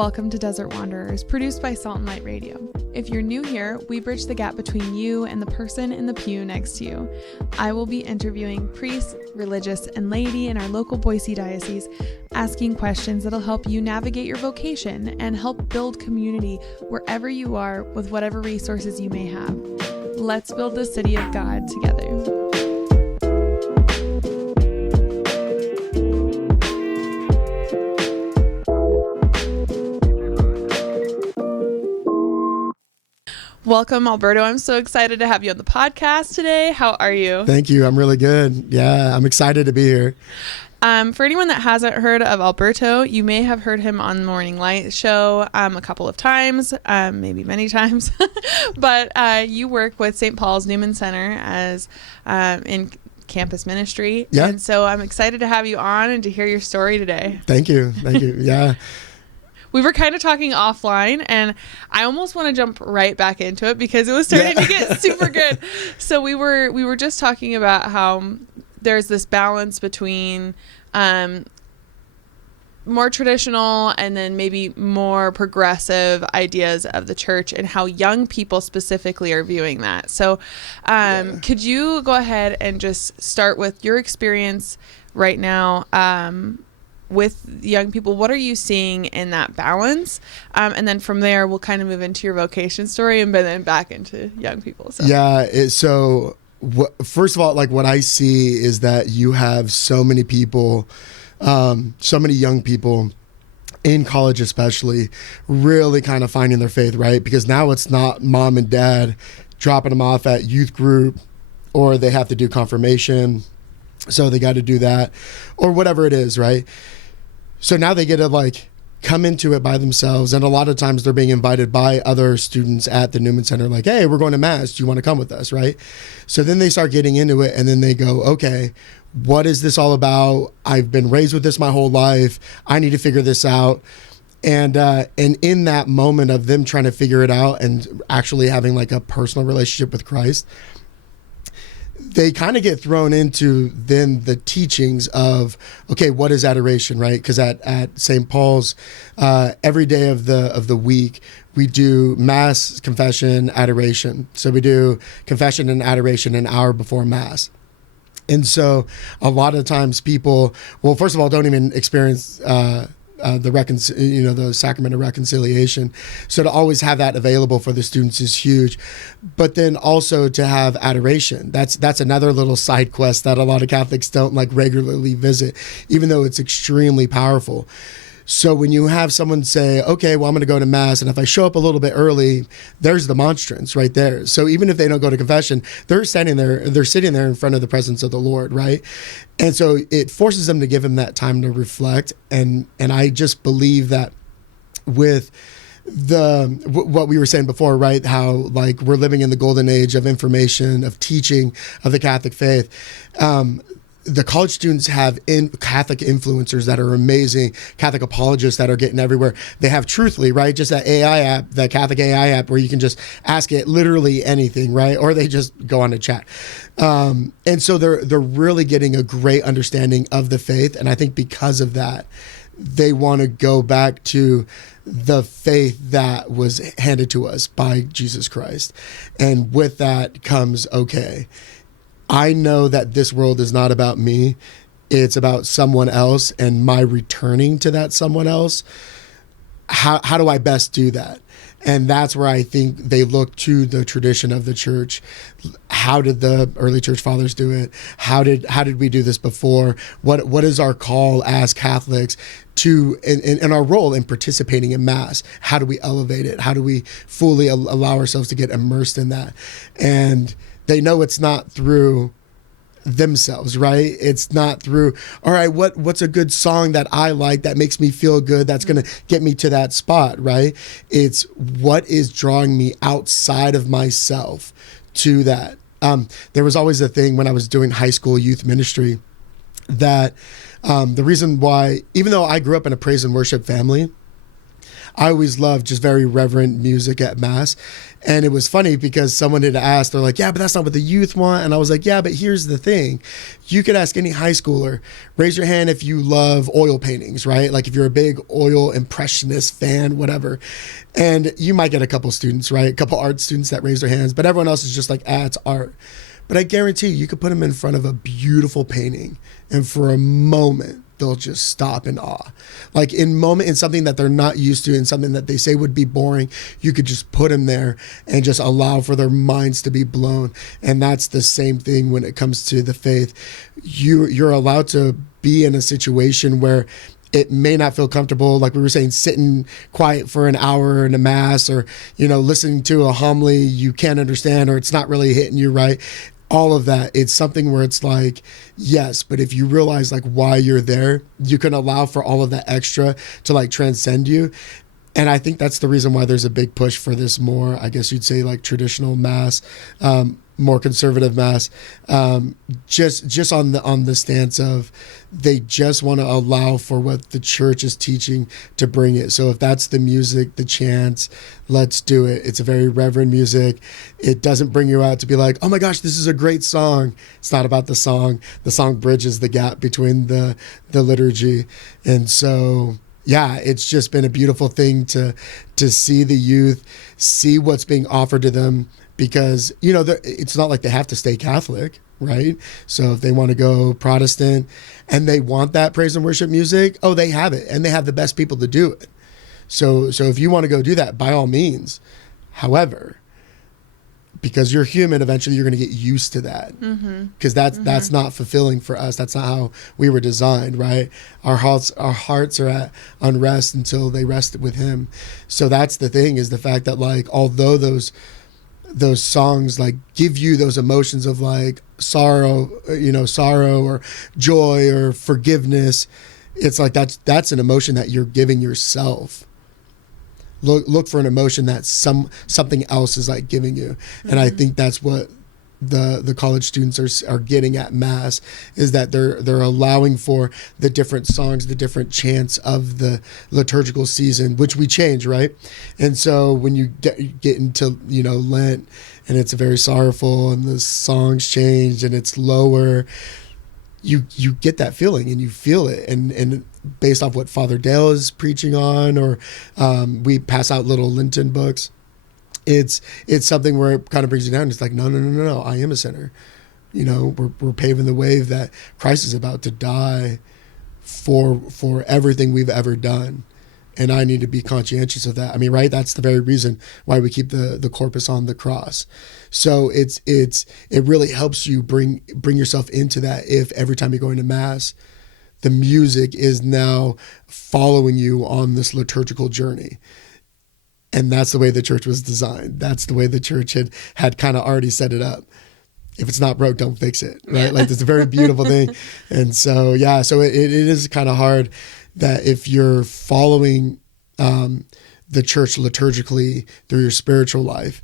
Welcome to Desert Wanderers, produced by Salt and Light Radio. If you're new here, we bridge the gap between you and the person in the pew next to you. I will be interviewing priests, religious, and laity in our local Boise diocese, asking questions that'll help you navigate your vocation and help build community wherever you are with whatever resources you may have. Let's build the city of God together. Welcome, Alberto. I'm so excited to have you on the podcast today. How are you? Thank you. I'm really good. Yeah, I'm excited to be here. For anyone that hasn't heard of Alberto, you may have heard him on the Morning Light show a couple of times, maybe many times. But you work with St. Paul's Newman Center as in campus ministry. Yeah. And so I'm excited to have you on and to hear your story today. Thank you. Thank you. Yeah. We were kind of talking offline, and I almost want to jump right back into it because it was starting to get super good. So we were just talking about how there's this balance between more traditional and then maybe more progressive ideas of the church and how young people specifically are viewing that. So could you go ahead and just start with your experience right now with young people? What are you seeing in that balance? And then from there, we'll kind of move into your vocation story and then back into young people. So. Yeah. First of all, like what I see is that you have so many people, so many young people in college especially, really kind of finding their faith, right? Because now it's not mom and dad dropping them off at youth group, or they have to do confirmation, so they got to do that, or whatever it is, right? So now they get to come into it by themselves. And a lot of times they're being invited by other students at the Newman Center, like, hey, we're going to Mass. Do you want to come with us, right? So then they start getting into it, and then they go, okay, what is this all about? I've been raised with this my whole life. I need to figure this out. And in that moment of them trying to figure it out and actually having a personal relationship with Christ, they kind of get thrown into then the teachings of, okay, what is adoration, right? Because at St. Paul's, every day of the week, we do Mass, confession, adoration. So we do confession and adoration an hour before Mass. And so a lot of times people, well, first of all, don't even experience the sacrament of reconciliation. So to always have that available for the students is huge. But then also to have adoration. That's another little side quest that a lot of Catholics don't regularly visit, even though it's extremely powerful. So when you have someone say, okay, well, I'm going to go to Mass, and if I show up a little bit early, there's the monstrance right there. So even if they don't go to confession, they're sitting there in front of the presence of the Lord, right? And so it forces them to give him that time to reflect. And I just believe that with what we were saying before, right? How we're living in the golden age of information, of teaching, of the Catholic faith. The college students have Catholic influencers that are amazing, Catholic apologists that are getting everywhere. They have Truthfully, right? Just that AI app, the Catholic AI app, where you can just ask it literally anything, right? Or they just go on a chat. And so they're really getting a great understanding of the faith. And I think because of that, they want to go back to the faith that was handed to us by Jesus Christ. And with that comes, okay, I know that this world is not about me. It's about someone else and my returning to that someone else. How do I best do that? And that's where I think they look to the tradition of the church. How did the early church fathers do it? How did we do this before? What is our call as Catholics to in our role in participating in Mass? How do we elevate it? How do we fully allow ourselves to get immersed in that? And they know it's not through themselves, right? It's not through, all right, what's a good song that I like that makes me feel good, that's going to get me to that spot, right? It's what is drawing me outside of myself to that. There was always a thing when I was doing high school youth ministry that the reason why, even though I grew up in a praise and worship family, I always loved just very reverent music at Mass. And it was funny because someone had asked, they're like, yeah, but that's not what the youth want. And I was like, yeah, but here's the thing. You could ask any high schooler, raise your hand if you love oil paintings, right? Like if you're a big oil impressionist fan, whatever. And you might get a couple students, right? A couple art students that raise their hands, but everyone else is just like, it's art. But I guarantee you could put them in front of a beautiful painting, and for a moment, they'll just stop in awe. Like in something that they're not used to, and something that they say would be boring, you could just put them there and just allow for their minds to be blown. And that's the same thing when it comes to the faith. You're allowed to be in a situation where it may not feel comfortable, like we were saying, sitting quiet for an hour in a Mass, or, listening to a homily you can't understand, or it's not really hitting you right. All of that, it's something where it's like, yes, but if you realize like why you're there, you can allow for all of that extra to like transcend you. And I think that's the reason why there's a big push for this more, I guess you'd say, like traditional Mass, more conservative Mass, just on the stance of they just want to allow for what the church is teaching to bring it. So if that's the music, the chants, let's do it. It's a very reverent music. It doesn't bring you out to be like, oh my gosh, this is a great song. It's not about the song. The song bridges the gap between the liturgy. And so, yeah, it's just been a beautiful thing to see the youth, see what's being offered to them, because, it's not like they have to stay Catholic, right? So if they want to go Protestant and they want that praise and worship music, they have it, and they have the best people to do it. So if you want to go do that, by all means. However, because you're human, eventually you're going to get used to that, because that's not fulfilling for us. That's not how we were designed, right? Our hearts are at unrest until they rest with Him. So that's the thing, is the fact that like, although those songs like give you those emotions of like sorrow or joy or forgiveness, it's like that's an emotion that you're giving yourself. Look for an emotion that something else is like giving you. And I think that's what the college students are getting at Mass, is that they're allowing for the different songs, the different chants of the liturgical season, which we change, right? And so when you get into Lent, and it's very sorrowful, and the songs change, and it's lower, you get that feeling, and you feel it, and based off what Father Dale is preaching on, or we pass out little Lenten books. It's something where it kind of brings you down. It's like, no, I am a sinner. We're paving the way that Christ is about to die for everything we've ever done. And I need to be conscientious of that. I mean, right? That's the very reason why we keep the corpus on the cross. So it really helps you bring yourself into that. If every time you're going to Mass, the music is now following you on this liturgical journey. And that's the way the church was designed. That's the way the church had kind of already set it up. If it's not broke, don't fix it, right? Yeah. Like, it's a very beautiful thing. And so, yeah, so it is kind of hard that if you're following the church liturgically through your spiritual life,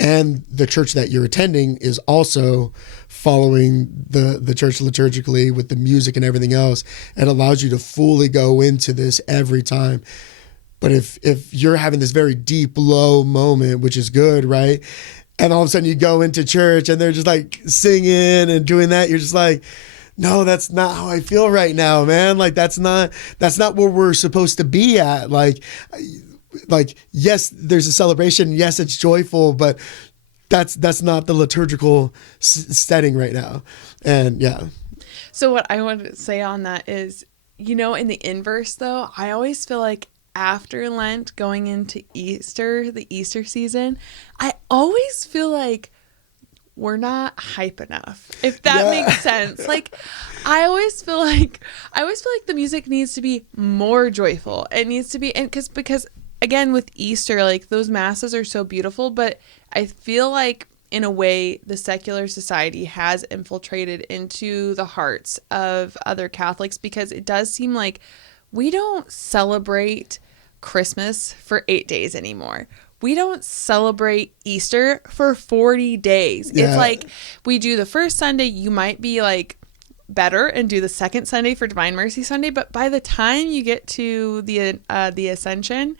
and the church that you're attending is also following the church liturgically with the music and everything else, it allows you to fully go into this every time. But if you're having this very deep, low moment, which is good, right? And all of a sudden you go into church and they're just like singing and doing that, you're just like, no, that's not how I feel right now, man. Like, that's not where we're supposed to be at. Like, yes, there's a celebration. Yes, it's joyful, but that's not the liturgical setting right now. And yeah. So what I want to say on that is, in the inverse though, I always feel like after Lent, going into Easter, the Easter season, I always feel like we're not hype enough, if that makes sense. Like, I always feel like the music needs to be more joyful. It needs to be, and because again, with Easter, like, those masses are so beautiful, but I feel like in a way the secular society has infiltrated into the hearts of other Catholics, because it does seem like we don't celebrate Christmas for 8 days anymore. We don't celebrate Easter for 40 days. Yeah. It's like, we do the first Sunday, you might be like better and do the second Sunday for Divine Mercy Sunday, but by the time you get to the Ascension,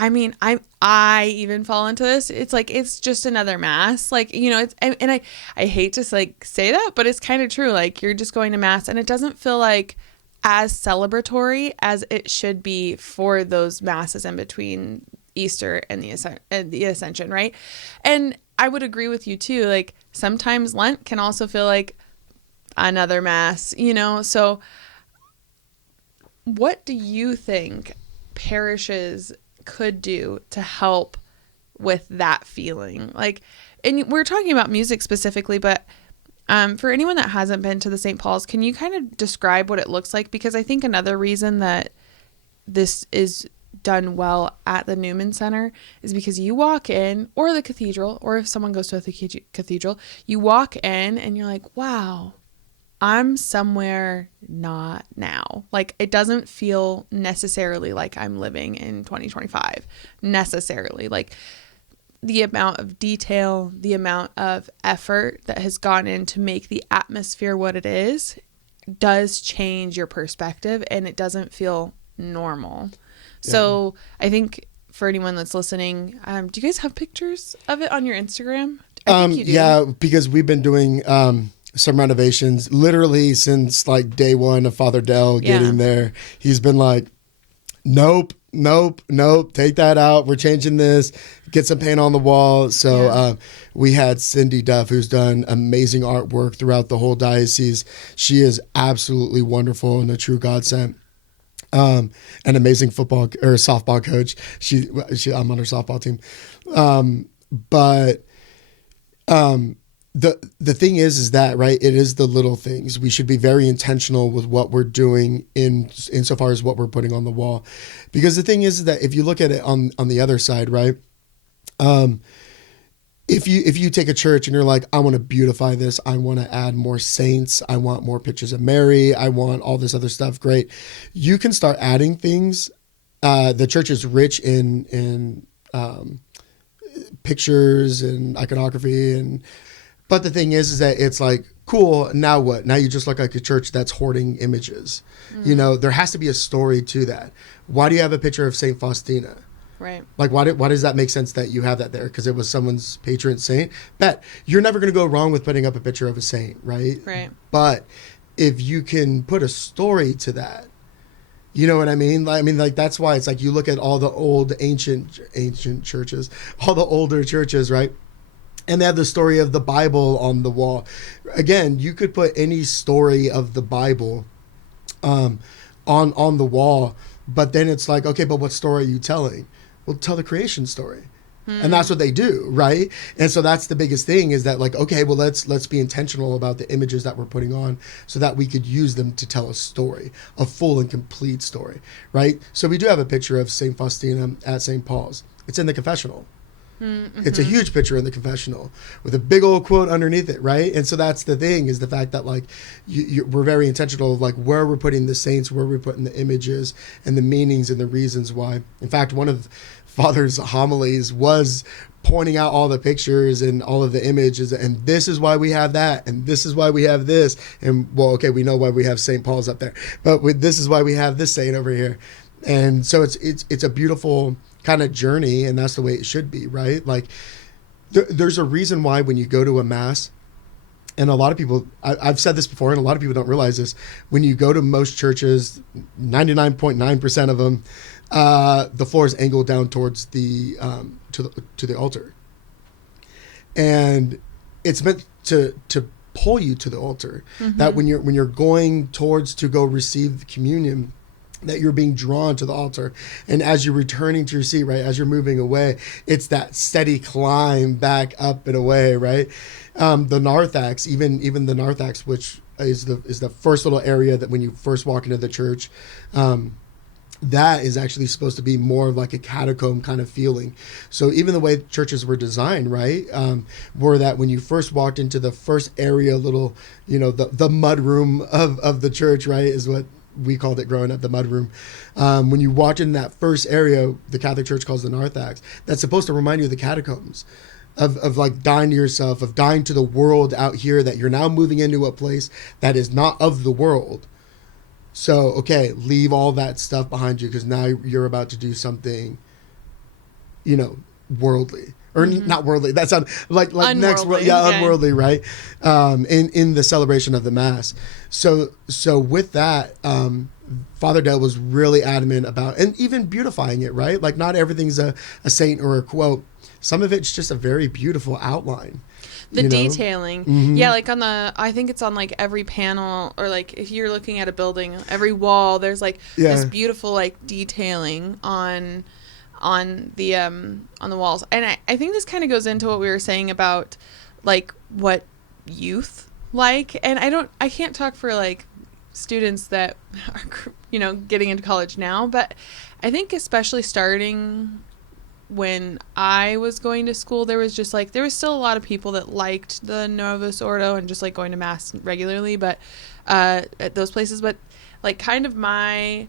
I mean, I even fall into this. It's like, it's just another mass. Like, you know, it's, and I hate to like say that, but it's kind of true. Like, you're just going to mass and it doesn't feel like as celebratory as it should be for those masses in between Easter and the Ascension, right? And I would agree with you too. Like, sometimes Lent can also feel like another mass, you know? So what do you think parishes could do to help with that feeling? Like, and we're talking about music specifically, but for anyone that hasn't been to the St. Paul's, can you kind of describe what it looks like? Because I think another reason that this is done well at the Newman Center is because you walk in, or the cathedral, or if someone goes to a cathedral, you walk in and you're like, wow, I'm somewhere not now. Like, it doesn't feel necessarily like I'm living in 2025 necessarily. Like, the amount of detail, the amount of effort that has gone in to make the atmosphere what it is does change your perspective, and it doesn't feel normal. Yeah. So I think for anyone that's listening, do you guys have pictures of it on your Instagram? I think you do. Yeah, because we've been doing some renovations literally since like day one of Father Dell getting there. He's been like, nope, take that out. We're changing this. Get some paint on the wall. So we had Cindy Duff, who's done amazing artwork throughout the whole diocese. She is absolutely wonderful and a true godsend. An amazing football or softball coach. I'm on her softball team. The thing is that, right, it is the little things. We should be very intentional with what we're doing insofar as what we're putting on the wall. Because the thing is that if you look at it on the other side, right, if you take a church and you're like, I want to beautify this, I want to add more saints, I want more pictures of Mary, I want all this other stuff, great. You can start adding things. The church is rich in pictures and iconography but the thing is that it's like, cool, now what? Now you just look like a church that's hoarding images. Mm. You know, there has to be a story to that. Why do you have a picture of St. Faustina? Right. Like, why does that make sense that you have that there? Because it was someone's patron saint? Bet. You're never going to go wrong with putting up a picture of a saint, right? Right. But if you can put a story to that, you know what I mean? Like, that's why it's like you look at all the old ancient churches, all the older churches, right? And they have the story of the Bible on the wall. Again, you could put any story of the Bible on the wall, but then it's like, okay, but what story are you telling? Well, tell the creation story. And that's what they do, right? And so that's the biggest thing is that, like, okay, well, let's be intentional about the images that we're putting on so that we could use them to tell a story, a full and complete story, right? So we do have a picture of St. Faustina at St. Paul's. It's in the confessional. Mm-hmm. It's a huge picture in the confessional with a big old quote underneath it, right? And so that's the thing is the fact that, like, we're very intentional of, like, where we're putting the saints, where we're putting the images and the meanings and the reasons why. In fact, one of Father's homilies was pointing out all the pictures and all of the images, and this is why we have that, and this is why we have this, and, well, okay, we know why we have St. Paul's up there, but this is why we have this saint over here. And so it's a beautiful kind of journey, and that's the way it should be, right? Like, there's a reason why when you go to a mass, and a lot of people, I've said this before, and a lot of people don't realize this, when you go to most churches, 99.9% of them, the floor is angled down towards the to the altar, and it's meant to pull you to the altar. Mm-hmm. That when you're going towards to go receive the communion, that you're being drawn to the altar, and as you're returning to your seat, right, as you're moving away, it's that steady climb back up and away, right? The narthex, even the narthex, which is the first little area that when you first walk into the church, that is actually supposed to be more of like a catacomb kind of feeling. So even the way churches were designed, right, were that when you first walked into the first area, little, you know, the mud room of the church, right, is what we called it growing up, the mud room. When you walk in that first area, the Catholic Church calls the narthex, that's supposed to remind you of the catacombs. Of like dying to yourself, of dying to the world out here, that you're now moving into a place that is not of the world. So, okay, leave all that stuff behind you because now you're about to do something worldly. Or not worldly. That sounds like next world, unworldly, right? In the celebration of the Mass. So with that, Father Dale was really adamant about, and even beautifying it, right? Like not everything's a saint or a quote. Some of it's just a very beautiful outline. The detailing. Yeah, like I think it's on like every panel, or like if you're looking at a building, every wall, there's like this beautiful like detailing on the walls. And I think this kind of goes into what we were saying about like what youth like. And I can't talk for like students that are, getting into college now, but I think especially starting when I was going to school, there was still a lot of people that liked the Novus Ordo and just like going to Mass regularly, but at those places, but like kind of my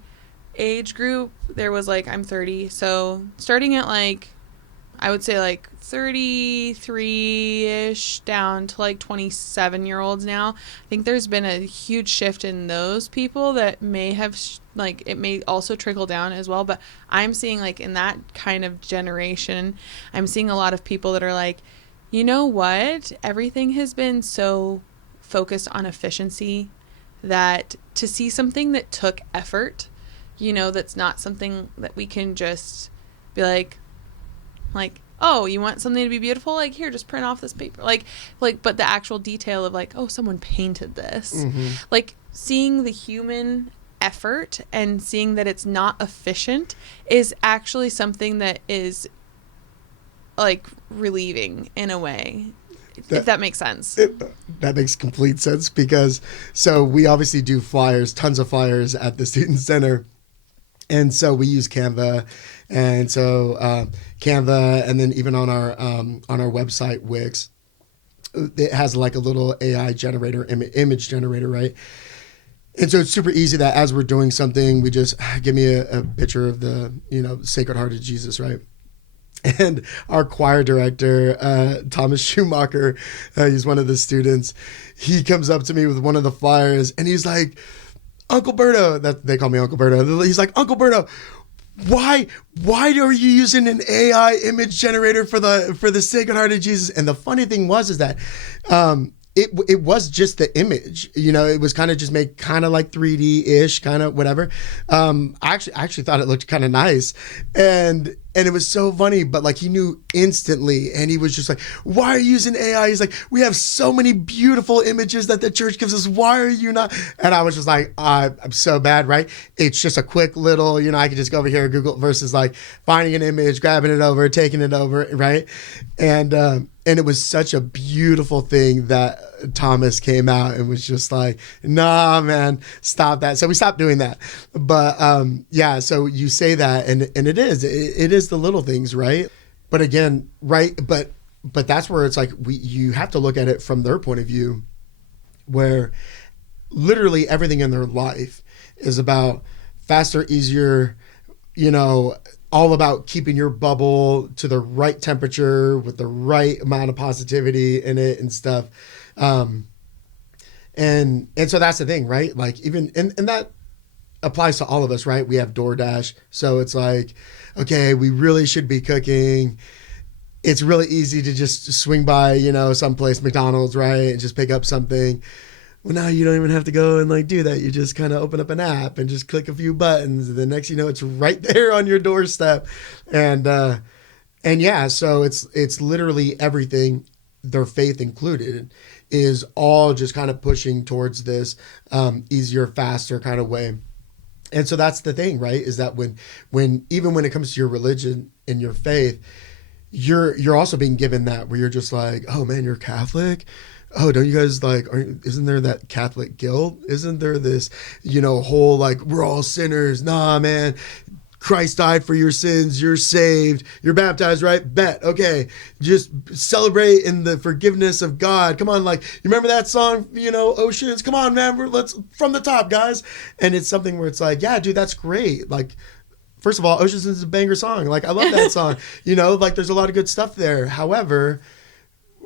age group, there was like, I'm 30, so starting at like, I would say like 33-ish down to like 27-year-olds now. I think there's been a huge shift in those people that may have it may also trickle down as well, but I'm seeing like in that kind of generation, I'm seeing a lot of people that are like, you know what, everything has been so focused on efficiency that to see something that took effort, that's not something that we can just be like, oh, you want something to be beautiful? Like, here, just print off this paper. But the actual detail of like, oh, someone painted this. Like, seeing the human effort and seeing that it's not efficient is actually something that is like relieving in a way. If that makes sense. That makes complete sense, because so we obviously do flyers, tons of flyers at the Student Center. And so we use Canva, and so Canva, and then even on our website Wix, it has like a little AI generator, image generator, right? And so it's super easy that as we're doing something, we just give me a picture of the Sacred Heart of Jesus, right? And our choir director, Thomas Schumacher, he's one of the students. He comes up to me with one of the flyers, and he's like, Uncle Berto, that they call me Uncle Berto. He's like, Uncle Berto, why are you using an AI image generator for the Sacred Heart of Jesus? And the funny thing was that it was just the image, it was kind of just made kind of like 3D-ish, kind of whatever. I actually thought it looked kind of nice, and it was so funny, but like he knew instantly, and he was just like, why are you using AI? He's like, we have so many beautiful images that the church gives us. Why are you not? And I was just like, I'm so bad, right? It's just a quick little, I could just go over here and Google, versus like finding an image, grabbing it over, taking it over, right? And it was such a beautiful thing that Thomas came out and was just like, nah, man, stop that. So we stopped doing that. But so you say that, and it is the little things, right? But again, right, but that's where it's like you have to look at it from their point of view, where literally everything in their life is about faster, easier, all about keeping your bubble to the right temperature with the right amount of positivity in it and stuff. And so that's the thing, right? Like even, and that applies to all of us, right? We have DoorDash. So it's like, okay, we really should be cooking. It's really easy to just swing by, someplace, McDonald's, right? And just pick up something. Well, now you don't even have to go and like do that. You just kind of open up an app and just click a few buttons. And the next, it's right there on your doorstep. And yeah, so it's literally everything, their faith included, is all just kind of pushing towards this easier, faster kind of way. And so that's the thing, right? Is that when even when it comes to your religion and your faith, you're also being given that, where you're just like, oh man, you're Catholic? Oh, don't you guys like, isn't there that Catholic guilt? Isn't there this, whole like, we're all sinners? Nah, man, Christ died for your sins. You're saved. You're baptized, right? Bet. Okay. Just celebrate in the forgiveness of God. Come on. Like, you remember that song, Oceans? Come on, man. Let's from the top, guys. And it's something where it's like, yeah, dude, that's great. Like, first of all, Oceans is a banger song. Like, I love that song. Like there's a lot of good stuff there. However,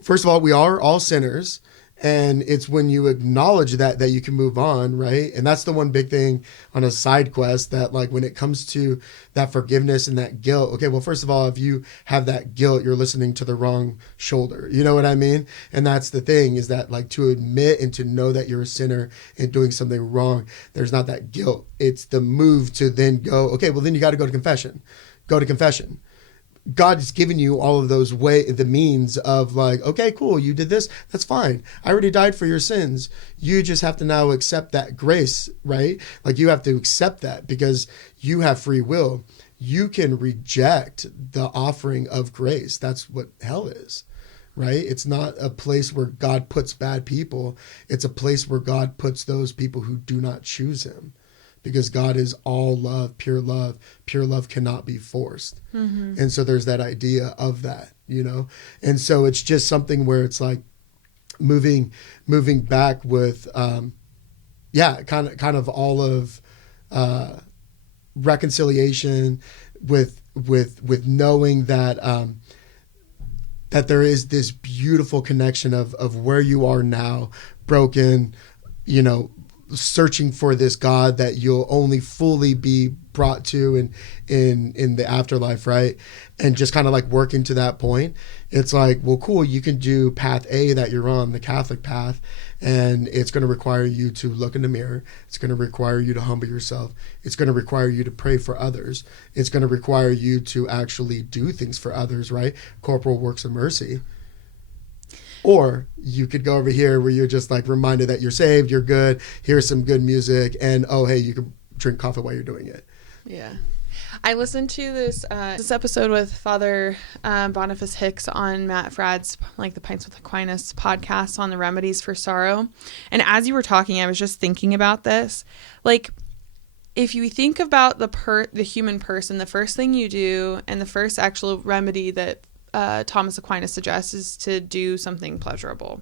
first of all, we are all sinners. And it's when you acknowledge that you can move on, right? And that's the one big thing on a side quest, that like when it comes to that forgiveness and that guilt, okay, well, first of all, if you have that guilt, you're listening to the wrong shoulder. You know what I mean? And that's the thing, is that like to admit and to know that you're a sinner and doing something wrong, there's not that guilt. It's the move to then go, okay, well, then you got to go to confession. Go to confession. God's given you all of those the means of like, okay, cool, you did this, that's fine. I already died for your sins. You just have to now accept that grace, right? Like you have to accept that because you have free will. You can reject the offering of grace. That's what hell is, right? It's not a place where God puts bad people. It's a place where God puts those people who do not choose him. Because God is all love. Pure love cannot be forced. Mm-hmm. And so there's that idea of that, you know? And so it's just something where it's like moving back with, kind of all of reconciliation with knowing that, that there is this beautiful connection of where you are now, broken, you know, searching for this God that you'll only fully be brought to in the afterlife, right? And just kind of like working to that point. It's like, well, cool, you can do path A that you're on, the Catholic path, and it's going to require you to look in the mirror. It's going to require you to humble yourself. It's going to require you to pray for others. It's going to require you to actually do things for others, right? Corporal works of mercy. Or you could go over here where you're just like reminded that you're saved, you're good, here's some good music, and oh, hey, you can drink coffee while you're doing it. Yeah. I listened to this episode with Father Boniface Hicks on Matt Fradd's, like the Pints with Aquinas podcast on the remedies for sorrow. And as you were talking, I was just thinking about this. Like, if you think about the human person, the first thing you do and the first actual remedy that Thomas Aquinas suggests is to do something pleasurable,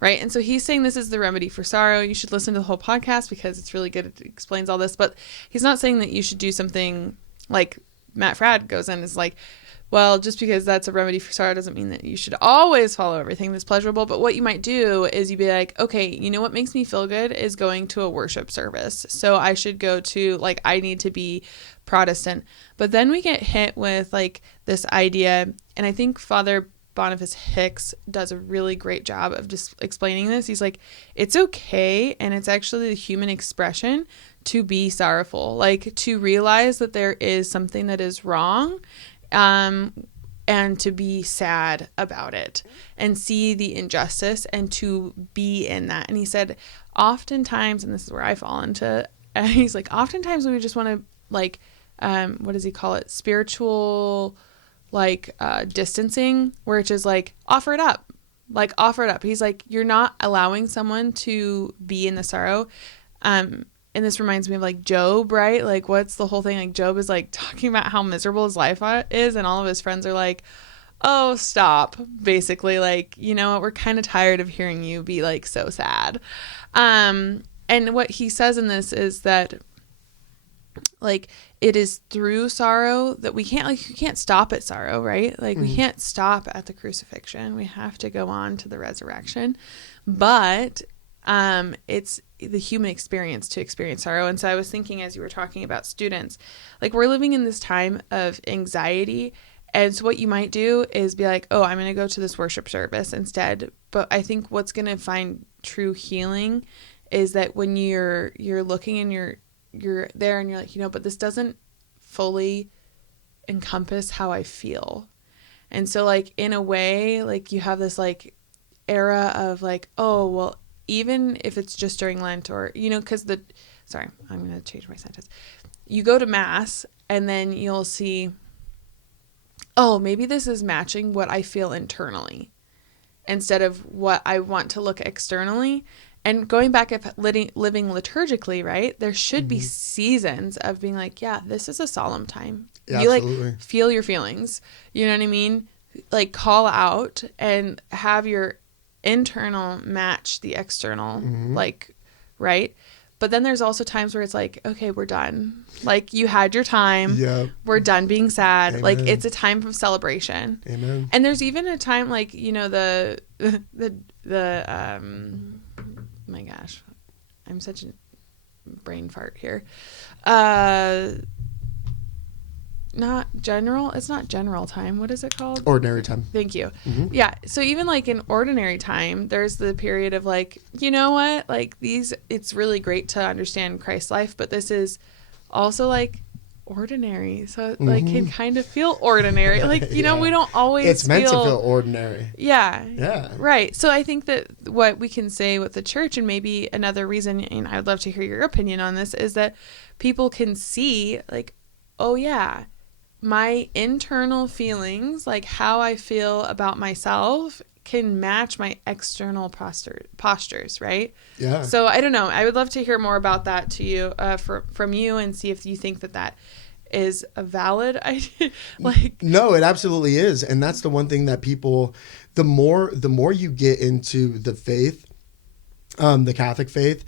right? And so he's saying this is the remedy for sorrow. You should listen to the whole podcast because it's really good. It explains all this, but he's not saying that you should do something like Matt Fradd goes in is like, well, just because that's a remedy for sorrow doesn't mean that you should always follow everything that's pleasurable. But what you might do is you'd be like, okay, you know what makes me feel good is going to a worship service. So I should go to, like, I need to be Protestant. But then we get hit with like this idea, and I think Father Boniface Hicks does a really great job of just explaining this. He's like, it's okay, and it's actually the human expression to be sorrowful, like to realize that there is something that is wrong, and to be sad about it and see the injustice and to be in that. And he said, oftentimes, and this is where I fall into, he's like, oftentimes we just want to like, what does he call it? Spiritual, like, distancing, where it's just like, offer it up. Like, offer it up. He's like, you're not allowing someone to be in the sorrow. And this reminds me of like Job, right? Like, what's the whole thing? Like, Job is like talking about how miserable his life is, and all of his friends are like, oh, stop. Basically, like, you know what? We're kind of tired of hearing you be like so sad. And what he says in this is that, like, it is through sorrow that we can't stop at sorrow, right? Like, we can't stop at the crucifixion. We have to go on to the resurrection. But it's the human experience to experience sorrow. And so I was thinking, as you were talking about students, like, we're living in this time of anxiety. And so what you might do is be like, oh, I'm going to go to this worship service instead. But I think what's going to find true healing is that when you're looking and you're there and you're like, you know, but this doesn't fully encompass how I feel. And so, like, in a way, like, you have this like era of like, oh, well, even if it's just during Lent, or, you know, because I'm going to change my sentence. You go to Mass and then you'll see, oh, maybe this is matching what I feel internally instead of what I want to look externally. And going back at living liturgically, right, there should be seasons of being like, yeah, this is a solemn time. Yeah, you absolutely. Like feel your feelings. You know what I mean? Like, call out and have your internal match the external, like, right? But then there's also times where it's like, okay, we're done. Like, you had your time. Yep. We're done being sad. Amen. Like, it's a time of celebration. Amen. And there's even a time, like, you know, my gosh, I'm such a brain fart here. Not general. It's not general time. What is it called? Ordinary time. Thank you. Mm-hmm. Yeah. So even like in ordinary time, there's the period of like, you know what? Like it's really great to understand Christ's life, but this is also like ordinary. So it like can kind of feel ordinary. Like, you know, we don't always It's meant to feel ordinary. Yeah. Yeah. Right. So I think that what we can say with the church, and maybe another reason, and I'd love to hear your opinion on this, is that people can see like, oh yeah, my internal feelings, like how I feel about myself, can match my external postures, right? Yeah. So I don't know. I would love to hear more about that to you, from you, and see if you think that is a valid idea. Like, no, it absolutely is, and that's the one thing that people, the more you get into the faith, the Catholic faith,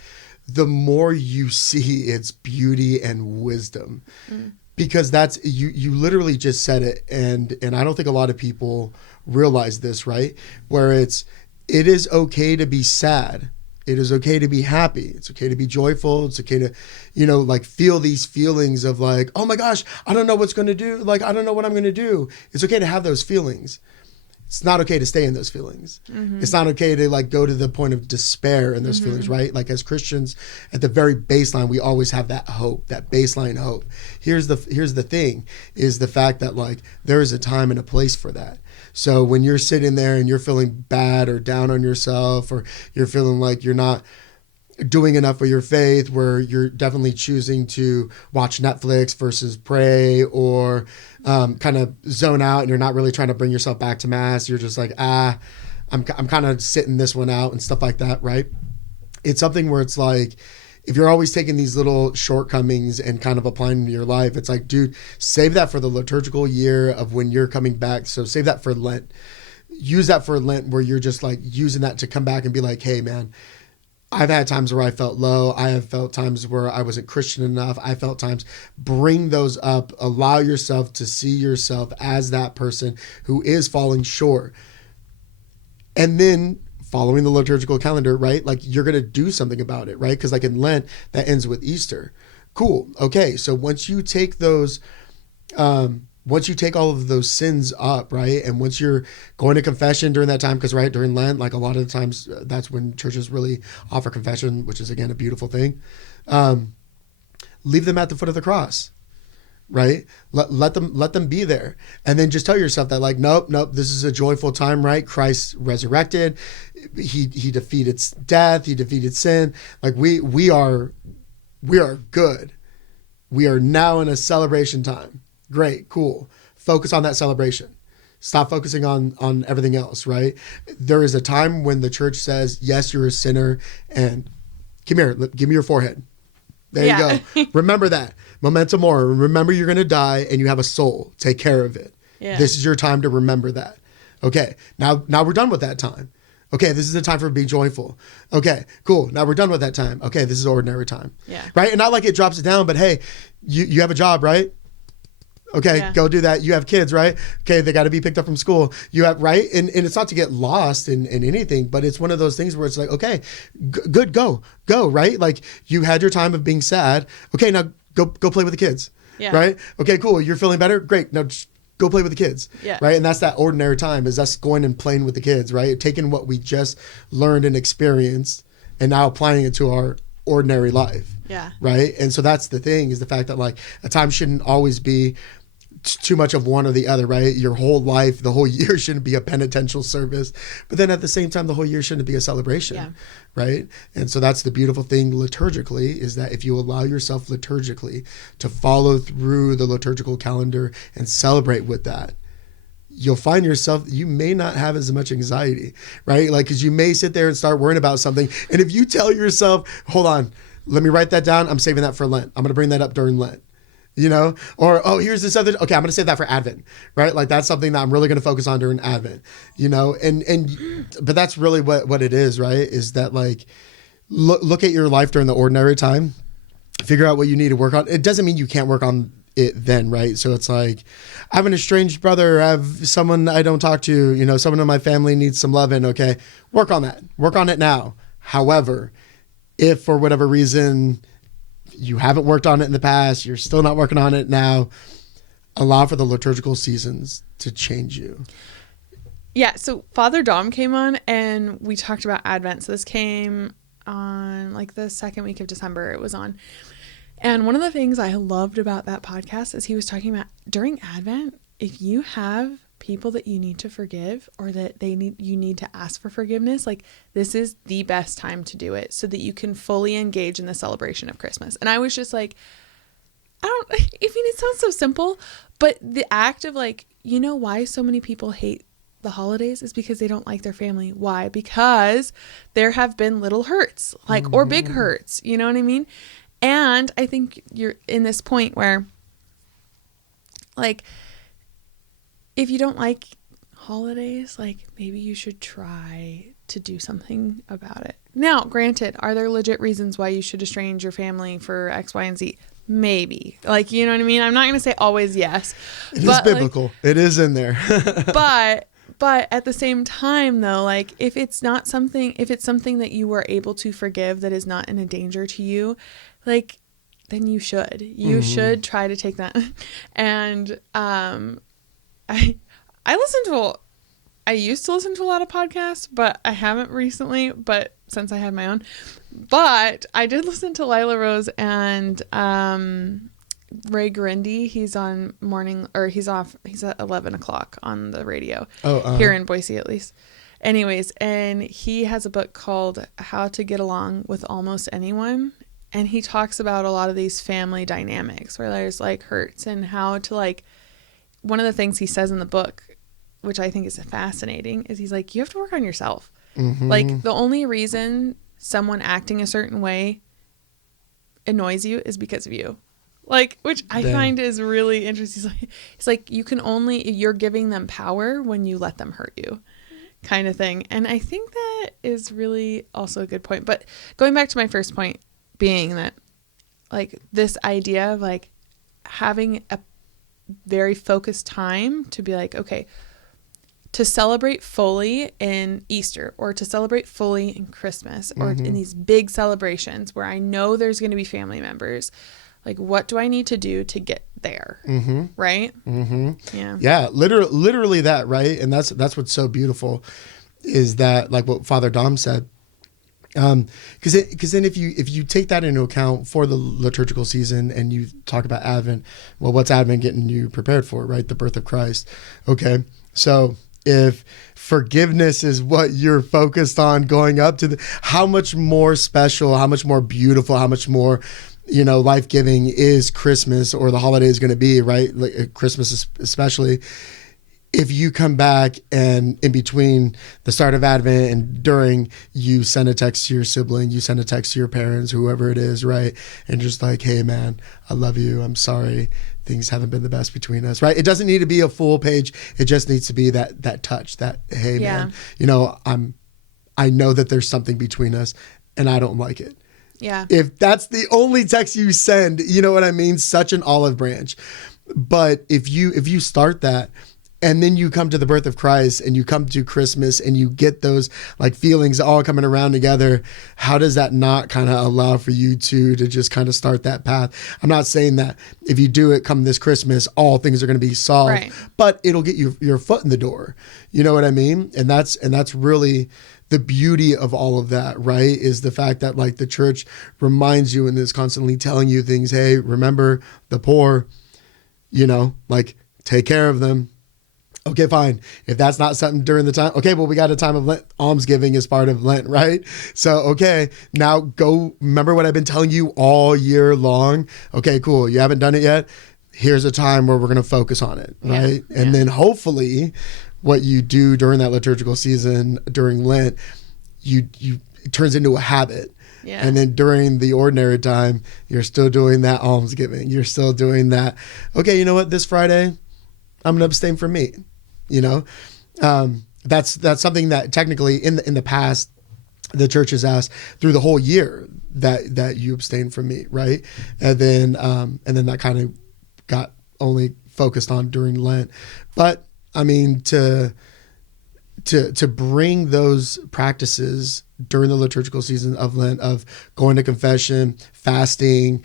the more you see its beauty and wisdom. Because that's, you literally just said it, and I don't think a lot of people realize this, right? Where it is okay to be sad. It is okay to be happy. It's okay to be joyful. It's okay to, you know, like feel these feelings of like, oh my gosh, I don't know what's going to do. Like, I don't know what I'm going to do. It's okay to have those feelings. It's not okay to stay in those feelings. It's not okay to like go to the point of despair in those feelings, right? Like as Christians, at the very baseline, we always have that hope, that baseline hope. Here's the thing, is the fact that like there is a time and a place for that. So when you're sitting there and you're feeling bad or down on yourself, or you're feeling like you're not doing enough for your faith, where you're definitely choosing to watch Netflix versus pray, or kind of zone out, and you're not really trying to bring yourself back to mass. You're just like, I'm kind of sitting this one out and stuff like that, right? It's something where it's like, if you're always taking these little shortcomings and kind of applying to your life, it's like, dude, save that for the liturgical year of when you're coming back. So save that for Lent. Use that for Lent, where you're just like using that to come back and be like, hey man, I've had times where I felt low. I have felt times where I wasn't Christian enough. I felt times. Bring those up. Allow yourself to see yourself as that person who is falling short. And then following the liturgical calendar, right? Like you're going to do something about it, right? Because like in Lent, that ends with Easter. Cool. Okay. So once you take those, once you take all of those sins up, right? And once you're going to confession during that time, because right, during Lent, like a lot of the times that's when churches really offer confession, which is again, a beautiful thing. Leave them at the foot of the cross, right? Let them be there. And then just tell yourself that like, nope, this is a joyful time, right? Christ resurrected. He defeated death. He defeated sin. Like we are good. We are now in a celebration time. Great, cool. Focus on that celebration. Stop focusing on everything else, right? There is a time when the church says, yes, you're a sinner, and come here, give me your forehead. There you go. Remember that. Memento mori. Remember you're going to die and you have a soul. Take care of it. Yeah. This is your time to remember that. Okay, now we're done with that time. Okay, this is the time for being joyful. Okay, cool. Now we're done with that time. Okay, this is ordinary time. Yeah. Right? And not like it drops it down, but hey, you have a job, right? Okay, go do that. You have kids, right? Okay, they got to be picked up from school. You have, right? And it's not to get lost in anything, but it's one of those things where it's like, okay, good, go, right? Like you had your time of being sad. Okay, now go play with the kids, right? Okay, cool. You're feeling better? Great. Now just go play with the kids, right? And that's that ordinary time, is us going and playing with the kids, right? Taking what we just learned and experienced and now applying it to our ordinary life, right? And so that's the thing, is the fact that like a time shouldn't always be too much of one or the other, right? Your whole life, the whole year shouldn't be a penitential service, but then at the same time, the whole year shouldn't be a celebration, right? And so that's the beautiful thing liturgically, is that if you allow yourself liturgically to follow through the liturgical calendar and celebrate with that, you'll find yourself, you may not have as much anxiety, right? Like, because you may sit there and start worrying about something. And if you tell yourself, hold on, let me write that down. I'm saving that for Lent. I'm going to bring that up during Lent. You know, or, oh, here's this other, okay, I'm going to save that for Advent, right? Like that's something that I'm really going to focus on during Advent, you know? But that's really what it is, right? Is that like look at your life during the ordinary time, figure out what you need to work on. It doesn't mean you can't work on it then, right? So it's like, I have an estranged brother, I have someone I don't talk to, you know, someone in my family needs some loving. Okay, work on that. Work on it now. However, if for whatever reason you haven't worked on it in the past, you're still not working on it now, allow for the liturgical seasons to change you. Yeah, so Father Dom came on and we talked about Advent. So this came on like the second week of December it was on. And one of the things I loved about that podcast is he was talking about during Advent, if you have people that you need to forgive or that you need to ask for forgiveness, like this is the best time to do it so that you can fully engage in the celebration of Christmas. And I was just like, it sounds so simple, but the act of like, you know why so many people hate the holidays is because they don't like their family. Why? Because there have been little hurts, like, or big hurts, you know what I mean? And I think you're in this point where, like, if you don't like holidays, like, maybe you should try to do something about it. Now, granted, are there legit reasons why you should estrange your family for X, Y, and Z? Maybe. Like, you know what I mean? I'm not going to say always yes. It is biblical. Like, it is in there. But at the same time, though, like, if it's something that you were able to forgive that is not in a danger to you, like, then you should try to take that. And I used to listen to a lot of podcasts, but I haven't recently, but since I had my own. But I did listen to Lila Rose and Ray Grindy. He's on he's at 11 o'clock on the radio here in Boise, at least. Anyways, and he has a book called How to Get Along with Almost Anyone. And he talks about a lot of these family dynamics where there's like hurts and how to, like, one of the things he says in the book, which I think is fascinating, is he's like, you have to work on yourself. Mm-hmm. Like, the only reason someone acting a certain way annoys you is because of you. Like, which I find is really interesting. It's like you're giving them power when you let them hurt you, kind of thing. And I think that is really also a good point. But going back to my first point being that, like, this idea of, like, having a very focused time to be like, okay, to celebrate fully in Easter or to celebrate fully in Christmas or in these big celebrations where I know there's going to be family members, like, what do I need to do to get there? Mm-hmm. Right? Mm-hmm. Yeah. Yeah. Literally that, right? And that's what's so beautiful is that, like what Father Dom said, because then if you take that into account for the liturgical season and you talk about Advent, well, what's Advent getting you prepared for, right? The birth of Christ. Okay. So if forgiveness is what you're focused on going up to, how much more special, how much more beautiful, how much more, life-giving is Christmas or the holiday is going to be, right? Like Christmas especially. If you come back and in between the start of Advent and during, you send a text to your sibling, you send a text to your parents, whoever it is, right? And just like, hey man, I love you. I'm sorry. Things haven't been the best between us, right? It doesn't need to be a full page. It just needs to be that touch, that, hey man, I know that there's something between us and I don't like it. Yeah. If that's the only text you send, you know what I mean? Such an olive branch. But if you start that, and then you come to the birth of Christ and you come to Christmas and you get those like feelings all coming around together, how does that not kind of allow for you to just kind of start that path? I'm not saying that if you do it come this Christmas, all things are going to be solved, right, but it'll get your foot in the door. You know what I mean? And that's really the beauty of all of that, right? Is the fact that, like, the church reminds you and is constantly telling you things. Hey, remember the poor, like, take care of them. Okay, fine. If that's not something during the time, okay, well, we got a time of Lent. Almsgiving is part of Lent, right? So, okay, now go, remember what I've been telling you all year long? Okay, cool. You haven't done it yet? Here's a time where we're going to focus on it, right? Yeah. And then hopefully what you do during that liturgical season, during Lent, it turns into a habit. Yeah. And then during the ordinary time, you're still doing that almsgiving. You're still doing that. Okay, you know what? This Friday, I'm going to abstain from meat. That's something that technically in the past, the church has asked through the whole year that you abstain from meat, right? And then that kind of got only focused on during Lent. But I mean, to bring those practices during the liturgical season of Lent, of going to confession, fasting,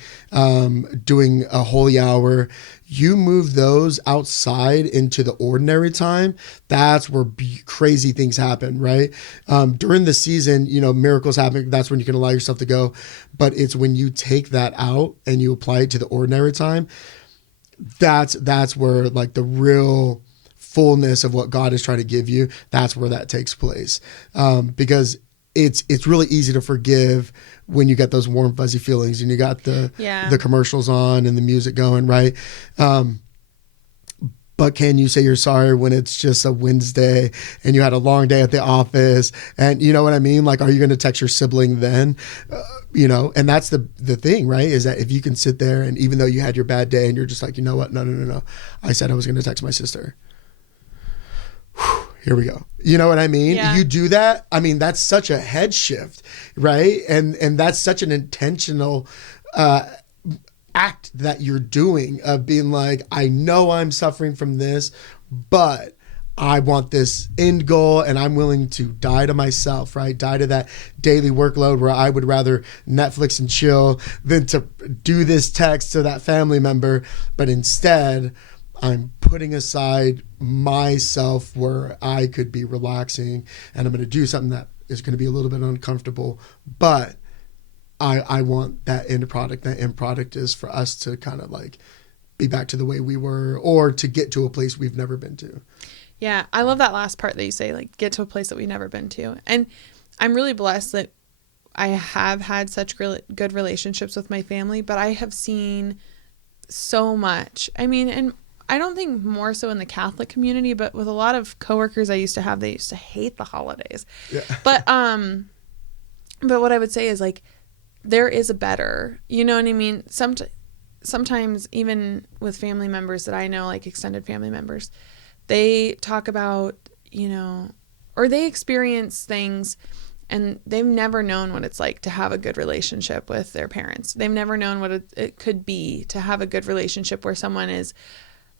doing a holy hour, you move those outside into the ordinary time. That's where crazy things happen, right? During the season, miracles happen. That's when you can allow yourself to go. But it's when you take that out and you apply it to the ordinary time, that's where like the real fullness of what God is trying to give you, that's where that takes place. Because it's really easy to forgive when you get those warm fuzzy feelings and you got the commercials on and the music going, right? But can you say you're sorry when it's just a Wednesday and you had a long day at the office, and you know what I mean? Like, are you going to text your sibling then? And that's the thing, right? Is that if you can sit there and even though you had your bad day and you're just like, you know what? No. I said I was going to text my sister. Here we go. You know what I mean? Yeah. You do that. I mean, that's such a head shift, right? And that's such an intentional act that you're doing of being like, I know I'm suffering from this, but I want this end goal and I'm willing to die to myself, right? Die to that daily workload where I would rather Netflix and chill than to do this text to that family member. But instead, I'm putting aside myself where I could be relaxing and I'm going to do something that is going to be a little bit uncomfortable, but I want that end product. That end product is for us to kind of like be back to the way we were or to get to a place we've never been to. Yeah. I love that last part that you say, like get to a place that we've never been to. And I'm really blessed that I have had such good relationships with my family, but I have seen so much. I mean, and I don't think more so in the Catholic community, but with a lot of coworkers I used to have, they used to hate the holidays. Yeah. But what I would say is like, there is a better, you know what I mean? Sometimes even with family members that I know, like extended family members, they talk about, or they experience things and they've never known what it's like to have a good relationship with their parents. They've never known what it could be to have a good relationship where someone is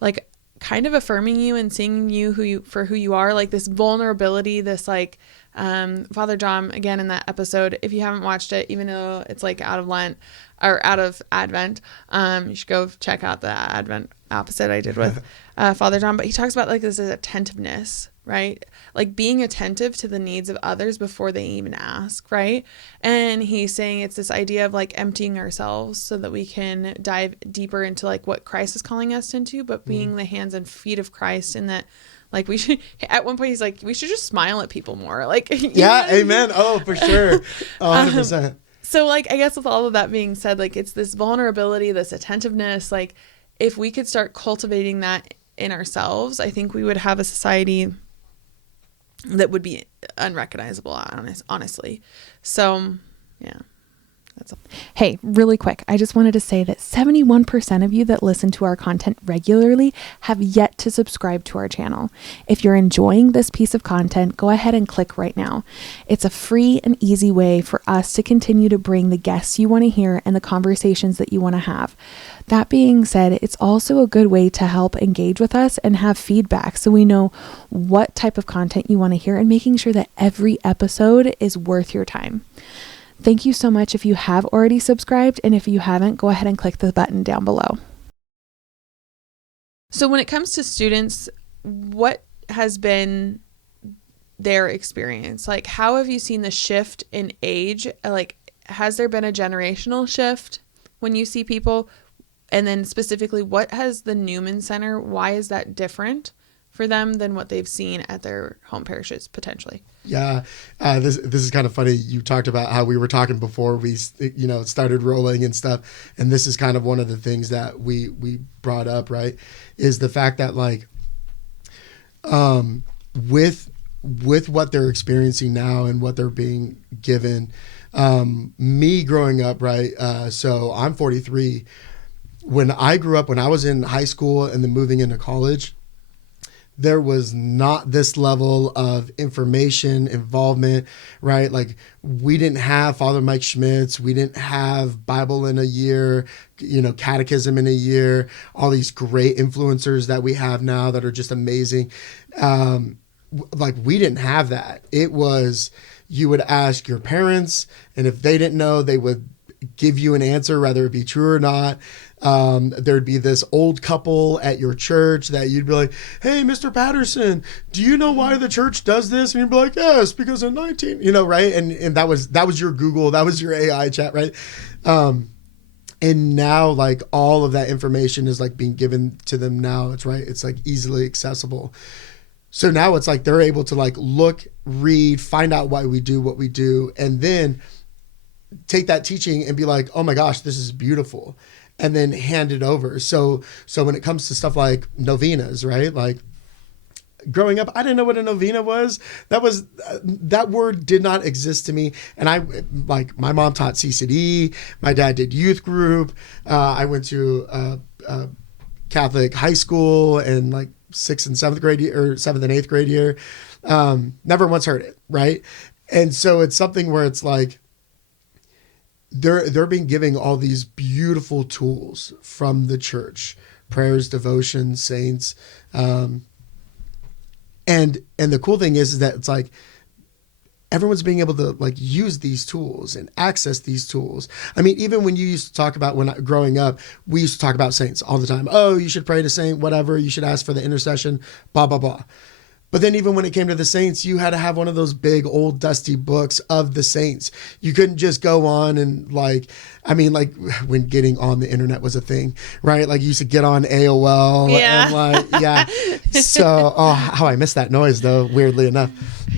like kind of affirming you and seeing you for who you are, like this vulnerability, this like Father John, again in that episode, if you haven't watched it, even though it's like out of Lent or out of Advent, you should go check out the Advent episode I did with Father John. But he talks about like this is attentiveness, right? Like being attentive to the needs of others before they even ask, right? And he's saying it's this idea of like emptying ourselves so that we can dive deeper into like what Christ is calling us into, but being the hands and feet of Christ, in that like we should, at one point he's like, we should just smile at people more. Like, yeah, amen. Oh, for sure. 100%. So like, I guess with all of that being said, like it's this vulnerability, this attentiveness, like if we could start cultivating that in ourselves, I think we would have a society that would be unrecognizable, honestly. So, yeah. That's all. Hey, really quick, I just wanted to say that 71% of you that listen to our content regularly have yet to subscribe to our channel. If you're enjoying this piece of content, go ahead and click right now. It's a free and easy way for us to continue to bring the guests you want to hear and the conversations that you want to have. That being said, it's also a good way to help engage with us and have feedback so we know what type of content you want to hear and making sure that every episode is worth your time. Thank you so much if you have already subscribed, and if you haven't, go ahead and click the button down below. So when it comes to students, what has been their experience? Like, how have you seen the shift in age? Like, has there been a generational shift when you see people? And then specifically, what has the Newman Center, why is that different for them than what they've seen at their home parishes potentially? Yeah, this is kind of funny. You talked about how we were talking before we started rolling and stuff, and this is kind of one of the things that we brought up, right? Is the fact that like with what they're experiencing now and what they're being given, me growing up, right? So I'm 43. When I grew up, when I was in high school and then moving into college, there was not this level of information involvement, right? Like we didn't have Father Mike Schmitz. We didn't have Bible in a year, catechism in a year, all these great influencers that we have now that are just amazing. Like we didn't have that. It was, you would ask your parents, and if they didn't know, they would give you an answer, whether it be true or not. There'd be this old couple at your church that you'd be like, hey, Mr. Patterson, do you know why the church does this? And you'd be like, yes, because in 19, right? And that was your Google, that was your AI chat, right? And now like all of that information is like being given to them now. It's right. It's like easily accessible. So now it's like they're able to like look, read, find out why we do what we do, and then take that teaching and be like, oh my gosh, this is beautiful, and then hand it over. So when it comes to stuff like novenas, right? Like growing up, I didn't know what a novena was. That word did not exist to me. And my mom taught CCD. My dad did youth group. I went to Catholic high school and like 6th and 7th grade year, or 7th and 8th grade year. Never once heard it. Right. And so it's something where it's like, they're being given all these beautiful tools from the church, prayers, devotion, saints. And the cool thing is that it's like, everyone's being able to like use these tools and access these tools. I mean, even when you used to talk about growing up, we used to talk about saints all the time. Oh, you should pray to saint, whatever. You should ask for the intercession, blah, blah, blah. But then even when it came to the saints, you had to have one of those big old dusty books of the saints. You couldn't just go on and like when getting on the internet was a thing, right? Like you used to get on AOL and like, yeah. So, how I missed that noise though, weirdly enough.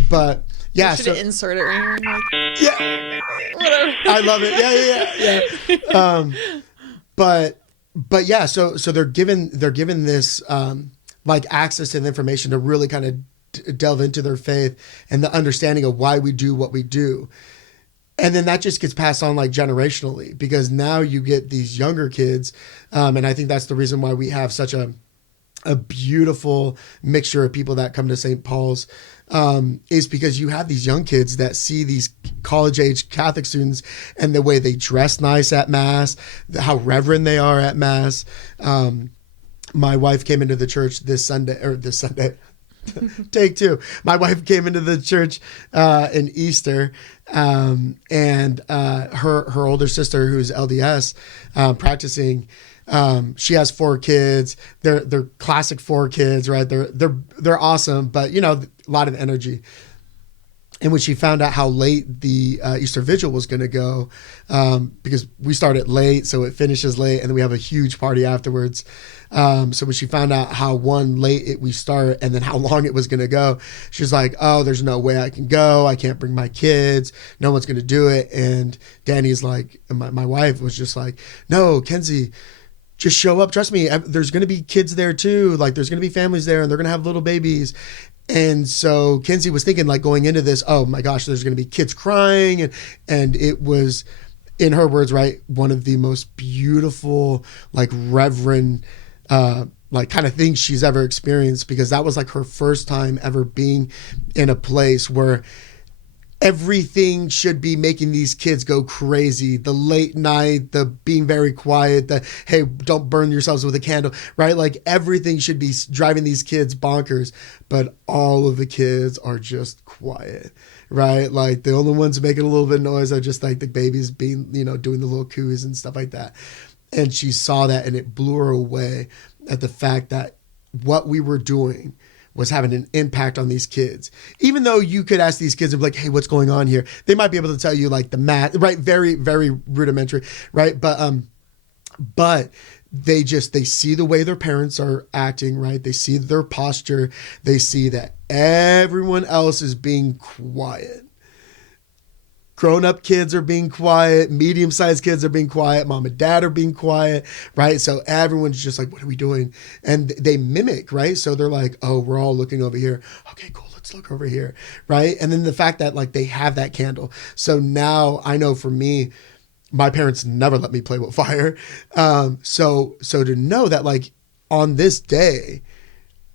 But yeah. You should insert it right here. Like, yeah. Whatever. I love it. Yeah. But yeah, so they're given this, like access to the information to really kind of delve into their faith and the understanding of why we do what we do. And then that just gets passed on like generationally, because now you get these younger kids. And I think that's the reason why we have such a beautiful mixture of people that come to St. Paul's, is because you have these young kids that see these college age Catholic students and the way they dress nice at Mass, how reverent they are at Mass. My wife came into the church this Sunday. Take two. My wife came into the church in Easter, and her older sister, who's LDS, practicing. She has 4 kids. They're classic 4 kids, right? They're awesome, but a lot of energy. And when she found out how late the Easter Vigil was going to go, because we started late, so it finishes late, and then we have a huge party afterwards. So when she found out how late we start and then how long it was going to go, she was like, oh, there's no way I can go. I can't bring my kids. No one's going to do it. And Danny's like, my wife was just like, no, Kenzie, just show up. Trust me. There's going to be kids there too. Like there's going to be families there and they're going to have little babies. And so Kenzie was thinking like going into this, oh my gosh, there's going to be kids crying. And it was, in her words, right, one of the most beautiful, like reverend, like kind of things she's ever experienced, because that was like her first time ever being in a place where everything should be making these kids go crazy. The late night, the being very quiet, the, hey, don't burn yourselves with a candle, right? Like everything should be driving these kids bonkers, but all of the kids are just quiet, right? Like the only ones making a little bit of noise are just like the babies being, doing the little coos and stuff like that. And she saw that and it blew her away at the fact that what we were doing was having an impact on these kids. Even though you could ask these kids and be like, hey, what's going on here? They might be able to tell you like the math, right? Very, very rudimentary, right? But they see the way their parents are acting, right? They see their posture. They see that everyone else is being quiet. Grown-up kids are being quiet. Medium-sized kids are being quiet. Mom and dad are being quiet, right? So everyone's just like, what are we doing? And they mimic, right? So they're like, oh, we're all looking over here. Okay, cool. Let's look over here, right? And then the fact that like they have that candle. So now I know for me, my parents never let me play with fire. So to know that like on this day,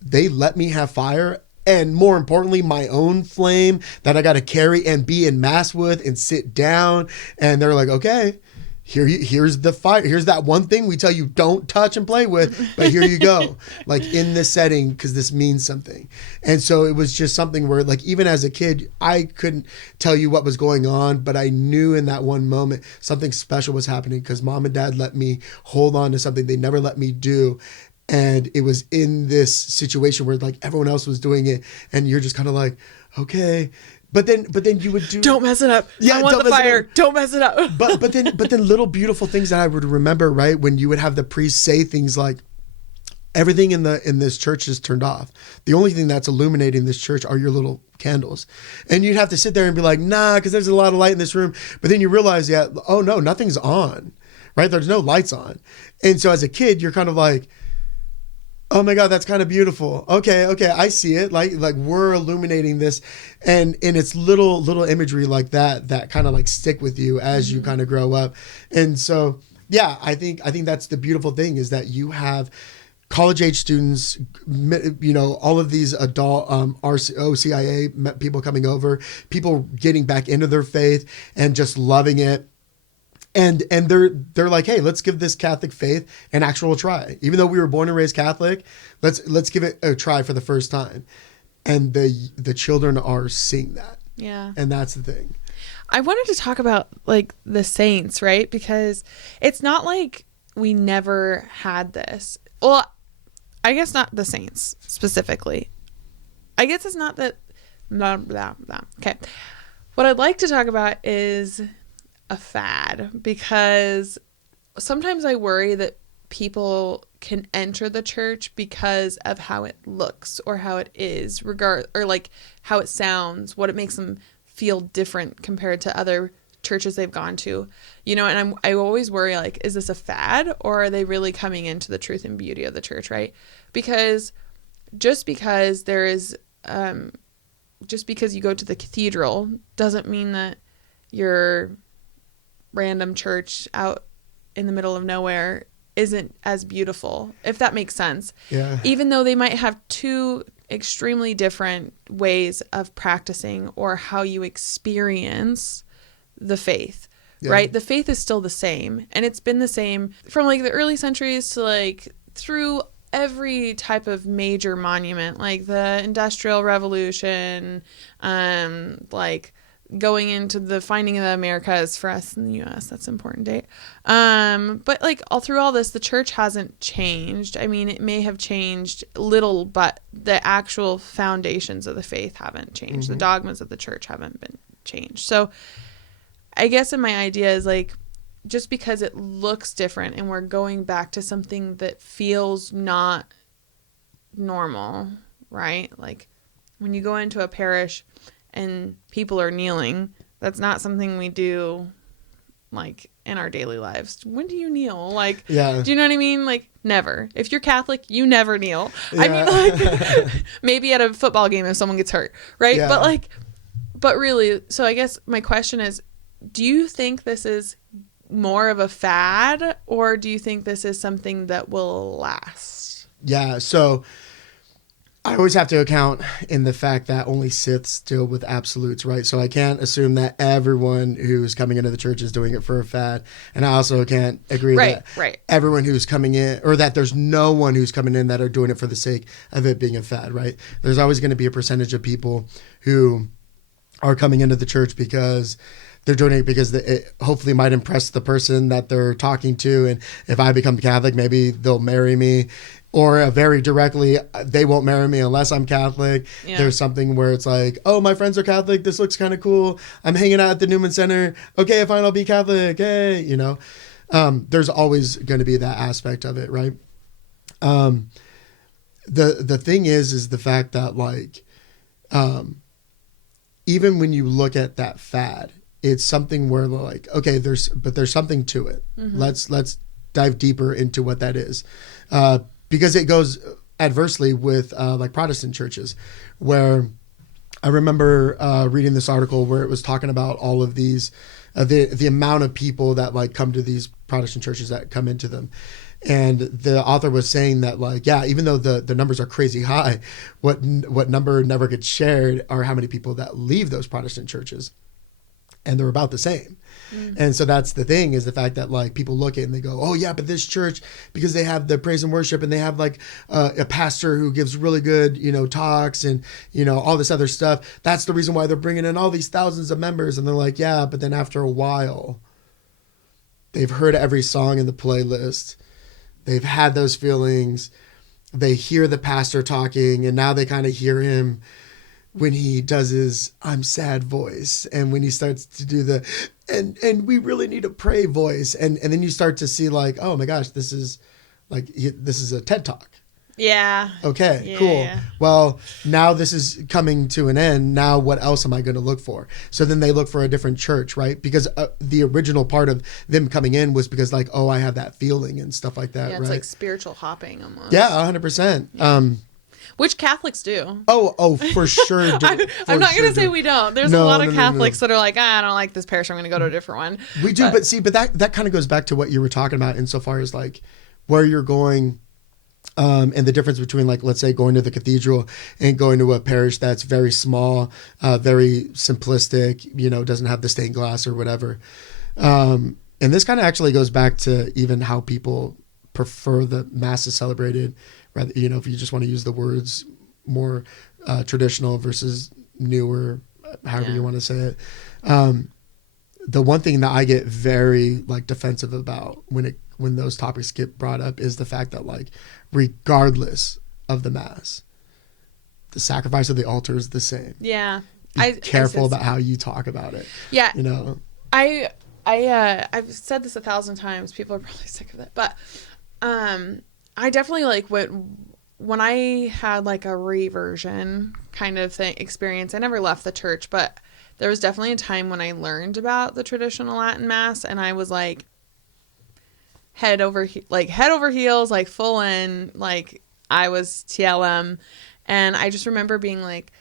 they let me have fire. And more importantly, my own flame that I got to carry and be in mass with and sit down. And they're like, okay, here's the fire. Here's that one thing we tell you don't touch and play with, but here you go. Like in this setting, because this means something. And so it was just something where like, even as a kid, I couldn't tell you what was going on, but I knew in that one moment something special was happening because mom and dad let me hold on to something they never let me do. And it was in this situation where like everyone else was doing it and you're just kind of like, okay. But then you would do. Don't mess it up. Yeah, I want the fire. Don't mess it up. but then little beautiful things that I would remember, right? When you would have the priest say things like, everything in this church is turned off. The only thing that's illuminating this church are your little candles. And you'd have to sit there and be like, nah, because there's a lot of light in this room. But then you realize, yeah, oh no, nothing's on, right? There's no lights on. And so as a kid, you're kind of like, oh my God, that's kind of beautiful. Okay, I see it. Like we're illuminating this, and it's little imagery like that kind of like stick with you as you kind of grow up. And so, yeah, I think that's the beautiful thing is that you have college age students, you know, all of these adult OCIA people coming over, people getting back into their faith and just loving it. And they're like, hey, let's give this Catholic faith an actual try. Even though we were born and raised Catholic, let's give it a try for the first time. And the children are seeing that. Yeah. And that's the thing. I wanted to talk about like the saints, right? Because it's not like we never had this. Well, I guess not the saints specifically. I guess it's not that blah, blah, blah. Okay. What I'd like to talk about is a fad, because sometimes I worry that people can enter the church because of how it looks or how it is, or like how it sounds, what it makes them feel different compared to other churches they've gone to, you know. And I always worry, like, is this a fad or are they really coming into the truth and beauty of the church, right? Because just because there is just because you go to the cathedral doesn't mean that your random church out in the middle of nowhere isn't as beautiful, if that makes sense. Yeah. Even though they might have two extremely different ways of practicing or how you experience the faith, right? The faith is still the same, and it's been the same from like the early centuries to like through every type of major monument, like the Industrial Revolution, like going into the finding of the Americas for us in the U.S. That's an important date. But like all through all this, the church hasn't changed. I mean, it may have changed little, but the actual foundations of the faith haven't changed. The dogmas of the church haven't been changed. So I guess in my idea is like, just because it looks different and we're going back to something that feels not normal, right? Like when you go into a parish and people are kneeling, that's not something we do like in our daily lives. When do you kneel? Like, yeah. Do you know what I mean? Like, never. If you're Catholic, you never kneel. Yeah. I mean, like, maybe at a football game if someone gets hurt, right? Yeah. But really, so I guess my question is, do you think this is more of a fad, or do you think this is something that will last? Yeah, so I always have to account in the fact that only Siths deal with absolutes, right? So I can't assume that everyone who's coming into the church is doing it for a fad. And I also can't agree that everyone who's coming in, or that there's no one who's coming in that are doing it for the sake of it being a fad, right? There's always going to be a percentage of people who are coming into the church because they're doing it because it hopefully might impress the person that they're talking to. And if I become Catholic, maybe they'll marry me. Or very directly, they won't marry me unless I'm Catholic. Yeah. There's something where it's like, oh, my friends are Catholic. This looks kind of cool. I'm hanging out at the Newman Center. Okay, fine, I'll be Catholic. Hey, you know. There's always going to be that aspect of it, right? The thing is the fact that, like, even when you look at that fad, it's something where, like, okay, there's something to it. Mm-hmm. Let's dive deeper into what that is. Because it goes adversely with like Protestant churches, where I remember reading this article where it was talking about all of these, the amount of people that like come to these Protestant churches that come into them. And the author was saying that, like, yeah, even though the numbers are crazy high, what number never gets shared are how many people that leave those Protestant churches. And they're about the same. And so that's the thing, is the fact that, like, people look at it and they go, oh yeah, but this church, because they have the praise and worship and they have like a pastor who gives really good, talks and, all this other stuff. That's the reason why they're bringing in all these thousands of members. And they're like, yeah, but then after a while, they've heard every song in the playlist. They've had those feelings. They hear the pastor talking, and now they kind of hear him when he does his "I'm sad" voice, and when he starts to do the and we really need to pray voice, and then you start to see, like, oh my gosh, this is a TED Talk. Yeah. Okay, yeah, cool. Yeah. Well, now this is coming to an end. Now what else am I going to look for? So then they look for a different church, right? Because the original part of them coming in was because, like, oh, I have that feeling and stuff like that, Yeah, it's right? like spiritual hopping almost. Yeah, 100%. Yeah. Which Catholics do. Oh, for sure. I'm not going to say we don't. There's a lot of Catholics that are like, I don't like this parish, I'm going to go to a different one. We do, but that kind of goes back to what you were talking about insofar as, like, where you're going, and the difference between, like, let's say going to the cathedral and going to a parish that's very small, very simplistic, doesn't have the stained glass or whatever. And this kind of actually goes back to even how people prefer the masses celebrated, rather, if you just want to use the words more traditional versus newer, however you want to say it. The one thing that I get very, like, defensive about when those topics get brought up is the fact that, like, regardless of the mass, the sacrifice of the altar is the same. Yeah. Be careful about how you talk about it. Yeah. I've said this 1,000 times. People are probably sick of it, but I definitely, like, when I had, like, a reversion kind of experience. I never left the church, but there was definitely a time when I learned about the traditional Latin Mass, and I was, like, head over heels, like, full in, like, I was TLM. And I just remember being like,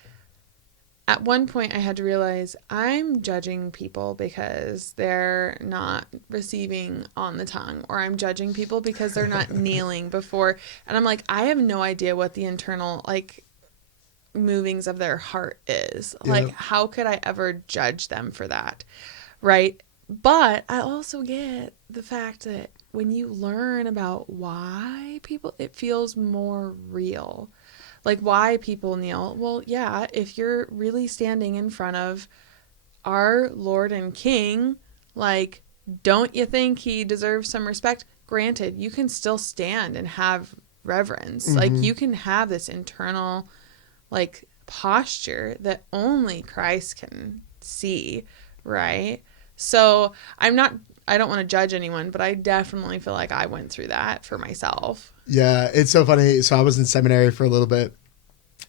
at one point I had to realize I'm judging people because they're not receiving on the tongue, or I'm judging people because they're not kneeling before. And I'm like, I have no idea what the internal, like, movings of their heart is. Yeah. Like, how could I ever judge them for that? Right. But I also get the fact that when you learn about why people, it feels more real. Like, why people kneel. Well, yeah, if you're really standing in front of our Lord and King, like, don't you think he deserves some respect? Granted, you can still stand and have reverence. Mm-hmm. Like, you can have this internal, like, posture that only Christ can see, right? So I don't want to judge anyone, but I definitely feel like I went through that for myself. Yeah, it's so funny. So I was in seminary for a little bit,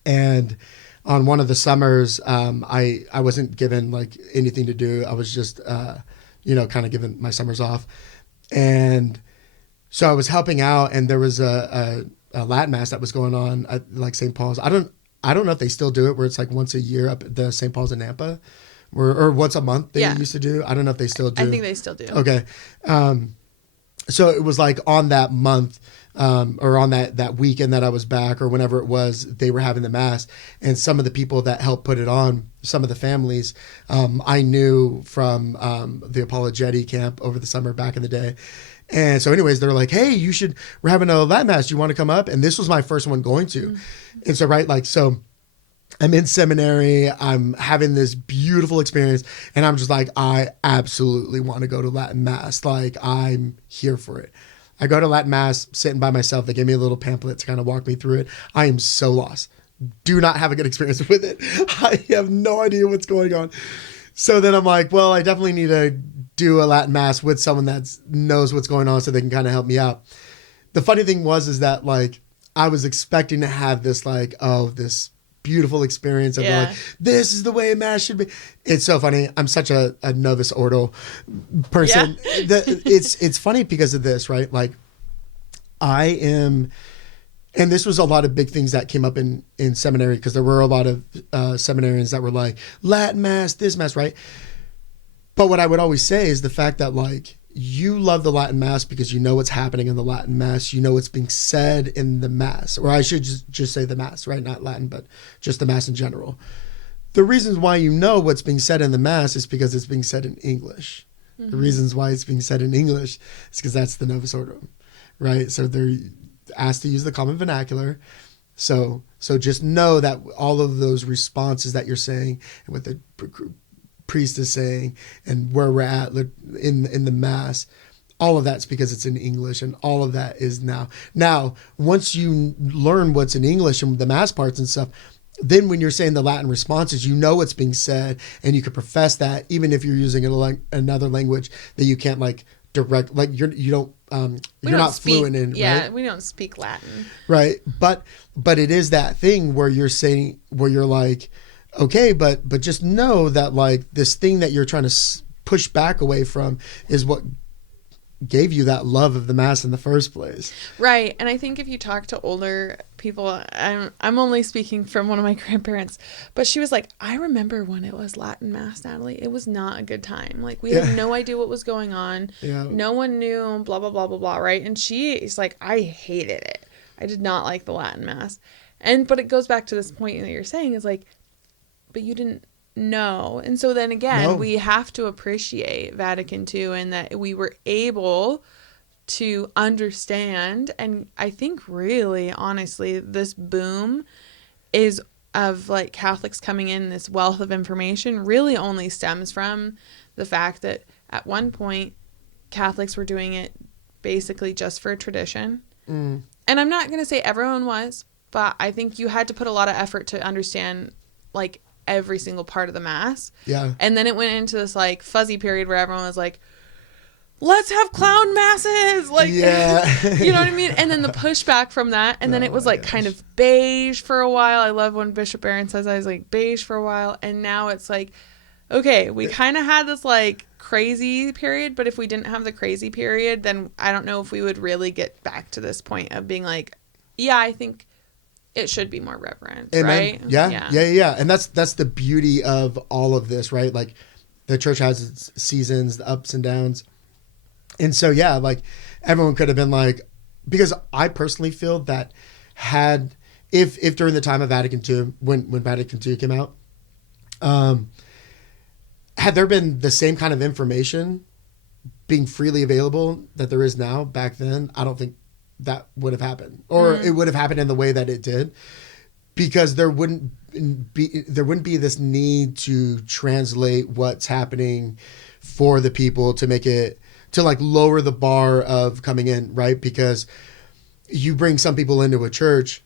and on one of the summers, I wasn't given, like, anything to do. I was just, kind of given my summers off. And so I was helping out, and there was a Latin Mass that was going on at, like, St. Paul's. I don't know if they still do it, where it's like once a year up at the St. Paul's in Nampa. Or once a month they used to do. I don't know if they still do. I think they still do. Okay. So it was like on that month, or on that weekend that I was back, or whenever it was, they were having the Mass. And some of the people that helped put it on, some of the families, I knew from the Apologeti camp over the summer back in the day. And so anyways, they're like, hey, we're having a Latin Mass. Do you want to come up? And this was my first one going to. Mm-hmm. And so, right, like, so I'm in seminary, I'm having this beautiful experience, and I'm just like, I absolutely want to go to Latin Mass. Like, I'm here for it. I go to Latin Mass, sitting by myself. They gave me a little pamphlet to kind of walk me through it. I am so lost. Do not have a good experience with it. I have no idea what's going on. So then I'm like, well, I definitely need to do a Latin Mass with someone that knows what's going on so they can kind of help me out. The funny thing is that, like, I was expecting to have this, like, this beautiful experience of like, this is the way Mass should be. It's so funny. I'm such a Novus Ordo person. Yeah. It's funny because of this, right? Like, I am, and this was a lot of big things that came up in seminary, because there were a lot of seminarians that were like, Latin Mass, this Mass, right? But what I would always say is the fact that, like, you love the Latin Mass because you know what's happening in the Latin Mass. You know what's being said in the Mass. Or I should just say the Mass, right? Not Latin, but just the Mass in general. The reasons why you know what's being said in the Mass is because it's being said in English. Mm-hmm. The reasons why it's being said in English is because that's the Novus Ordo, right? So they're asked to use the common vernacular. So just know that all of those responses that you're saying and what the priest is saying and where we're at in the Mass, all of that's because it's in English, and all of that is now once you learn what's in English and the Mass parts and stuff, then when you're saying the Latin responses, you know what's being said, and you can profess that even if you're using another language that you can't like direct, like you're not fluent in. Yeah, right? We don't speak Latin, right? But it is that thing where you're saying, where you're like, okay, but just know that like this thing that you're trying to push back away from is what gave you that love of the Mass in the first place. Right. And I think if you talk to older people, I'm only speaking from one of my grandparents, but she was like, I remember when it was Latin Mass, Natalie, it was not a good time. Like we had no idea what was going on. Yeah. No one knew, blah, blah, blah, blah, blah. Right. And she's like, I hated it. I did not like the Latin Mass. But it goes back to this point that you're saying is like, but you didn't know. And so then again, we have to appreciate Vatican II and that we were able to understand. And I think really, honestly, this boom is of like Catholics coming in, this wealth of information really only stems from the fact that at one point Catholics were doing it basically just for tradition. And I'm not going to say everyone was, but I think you had to put a lot of effort to understand like every single part of the Mass. Yeah. And then it went into this like fuzzy period where everyone was like, let's have clown masses. Like, yeah. You know what I mean? And then the pushback from that. And then it was like kind of beige for a while. I love when Bishop Barron says I was like beige for a while. And now it's like, okay, we kind of had this like crazy period, but if we didn't have the crazy period, then I don't know if we would really get back to this point of being like, yeah, I think it should be more reverent. Amen. Right? Yeah. And that's the beauty of all of this, right? Like the church has its seasons, the ups and downs. And so, yeah, like everyone could have been like, because I personally feel that if during the time of Vatican II, when Vatican II came out, had there been the same kind of information being freely available that there is now back then, I don't think that would have happened, or it would have happened in the way that it did, because there wouldn't be this need to translate what's happening for the people to make it, to like lower the bar of coming in, right? Because you bring some people into a church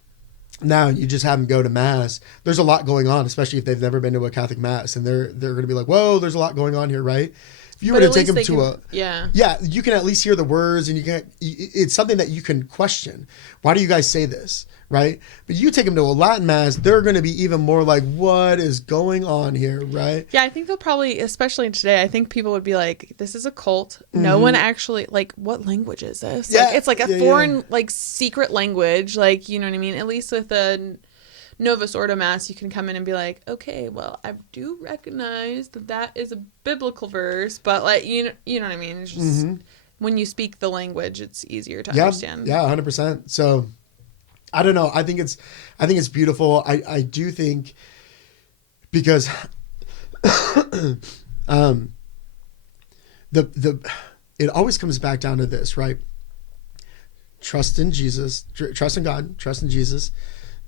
now, you just have them go to Mass. There's a lot going on, especially if they've never been to a Catholic Mass, and they're going to be like, whoa, there's a lot going on here, right? If you were to take them to you can at least hear the words, and it's something that you can question. Why do you guys say this, right? But you take them to a Latin Mass, they're going to be even more like, what is going on here, right? Yeah, I think they'll probably, especially today, I think people would be like, this is a cult. No one actually, like, what language is this? Yeah, like, it's like a foreign, like, secret language, like, you know what I mean? At least with the Novus Ordo Mass, you can come in and be like, okay, well, I do recognize that is a biblical verse, but like, you know what I mean? It's just when you speak the language, it's easier to understand. Yeah, 100%. So I don't know. I think it's beautiful. I do think, because it always comes back down to this, right? Trust in Jesus, trust in God, trust in Jesus.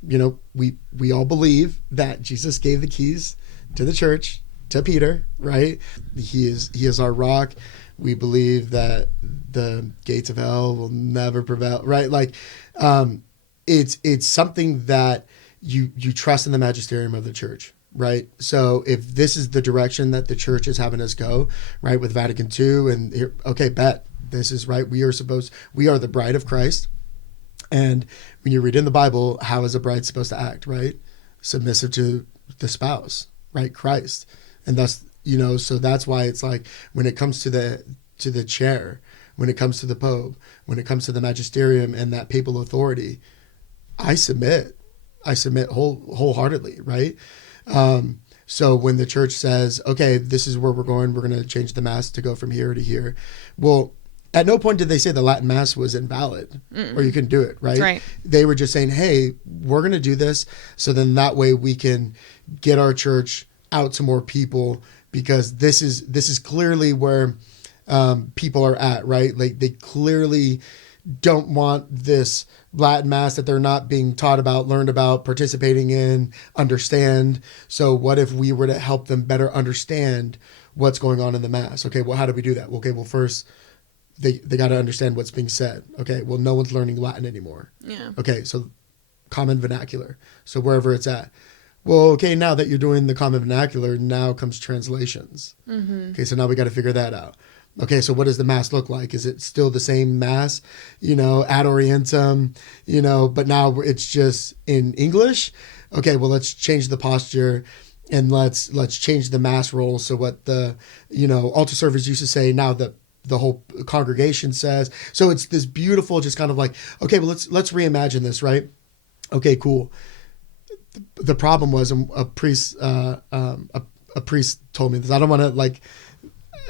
You know, we all believe that Jesus gave the keys to the church to Peter, right? He is our rock. We believe that the gates of hell will never prevail, right? Like, it's something that you trust in the magisterium of the church, right? So if this is the direction that the church is having us go, right, with Vatican II, and here, okay, bet this is right. We are the bride of Christ. And when you read in the Bible, how is a bride supposed to act, right? Submissive to the spouse, right? Christ. And that's, so that's why it's like, when it comes to the chair, when it comes to the Pope, when it comes to the magisterium and that papal authority, I submit wholeheartedly, right? So when the church says, okay, this is where we're going to change the mass to go from here to here. Well, at no point did they say the Latin mass was invalid or you couldn't do it, right? Right. They were just saying, hey, we're going to do this. So then that way we can get our church out to more people, because this is clearly where people are at, right? Like they clearly don't want this Latin mass that they're not being taught about, learned about, participating in, understand. So what if we were to help them better understand what's going on in the mass? Okay, well, how do we do that? Okay, well, first they got to understand what's being said. Okay, well, no one's learning Latin anymore. Yeah. Okay, so common vernacular. So wherever it's at. Well, okay, now that you're doing the common vernacular, now comes translations. Okay, so now we got to figure that out. Okay, so what does the mass look like? Is it still the same mass, ad orientem, but now it's just in English? Okay, well, let's change the posture and let's change the mass roll. So what the, altar servers used to say, now the whole congregation says. So it's this beautiful, just kind of like, okay, well, let's reimagine this, right? Okay, cool. The problem was a priest told me this. I don't want to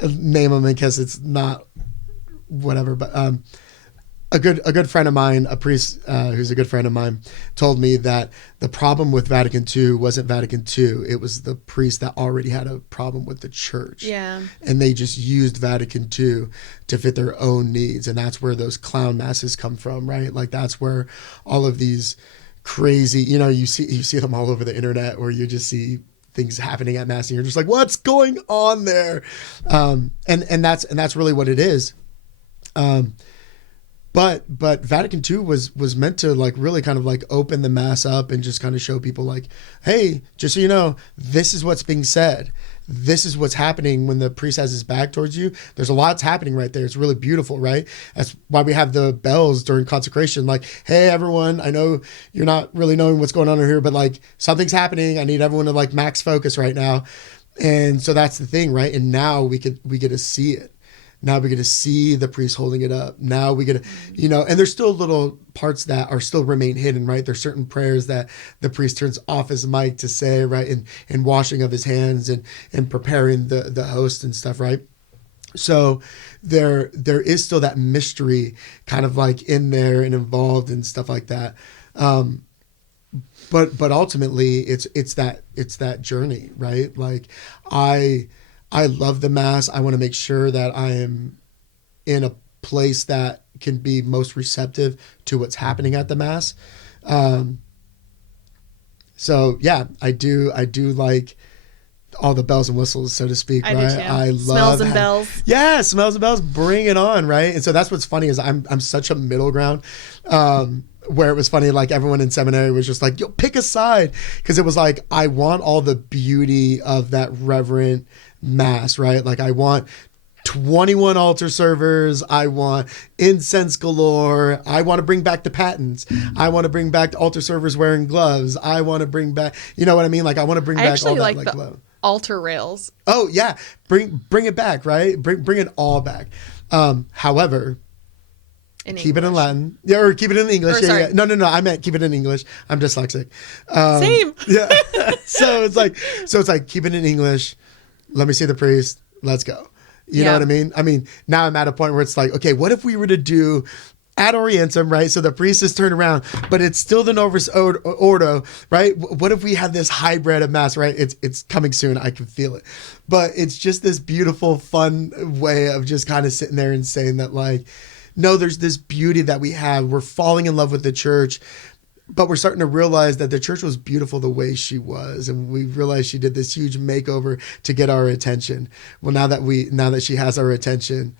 name him in case it's not whatever, but a good friend of mine, a priest who's a good friend of mine, told me that the problem with Vatican II wasn't Vatican II. It was the priests that already had a problem with the church. Yeah. And they just used Vatican II to fit their own needs. And that's where those clown masses come from, right? Like that's where all of these crazy, you see them all over the internet, where you just see things happening at mass and you're just like, what's going on there? And that's really what it is. But Vatican II was meant to really kind of open the mass up and just kind of show people hey, just so you know, this is what's being said. This is what's happening when the priest has his back towards you. There's a lot's happening right there. It's really beautiful, right? That's why we have the bells during consecration. Hey, everyone, I know you're not really knowing what's going on over here, but something's happening. I need everyone to max focus right now. And so that's the thing, right? And now we get to see it. Now we get to see the priest holding it up. Now we get to, and there's still little parts that are still remain hidden, right? There's certain prayers that the priest turns off his mic to say, right? And washing of his hands and preparing the host and stuff, right? So there is still that mystery kind of in there and involved and stuff like that. But ultimately it's that journey, right? I love the mass. I want to make sure that I am in a place that can be most receptive to what's happening at the mass. So yeah, I do like all the bells and whistles, so to speak, I right? do too. I love smells and bells. Yeah, smells and bells. Bring it on, right? And so that's what's funny is I'm such a middle ground. Where it was funny, everyone in seminary was just yo, pick a side, because it was I want all the beauty of that reverent mass, right? I want 21 altar servers. I want incense galore. I want to bring back the patens. I want to bring back the altar servers wearing gloves. I want to bring back, you know what I mean? I want to bring back all that the love. Altar rails. Oh yeah, bring it back, right? Bring it all back. However, keep it in Latin. Yeah, or keep it in English. Yeah. No. I meant keep it in English. I'm dyslexic. Same. Yeah. So it's keep it in English. Let me see the priest. Let's go. You know what I mean? I mean, now I'm at a point where it's okay, what if we were to do ad orientem, right? So the priest is turned around, but it's still the Novus Ordo, right? What if we had this hybrid of mass, right? It's coming soon. I can feel it. But it's just this beautiful, fun way of just kind of sitting there and saying that no, there's this beauty that we have. We're falling in love with the church, but we're starting to realize that the church was beautiful the way she was. And we realized she did this huge makeover to get our attention. Well, now that she has our attention,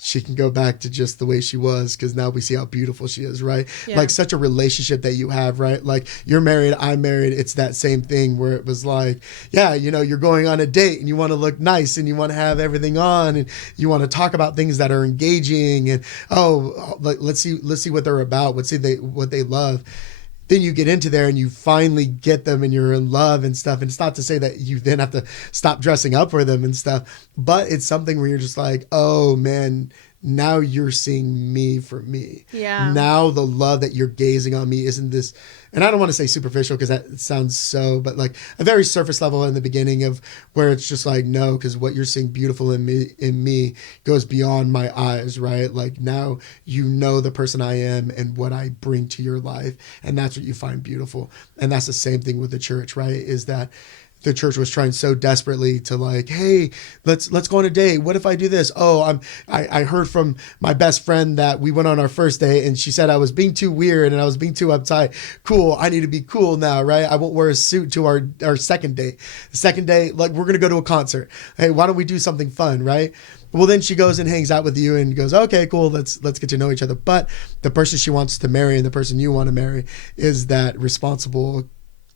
she can go back to just the way she was, because now we see how beautiful she is, right? Yeah. Such a relationship that you have, right? You're married, I'm married. It's that same thing where it was yeah, you're going on a date and you want to look nice and you want to have everything on and you want to talk about things that are engaging and, let's see what they're about. What they love. Then you get into there and you finally get them and you're in love and stuff. And it's not to say that you then have to stop dressing up for them and stuff, but it's something where you're just oh man, now you're seeing me for me. Yeah. Now the love that you're gazing on me isn't this, and I don't want to say superficial because that sounds so, but like a very surface level in the beginning of where it's just like, no, because what you're seeing beautiful in me goes beyond my eyes, right? Like now you know the person I am and what I bring to your life, and that's what you find beautiful. And that's the same thing with the church, right? Is that the church was trying so desperately to like, hey, let's go on a date. What if I do this? Oh, I heard from my best friend that we went on our first date and she said I was being too weird and I was being too uptight. Cool. I need to be cool now, right? I won't wear a suit to our second date. The second date, like we're going to go to a concert. Hey, why don't we do something fun, right? Well, then she goes and hangs out with you and goes, okay, cool. Let's get to know each other. But the person she wants to marry and the person you want to marry is that responsible,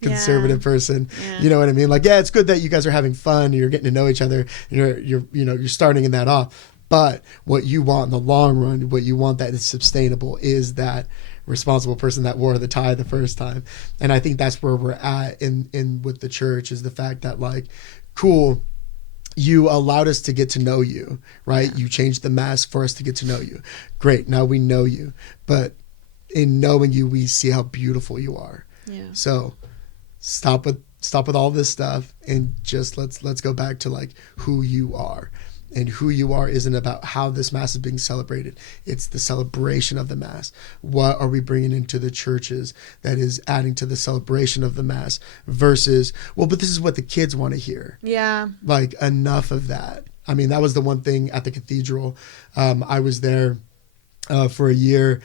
conservative person. You know what I mean? Like, yeah, it's good that you guys are having fun and you're getting to know each other and you're starting in that off. But what you want in the long run, what you want that is sustainable, is that responsible person that wore the tie the first time. And I think that's where we're at in with the church, is the fact that like, cool, you allowed us to get to know you, right? You changed the mass for us to get to know you. Great. Now we know you, but in knowing you, we see how beautiful you are. Yeah. So stop with all this stuff and just let's go back to like who you are. And who you are isn't about how this mass is being celebrated. It's the celebration of the mass. What are we bringing into the churches that is adding to the celebration of the mass versus, well, but this is what the kids want to hear. Yeah. Like, enough of that. I mean, that was the one thing at the cathedral. I was there for a year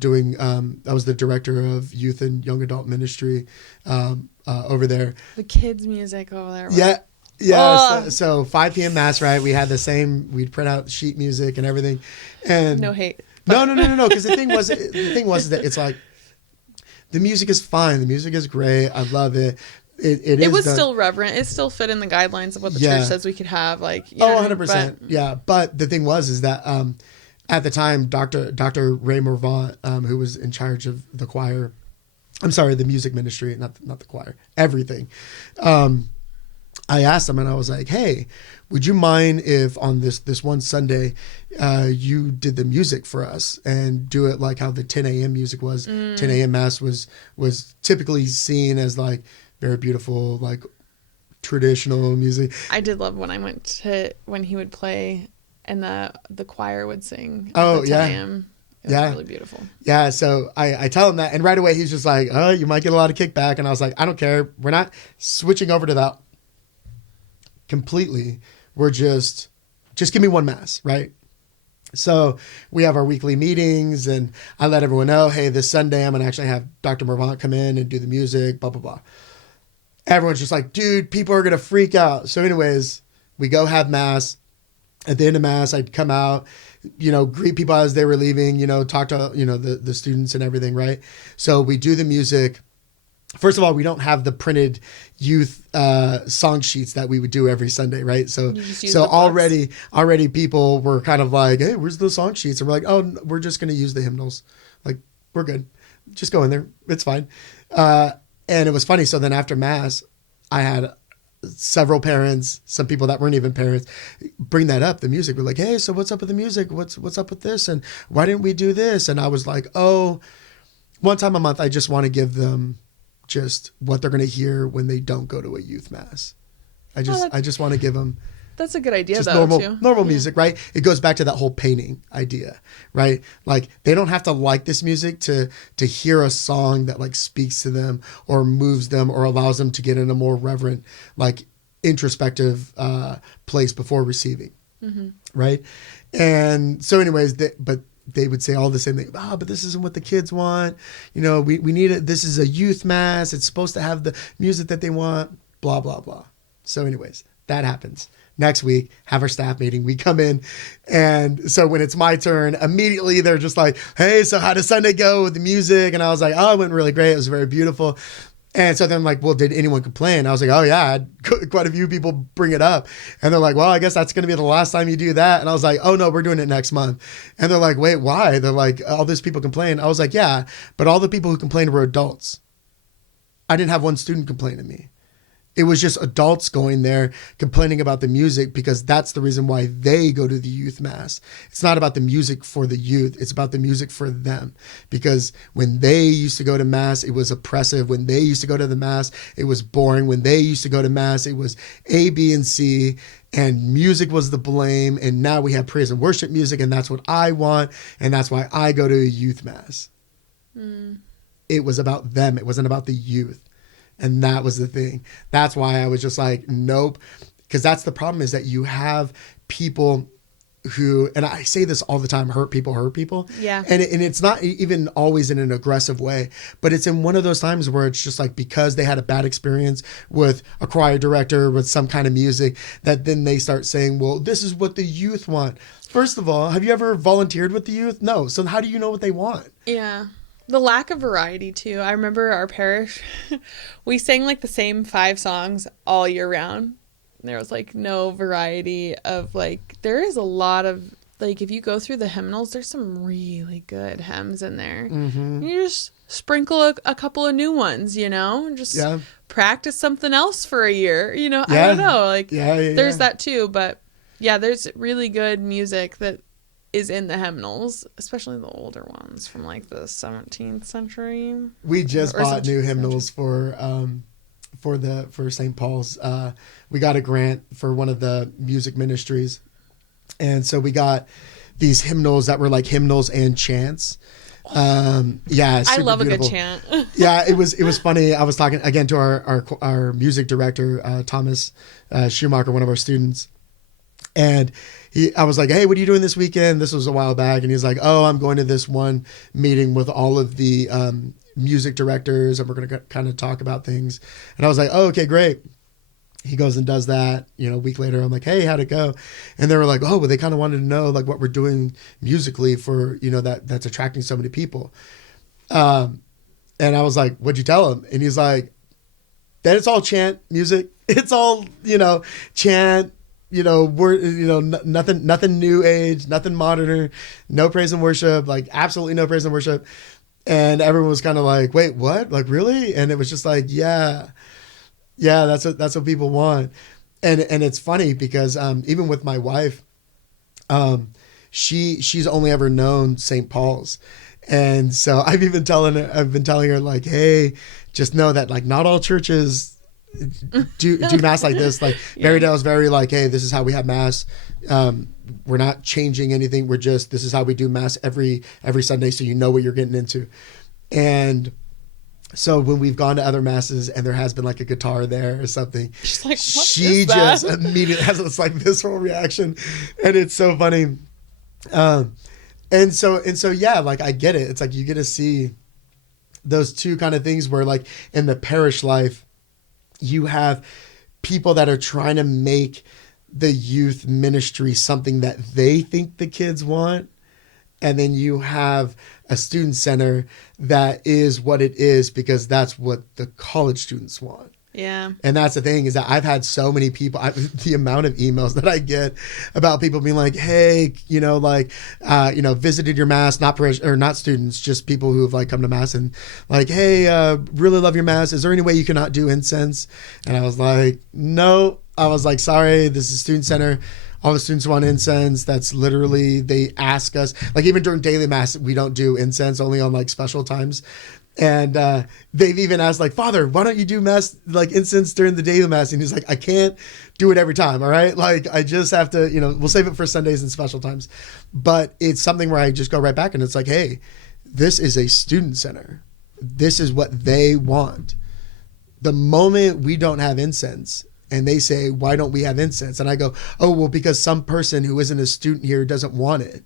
doing, I was the director of youth and young adult ministry over there. The kids' music over there. Yeah. Yeah, so 5 p.m. mass, right? We had the same. We'd print out sheet music and everything, and no hate. No. Because the thing was is that it's like the music is fine. The music is great. I love it. It was still reverent. It still fit in the guidelines of what the church says we could have. Like 100%. Yeah, but the thing was is that at the time, Dr. Ray Morvant, who was in charge of the choir, I'm sorry, the music ministry, not the choir, everything. I asked him and I was like, hey, would you mind if on this one Sunday you did the music for us and do it like how the 10 a.m. music was? 10 a.m. mass was typically seen as like very beautiful, like traditional music. I did love when I went to when he would play and the choir would sing at Oh, the 10 yeah. a.m. It was really beautiful. Yeah, so I tell him that, and right away he's just like, oh, you might get a lot of kickback. And I was like, I don't care. We're not switching over to that completely. We're just give me one mass, right? So we have our weekly meetings and I let everyone know, hey, this Sunday I'm going to actually have Dr. Morvant come in and do the music, blah, blah, blah. Everyone's just like, dude, people are going to freak out. So anyways, we go have mass. At the end of mass, I'd come out, greet people as they were leaving, talk to, the students and everything, right? So we do the music. First of all, we don't have the printed youth song sheets that we would do every Sunday, right? So already people were kind of like, hey, where's the song sheets? And we're like, oh, we're just going to use the hymnals. Like, we're good. Just go in there. It's fine. And it was funny. So then after mass, I had several parents, some people that weren't even parents, bring that up, the music. We're like, hey, so what's up with the music? What's up with this? And why didn't we do this? And I was like, oh, one time a month, I just want to give them just what they're going to hear when they don't go to a youth mass. I just want to give them. That's a good idea, just though, normal music, right? It goes back to that whole painting idea, right? Like they don't have to like this music to hear a song that like speaks to them or moves them or allows them to get in a more reverent, like introspective place before receiving, right? And so, anyways, but they would say all the same thing. But this isn't what the kids want. We need it. This is a youth mass. It's supposed to have the music that they want. Blah blah blah. So, anyways, that happens. Next week, have our staff meeting. We come in, and so when it's my turn, immediately they're just like, "Hey, so how did Sunday go with the music?" And I was like, "Oh, it went really great. It was very beautiful." And so they're like, well, did anyone complain? I was like, oh yeah, I had quite a few people bring it up. And they're like, well, I guess that's going to be the last time you do that. And I was like, oh no, we're doing it next month. And they're like, wait, why? They're like, all these people complain. I was like, yeah, but all the people who complained were adults. I didn't have one student complain to me. It was just adults going there complaining about the music, because that's the reason why they go to the youth mass. It's not about the music for the youth. It's about the music for them. Because when they used to go to mass, it was oppressive. When they used to go to the mass, it was boring. When they used to go to mass, it was A, B, and C, and music was the blame. And now we have praise and worship music, and that's what I want. And that's why I go to a youth mass. It was about them. It wasn't about the youth. And that was the thing. That's why I was just like, nope. Because that's the problem, is that you have people who, and I say this all the time, hurt people. Yeah. And it's not even always in an aggressive way, but it's in one of those times where it's just like, because they had a bad experience with a choir director, with some kind of music, that then they start saying, well, this is what the youth want. First of all, have you ever volunteered with the youth? No. So how do you know what they want? Yeah. The lack of variety, too. I remember our parish, we sang like the same 5 songs all year round. There was like no variety of like, there is a lot of, like, if you go through the hymnals, there's some really good hymns in there. You just sprinkle a couple of new ones, and just practice something else for a year. I don't know. Like, there's that too. But yeah, there's really good music that is in the hymnals, especially the older ones from like the 17th century. We just bought new hymnals for St. Paul's. We got a grant for one of the music ministries, and so we got these hymnals that were like hymnals and chants. I love a good chant. It was funny. I was talking again to our music director, Thomas Schumacher, one of our students, and I was like, hey, what are you doing this weekend? This was a while back. And he's like, oh, I'm going to this one meeting with all of the music directors, and we're going to kind of talk about things. And I was like, oh, okay, great. He goes and does that. A week later, I'm like, hey, how'd it go? And they were like, oh, well, they kind of wanted to know like what we're doing musically for, that's attracting so many people. And I was like, what'd you tell him? And he's like, that it's all chant music. It's all, chant. Nothing new age, nothing modern, no praise and worship, like absolutely no praise and worship. And everyone was kind of like, wait, what? Like, really? And it was just like, yeah, that's what people want. And it's funny because even with my wife, she's only ever known St. Paul's. And so I've been telling her like, hey, just know that like not all churches do mass like this. Like Marydale is very like, hey, this is how we have mass. We're not changing anything. This is how we do mass every Sunday, so you know what you're getting into. And so when we've gone to other masses and there has been like a guitar there or something, she's like, she just immediately has this like visceral reaction, and it's so funny. And so yeah, like I get it. It's like you get to see those two kind of things where like in the parish life, you have people that are trying to make the youth ministry something that they think the kids want. And then you have a student center that is what it is because that's what the college students want. Yeah. And that's the thing, is that I've had so many people, the amount of emails that I get about people being like, hey, visited your mass, not students, just people who have like come to mass and like, hey, really love your mass. Is there any way you cannot do incense? And I was like, no. I was like, sorry, this is student center. All the students want incense. That's literally, they ask us, like even during daily mass, we don't do incense, only on like special times. And they've even asked like, Father, why don't you do mass, like incense during the daily mass? And he's like, I can't do it every time. All right. Like I just have to, we'll save it for Sundays and special times. But it's something where I just go right back and it's like, hey, this is a student center. This is what they want. The moment we don't have incense and they say, why don't we have incense? And I go, oh, well, because some person who isn't a student here doesn't want it.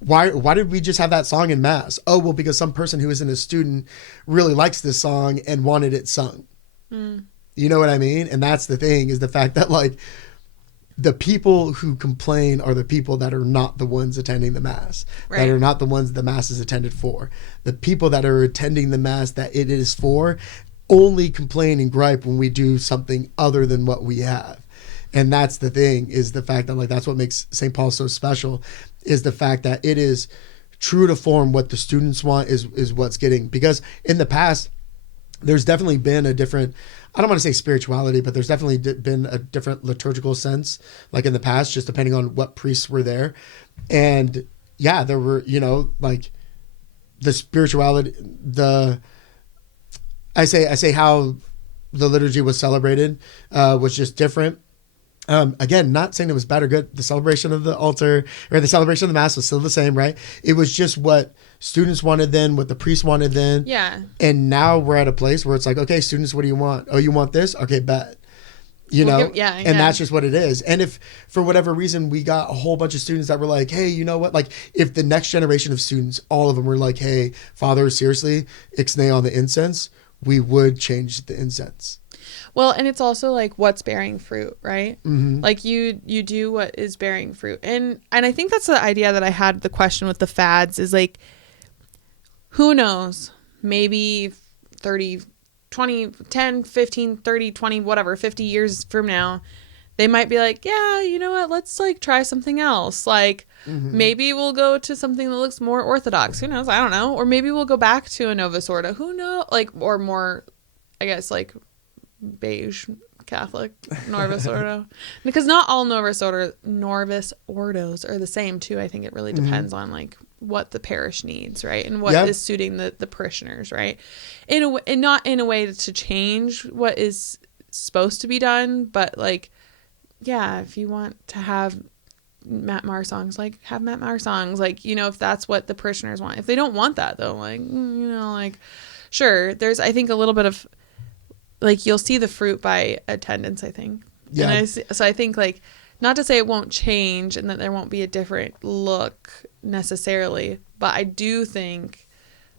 Why did we just have that song in mass? Oh, well, because some person who isn't a student really likes this song and wanted it sung. You know what I mean? And that's the thing, is the fact that like the people who complain are the people that are not the ones attending the mass, right? That are not the ones the mass is attended for. The people that are attending the mass that it is for only complain and gripe when we do something other than what we have. And that's the thing, is the fact that like that's what makes St. Paul so special, is the fact that it is true to form. What the students want is what's getting. Because in the past, there's definitely been a different, I don't want to say spirituality, but there's definitely been a different liturgical sense, like in the past, just depending on what priests were there. And yeah, there were, like the spirituality, I say how the liturgy was celebrated was just different. Again, not saying it was bad or good. The celebration of the altar or the celebration of the Mass was still the same, right? It was just what students wanted then, what the priest wanted then. Yeah. And now we're at a place where it's like, okay, students, what do you want? Oh, you want this? Okay, bet. And that's just what it is. And if for whatever reason we got a whole bunch of students that were like, hey, you know what? Like if the next generation of students, all of them were like, hey, Father, seriously, ixnay on the incense, we would change the incense. Well, and it's also like what's bearing fruit, right? Mm-hmm. Like you do what is bearing fruit. And I think that's the idea that I had the question with the fads is like, who knows? Maybe 30, 20, 10, 15, 30, 20, whatever, 50 years from now, they might be like, yeah, you know what? Let's like try something else. Like maybe we'll go to something that looks more orthodox. Who knows? I don't know. Or maybe we'll go back to a Novus Ordo. Who knows? Like, or more, I guess, like beige Catholic Novus Ordo, because not all Novus Ordos are the same too. I think it really depends on like what the parish needs, right, and what is suiting the parishioners, right, and not in a way to change what is supposed to be done, but like, yeah, if you want to have Matt Maher songs, like have Matt Maher songs, like, if that's what the parishioners want. If they don't want that though, like, like, sure, there's, I think, a little bit of like, you'll see the fruit by attendance, I think. Yeah. And so I think, like, not to say it won't change and that there won't be a different look necessarily, but I do think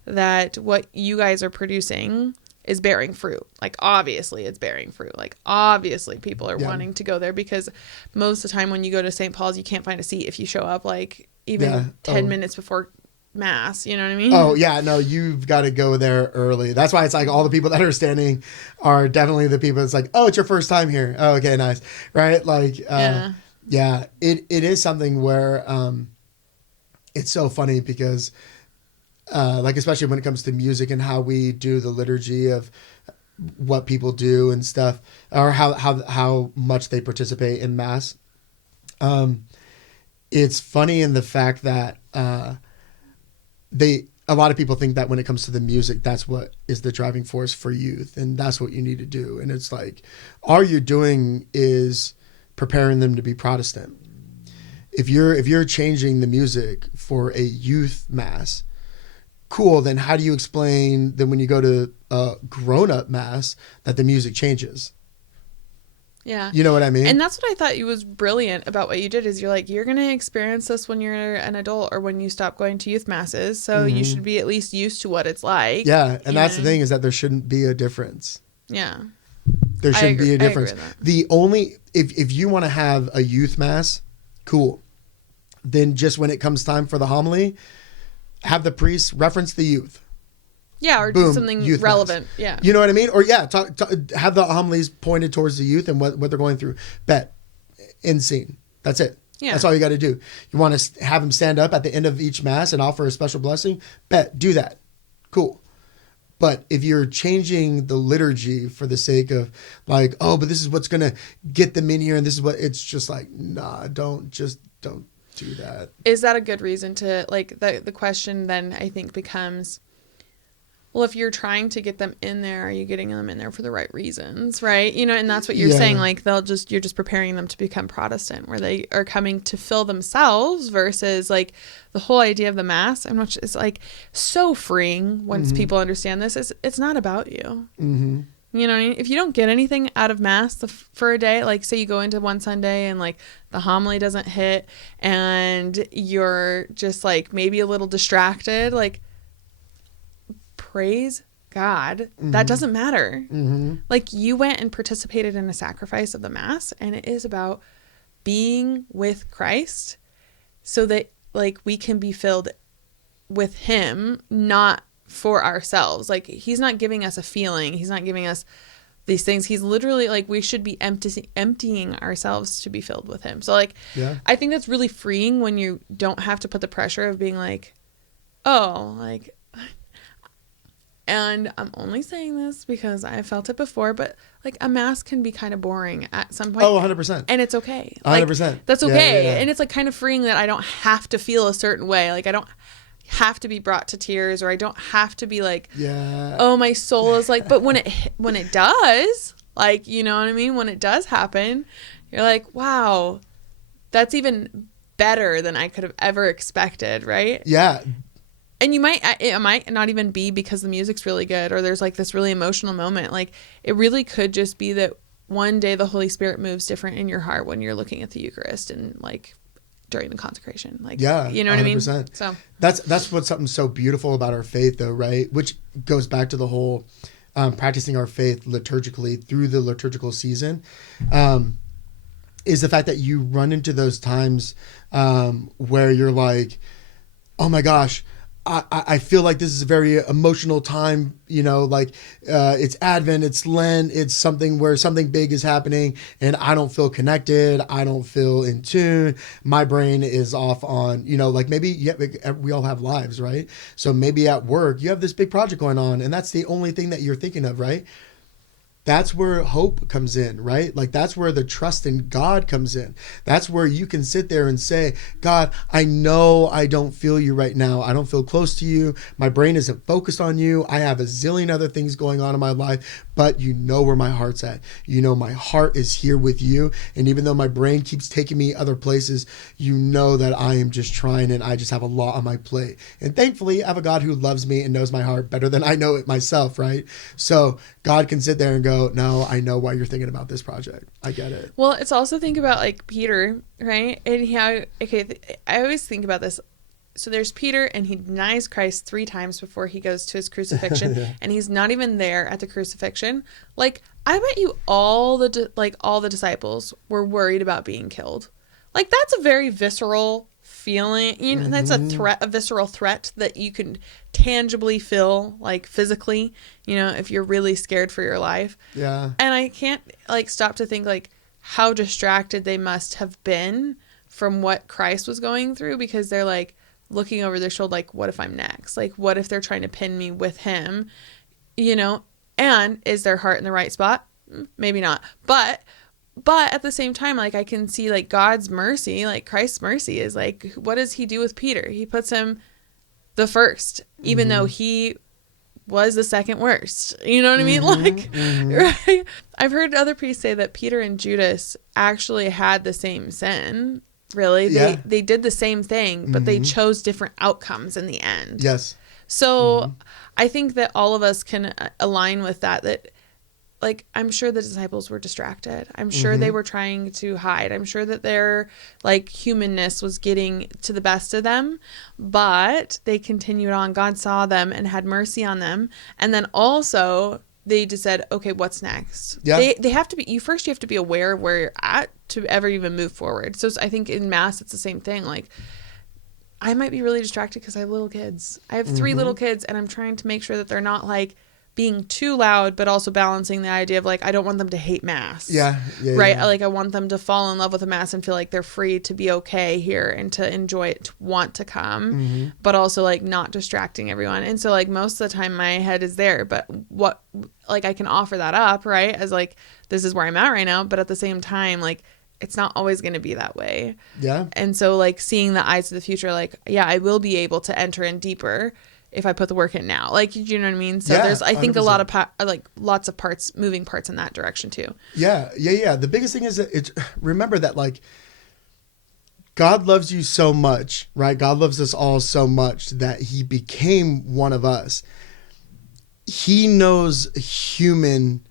that what you guys are producing is bearing fruit. Like, obviously it's bearing fruit. Like, obviously people are wanting to go there, because most of the time when you go to St. Paul's, you can't find a seat if you show up, like, even 10 minutes before Mass, you know what I mean? Oh yeah, no, you've got to go there early. That's why it's like all the people that are standing are definitely the people that's like, oh, it's your first time here. Oh, okay, nice. Right? Like yeah, it is something where it's so funny because like, especially when it comes to music and how we do the liturgy of what people do and stuff, or how much they participate in Mass. It's funny in the fact that a lot of people think that when it comes to the music, that's what is the driving force for youth, and that's what you need to do. And it's like, all you're doing is preparing them to be Protestant. If you're changing the music for a youth Mass, cool, then how do you explain that when you go to a grown-up Mass that the music changes? Yeah. You know what I mean? And that's what I thought was brilliant about what you did, is you're like, you're going to experience this when you're an adult or when you stop going to youth Masses. So you should be at least used to what it's like. Yeah. And that's the thing, is that there shouldn't be a difference. Yeah. There shouldn't be a difference. The only, if you want to have a youth Mass, cool. Then just when it comes time for the homily, have the priest reference the youth. Yeah, or do something relevant. Mass. Yeah. You know what I mean? Or have the homilies pointed towards the youth and what they're going through. Bet. End scene. That's it. Yeah. That's all you got to do. You want to have them stand up at the end of each Mass and offer a special blessing? Bet. Do that. Cool. But if you're changing the liturgy for the sake of like, oh, but this is what's going to get them in here and this is what, it's just like, nah, don't do that. Is that a good reason to, like, the question then I think becomes, well, if you're trying to get them in there, are you getting them in there for the right reasons, right? And that's what you're saying. Like, you're just preparing them to become Protestant, where they are coming to fill themselves, versus like the whole idea of the Mass, and which is like so freeing once people understand this. It's not about you. Mm-hmm. You know what I mean? If you don't get anything out of Mass for a day, like say you go into one Sunday and like the homily doesn't hit and you're just like maybe a little distracted, like, praise God. That doesn't matter. Like, you went and participated in a sacrifice of the Mass, and it is about being with Christ so that like we can be filled with him, not for ourselves. Like, he's not giving us a feeling. He's not giving us these things. He's literally like, we should be emptying ourselves to be filled with him. So like, I think that's really freeing when you don't have to put the pressure of being like, oh, like, And I'm only saying this because I felt it before, but like a mass can be kind of boring at some point. Oh, 100%. And it's okay. 100%. That's okay. Yeah. And it's like kind of freeing that I don't have to feel a certain way. Like I don't have to be brought to tears, or I don't have to be like, oh, my soul is like, but when it does, like, you know what I mean? When it does happen, you're like, wow, that's even better than I could have ever expected. Right. Yeah. And it might not even be because the music's really good or there's like this really emotional moment. Like it really could just be that one day the Holy Spirit moves different in your heart when you're looking at the Eucharist and like during the consecration. Like, yeah, you know what 100%. I mean? So that's what's something so beautiful about our faith though, right? Which goes back to the whole practicing our faith liturgically through the liturgical season, is the fact that you run into those times where you're like, oh my gosh, I feel like this is a very emotional time, you know, like it's Advent, it's Lent, it's something where something big is happening and I don't feel connected. I don't feel in tune. My brain is off on, you know, like maybe we all have lives, right? So maybe at work you have this big project going on and that's the only thing that you're thinking of, right? That's where hope comes in, right? Like that's where the trust in God comes in. That's where you can sit there and say, God, I know I don't feel you right now. I don't feel close to you. My brain isn't focused on you. I have a zillion other things going on in my life, but you know where my heart's at. You know, my heart is here with you. And even though my brain keeps taking me other places, you know that I am just trying and I just have a lot on my plate. And thankfully, I have a God who loves me and knows my heart better than I know it myself, right? So God can sit there and go, no, I know why you're thinking about this project. I get it. Well, it's also think about like Peter, right? And I always think about this. So there's Peter and he denies Christ 3 times before he goes to his crucifixion yeah. And he's not even there at the crucifixion. Like I bet you all the disciples were worried about being killed. Like that's a very visceral feeling, you know, that's a visceral threat that you can tangibly feel, like physically, you know, if you're really scared for your life. Yeah. And I can't like stop to think like how distracted they must have been from what Christ was going through, because they're like looking over their shoulder, like, what if I'm next? Like, what if they're trying to pin me with him, you know? And is their heart in the right spot? Maybe not. But at the same time, like I can see like God's mercy, like Christ's mercy is like, what does he do with Peter? He puts him the first, even though he was the second worst. You know what I mean? Like, right? I've heard other priests say that Peter and Judas actually had the same sin. Really, yeah. They did the same thing, but they chose different outcomes in the end. Yes. So I think that all of us can align with that like, I'm sure the disciples were distracted. I'm sure they were trying to hide. I'm sure that their like humanness was getting to the best of them, but they continued on. God saw them and had mercy on them. And then also they just said, okay, what's next? Yeah. They have to be, you have to be aware of where you're at to ever even move forward. So I think in Mass, it's the same thing. Like, I might be really distracted because I have little kids. I have 3 little kids and I'm trying to make sure that they're not like being too loud, but also balancing the idea of like, I don't want them to hate Mass. Yeah. Right. Yeah. Like I want them to fall in love with the Mass and feel like they're free to be okay here and to enjoy it, to want to come, but also like not distracting everyone. And so like most of the time my head is there, but what, like I can offer that up, right? As like, this is where I'm at right now. But at the same time, like, it's not always going to be that way. Yeah. And so like seeing the eyes of the future, like, yeah, I will be able to enter in deeper if I put the work in now. Like, you know what I mean? So there's, I think 100%. A lot of like lots of parts, moving parts in that direction too. Yeah. The biggest thing is that remember that like God loves you so much, right? God loves us all so much that he became one of us. He knows human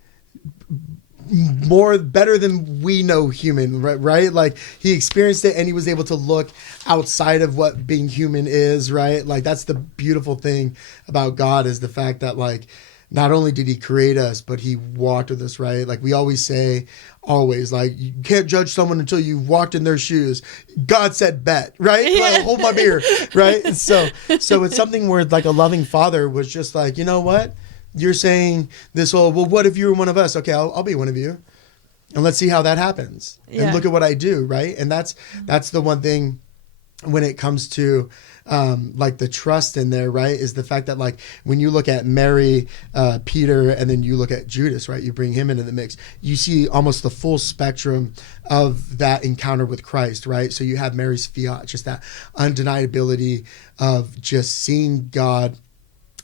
better than we know human, right? Like he experienced it and he was able to look outside of what being human is, right? Like that's the beautiful thing about God, is the fact that like not only did he create us, but he walked with us, right? Like we always say, like you can't judge someone until you've walked in their shoes. God said bet, right? Yeah. Like, hold my beer, right? And so it's something where like a loving father was just like, you know what? You're saying this whole, well, what if you were one of us? Okay, I'll be one of you. And let's see how that happens. Yeah. And look at what I do, right? And that's the one thing when it comes to like the trust in there, right, is the fact that like when you look at Mary, Peter, and then you look at Judas, right, you bring him into the mix, you see almost the full spectrum of that encounter with Christ, right? So you have Mary's fiat, just that undeniability of just seeing God,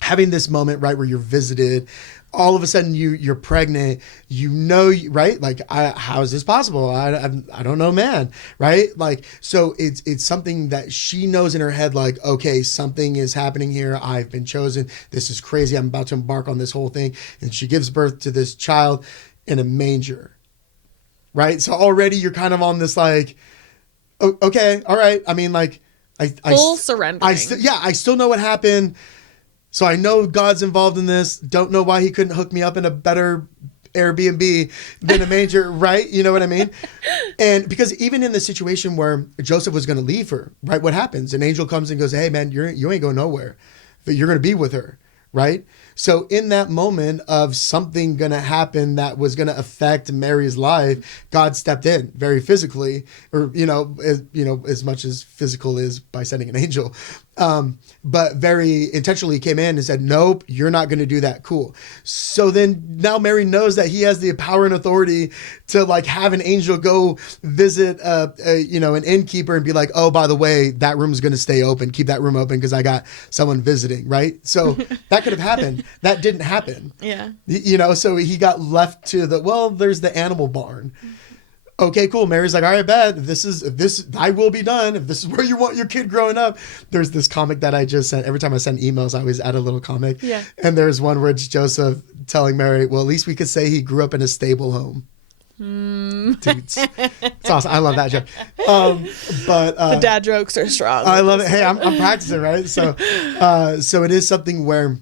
having this moment, right, where you're visited. All of a sudden you're pregnant, right? Like, how is this possible? I don't know, man. Right? Like, so it's something that she knows in her head, like, okay, something is happening here. I've been chosen. This is crazy. I'm about to embark on this whole thing. And she gives birth to this child in a manger. Right? So already you're kind of on this like, okay, all right. I mean, like, full surrendering. I still know what happened. So I know God's involved in this. Don't know why he couldn't hook me up in a better Airbnb than a manger, right? You know what I mean? And because even in the situation where Joseph was going to leave her, right? What happens? An angel comes and goes, hey, man, you ain't going nowhere. But you're going to be with her, right? So in that moment of something going to happen that was going to affect Mary's life, God stepped in very physically, or, as much as physical is by sending an angel. But very intentionally came in and said, nope, you're not going to do that. Cool. So then now Mary knows that he has the power and authority to like have an angel go visit, an innkeeper and be like, oh, by the way, that room's going to stay open. Keep that room open because I got someone visiting. Right. So that could have happened. That didn't happen. Yeah. So he got left to there's the animal barn. Okay, cool. Mary's like, all right, bet. If this, I will be done. If this is where you want your kid growing up. There's this comic that I just sent. Every time I send emails, I always add a little comic. Yeah. And there's one where it's Joseph telling Mary, well, at least we could say he grew up in a stable home. Dude, it's awesome. I love that joke. But the dad jokes are strong. I love it. Hey, I'm practicing, right? So it is something where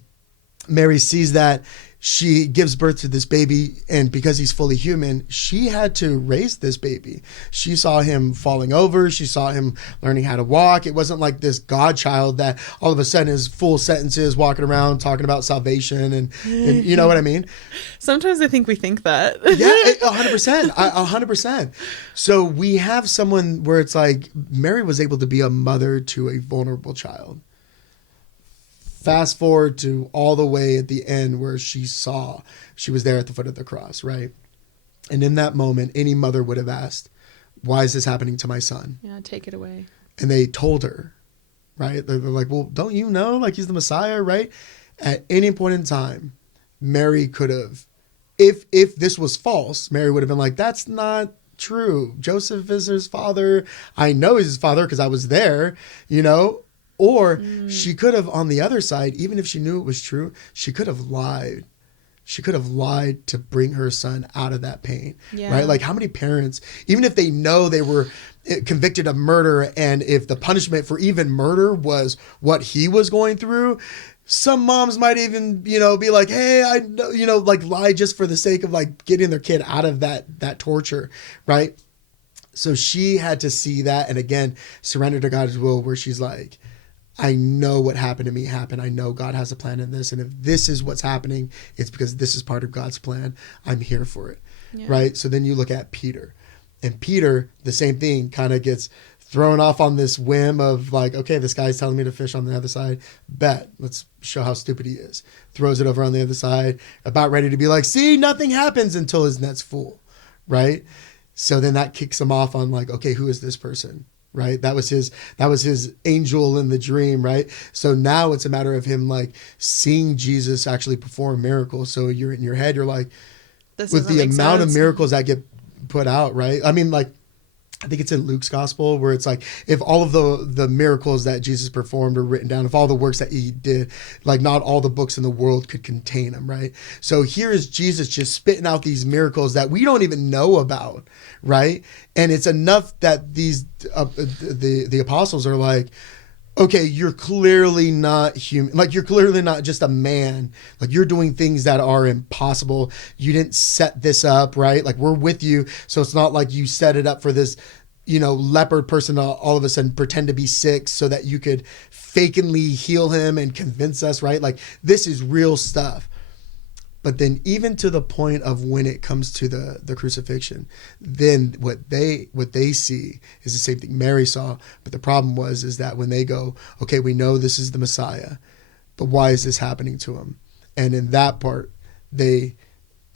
Mary sees that. She gives birth to this baby, and because he's fully human, she had to raise this baby. She saw him falling over. She saw him learning how to walk. It wasn't like this godchild that all of a sudden is full sentences walking around talking about salvation and you know what I mean? Sometimes I think we think that. Yeah, 100%. 100%. So we have someone where it's like Mary was able to be a mother to a vulnerable child. Fast forward to all the way at the end where she was there at the foot of the cross, right? And in that moment, any mother would have asked, why is this happening to my son? Yeah, take it away. And they told her, right? They're like, well, don't you know? Like, he's the Messiah, right? At any point in time, Mary could have, if this was false, Mary would have been like, that's not true. Joseph is his father. I know he's his father because I was there, Or she could have, on the other side, even if she knew it was true, she could have lied. She could have lied to bring her son out of that pain, right? Like, how many parents, even if they know they were convicted of murder, and if the punishment for even murder was what he was going through, some moms might even, be like, hey, I know, like lie just for the sake of like getting their kid out of that torture, right? So she had to see that, and again, surrender to God's will, where she's like, I know what happened to me happened. I know God has a plan in this. And if this is what's happening, it's because this is part of God's plan. I'm here for it. Yeah. Right. So then you look at Peter, and Peter, the same thing, kind of gets thrown off on this whim of like, okay, this guy's telling me to fish on the other side. Bet. Let's show how stupid he is. Throws it over on the other side, about ready to be like, see, nothing happens until his net's full. Right. So then that kicks him off on like, okay, who is this person? Right. That was his angel in the dream. Right. So now it's a matter of him like seeing Jesus actually perform miracles. So you're in your head, you're like, this with the amount of miracles that get put out. Right. I mean, like, I think it's in Luke's gospel where it's like, if all of the miracles that Jesus performed are written down, if all the works that he did, like not all the books in the world could contain them, right? So here is Jesus just spitting out these miracles that we don't even know about, right? And it's enough that these the apostles are like, okay, you're clearly not human. Like, you're clearly not just a man. Like, you're doing things that are impossible. You didn't set this up, right? Like, we're with you. So it's not like you set it up for this, leopard person to all of a sudden pretend to be sick so that you could fakingly heal him and convince us, right? Like, this is real stuff. But then even to the point of when it comes to the crucifixion, then what they see is the same thing Mary saw. But the problem is that when they go, okay, we know this is the Messiah, but why is this happening to him? And in that part,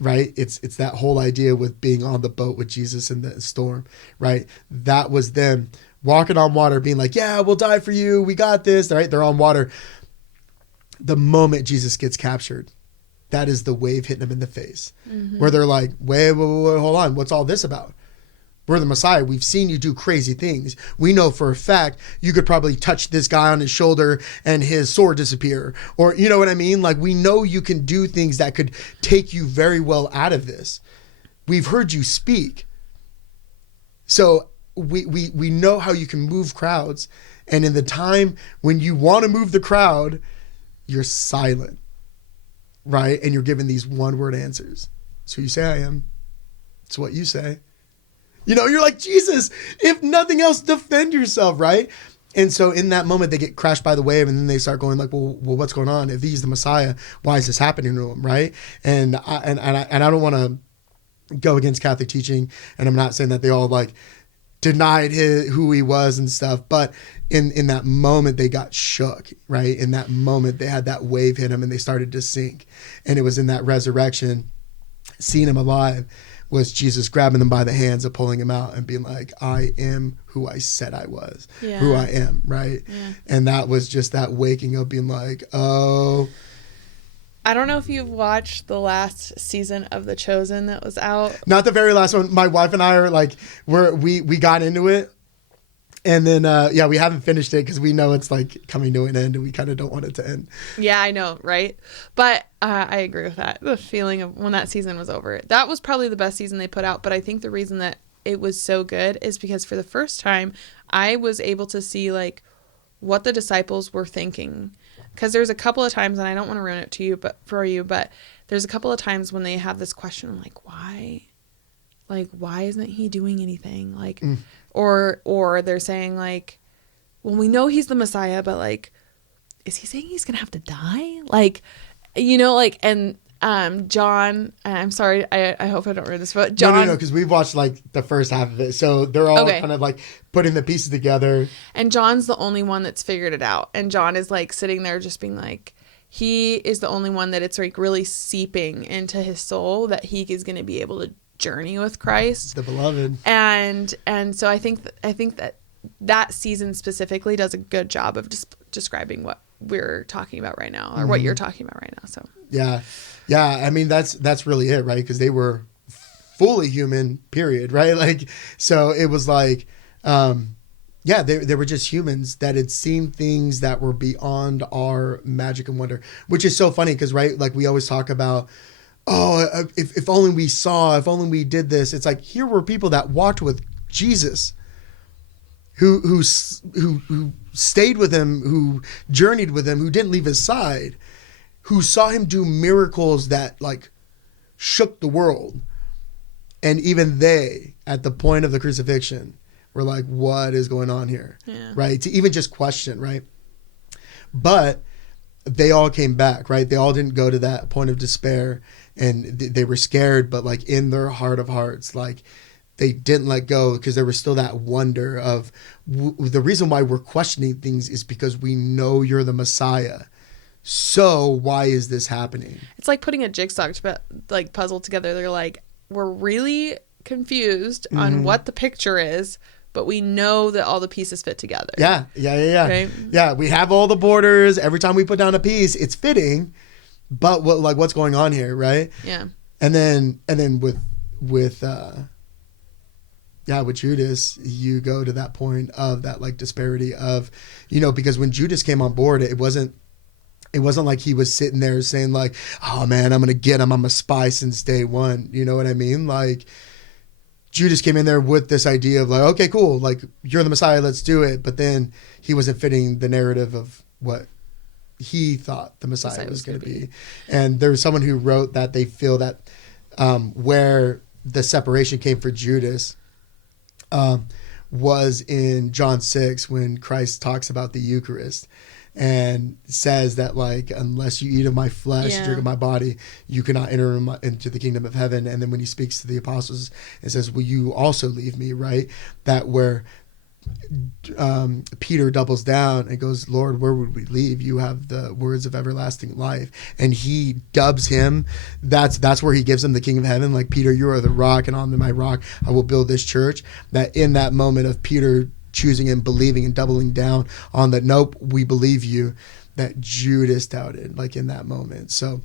right, it's that whole idea with being on the boat with Jesus in the storm, right? That was them walking on water, being like, yeah, we'll die for you. We got this, right? They're on water. The moment Jesus gets captured, that is the wave hitting them in the face, where they're like, wait, hold on. What's all this about? We're the Messiah. We've seen you do crazy things. We know for a fact you could probably touch this guy on his shoulder and his sword disappear. Or, you know what I mean? Like, we know you can do things that could take you very well out of this. We've heard you speak. So we know how you can move crowds. And in the time when you want to move the crowd, you're silent. Right? And you're given these one-word answers. So you say I am. It's what you say. You know, you're like, Jesus, if nothing else, defend yourself, right? And so in that moment, they get crashed by the wave, and then they start going like, well, what's going on? If he's the Messiah, why is this happening to him, right? And I don't want to go against Catholic teaching, and I'm not saying that they all like denied who he was and stuff, but in that moment they got shook, right? In that moment they had that wave hit them and they started to sink. And it was in that resurrection, seeing him alive, was Jesus grabbing them by the hands and pulling him out and being like, I am who I said I was, who I am, right? Yeah. And that was just that waking up being like, oh. I don't know if you've watched the last season of The Chosen that was out. Not the very last one. My wife and I are like, we got into it. And then, we haven't finished it because we know it's like coming to an end and we kind of don't want it to end. Yeah, I know, right? But I agree with that. The feeling of when that season was over. That was probably the best season they put out. But I think the reason that it was so good is because for the first time, I was able to see like what the disciples were thinking. Because there's a couple of times, and I don't want to ruin it to you, but there's a couple of times when they have this question like, why? Like, why isn't he doing anything? Like, or they're saying like, well, we know he's the Messiah, but like, is he saying he's going to have to die? Like, you know, like, and John, I'm sorry, I hope I don't ruin this, but John. No, because we've watched like the first half of it. So they're all kind of like putting the pieces together. And John's the only one that's figured it out. And John is like sitting there just being like, he is the only one that it's like really seeping into his soul that he is going to be able to journey with Christ, the beloved. And so I think that season specifically does a good job of just describing what we're talking about right now, or what you're talking about right now. So yeah, I mean that's really it, right? Because they were fully human, period, right? Like, so it was like they were just humans that had seen things that were beyond our magic and wonder, which is so funny because, right, like we always talk about, oh, if only we saw, if only we did this. It's like, here were people that walked with Jesus, who stayed with him, who journeyed with him, who didn't leave his side, who saw him do miracles that like shook the world. And even they, at the point of the crucifixion, were like, what is going on here? Yeah. Right? To even just question, right? But they all came back, right? They all didn't go to that point of despair, and they were scared, but like in their heart of hearts, like they didn't let go, because there was still that wonder of the reason why we're questioning things is because we know you're the Messiah. So why is this happening? It's like putting a jigsaw like puzzle together. They're like, we're really confused on what the picture is, but we know that all the pieces fit together. Yeah. Right? Yeah, we have all the borders. Every time we put down a piece, it's fitting. But what's going on here, right? Yeah. And then with Judas, you go to that point of that like disparity of, you know, because when Judas came on board, it wasn't like he was sitting there saying like, oh man, I'm gonna get him. I'm a spy since day one. You know what I mean? Like, Judas came in there with this idea of like, okay, cool, like you're the Messiah, let's do it. But then he wasn't fitting the narrative of what he thought the Messiah was going to be. And there was someone who wrote that they feel that where the separation came for Judas was in John 6 when Christ talks about the Eucharist. and says that like, unless you eat of my flesh, drink of my body, you cannot enter into the kingdom of heaven. And then when he speaks to the apostles and says, will you also leave me, right? That where Peter doubles down and goes, Lord, where would we leave? You have the words of everlasting life. And he dubs him. That's where he gives him the king of heaven. Like, Peter, you are the rock, and on my rock I will build this church. That in that moment of Peter choosing and believing and doubling down on that, nope, we believe you, that Judas doubted, like in that moment. So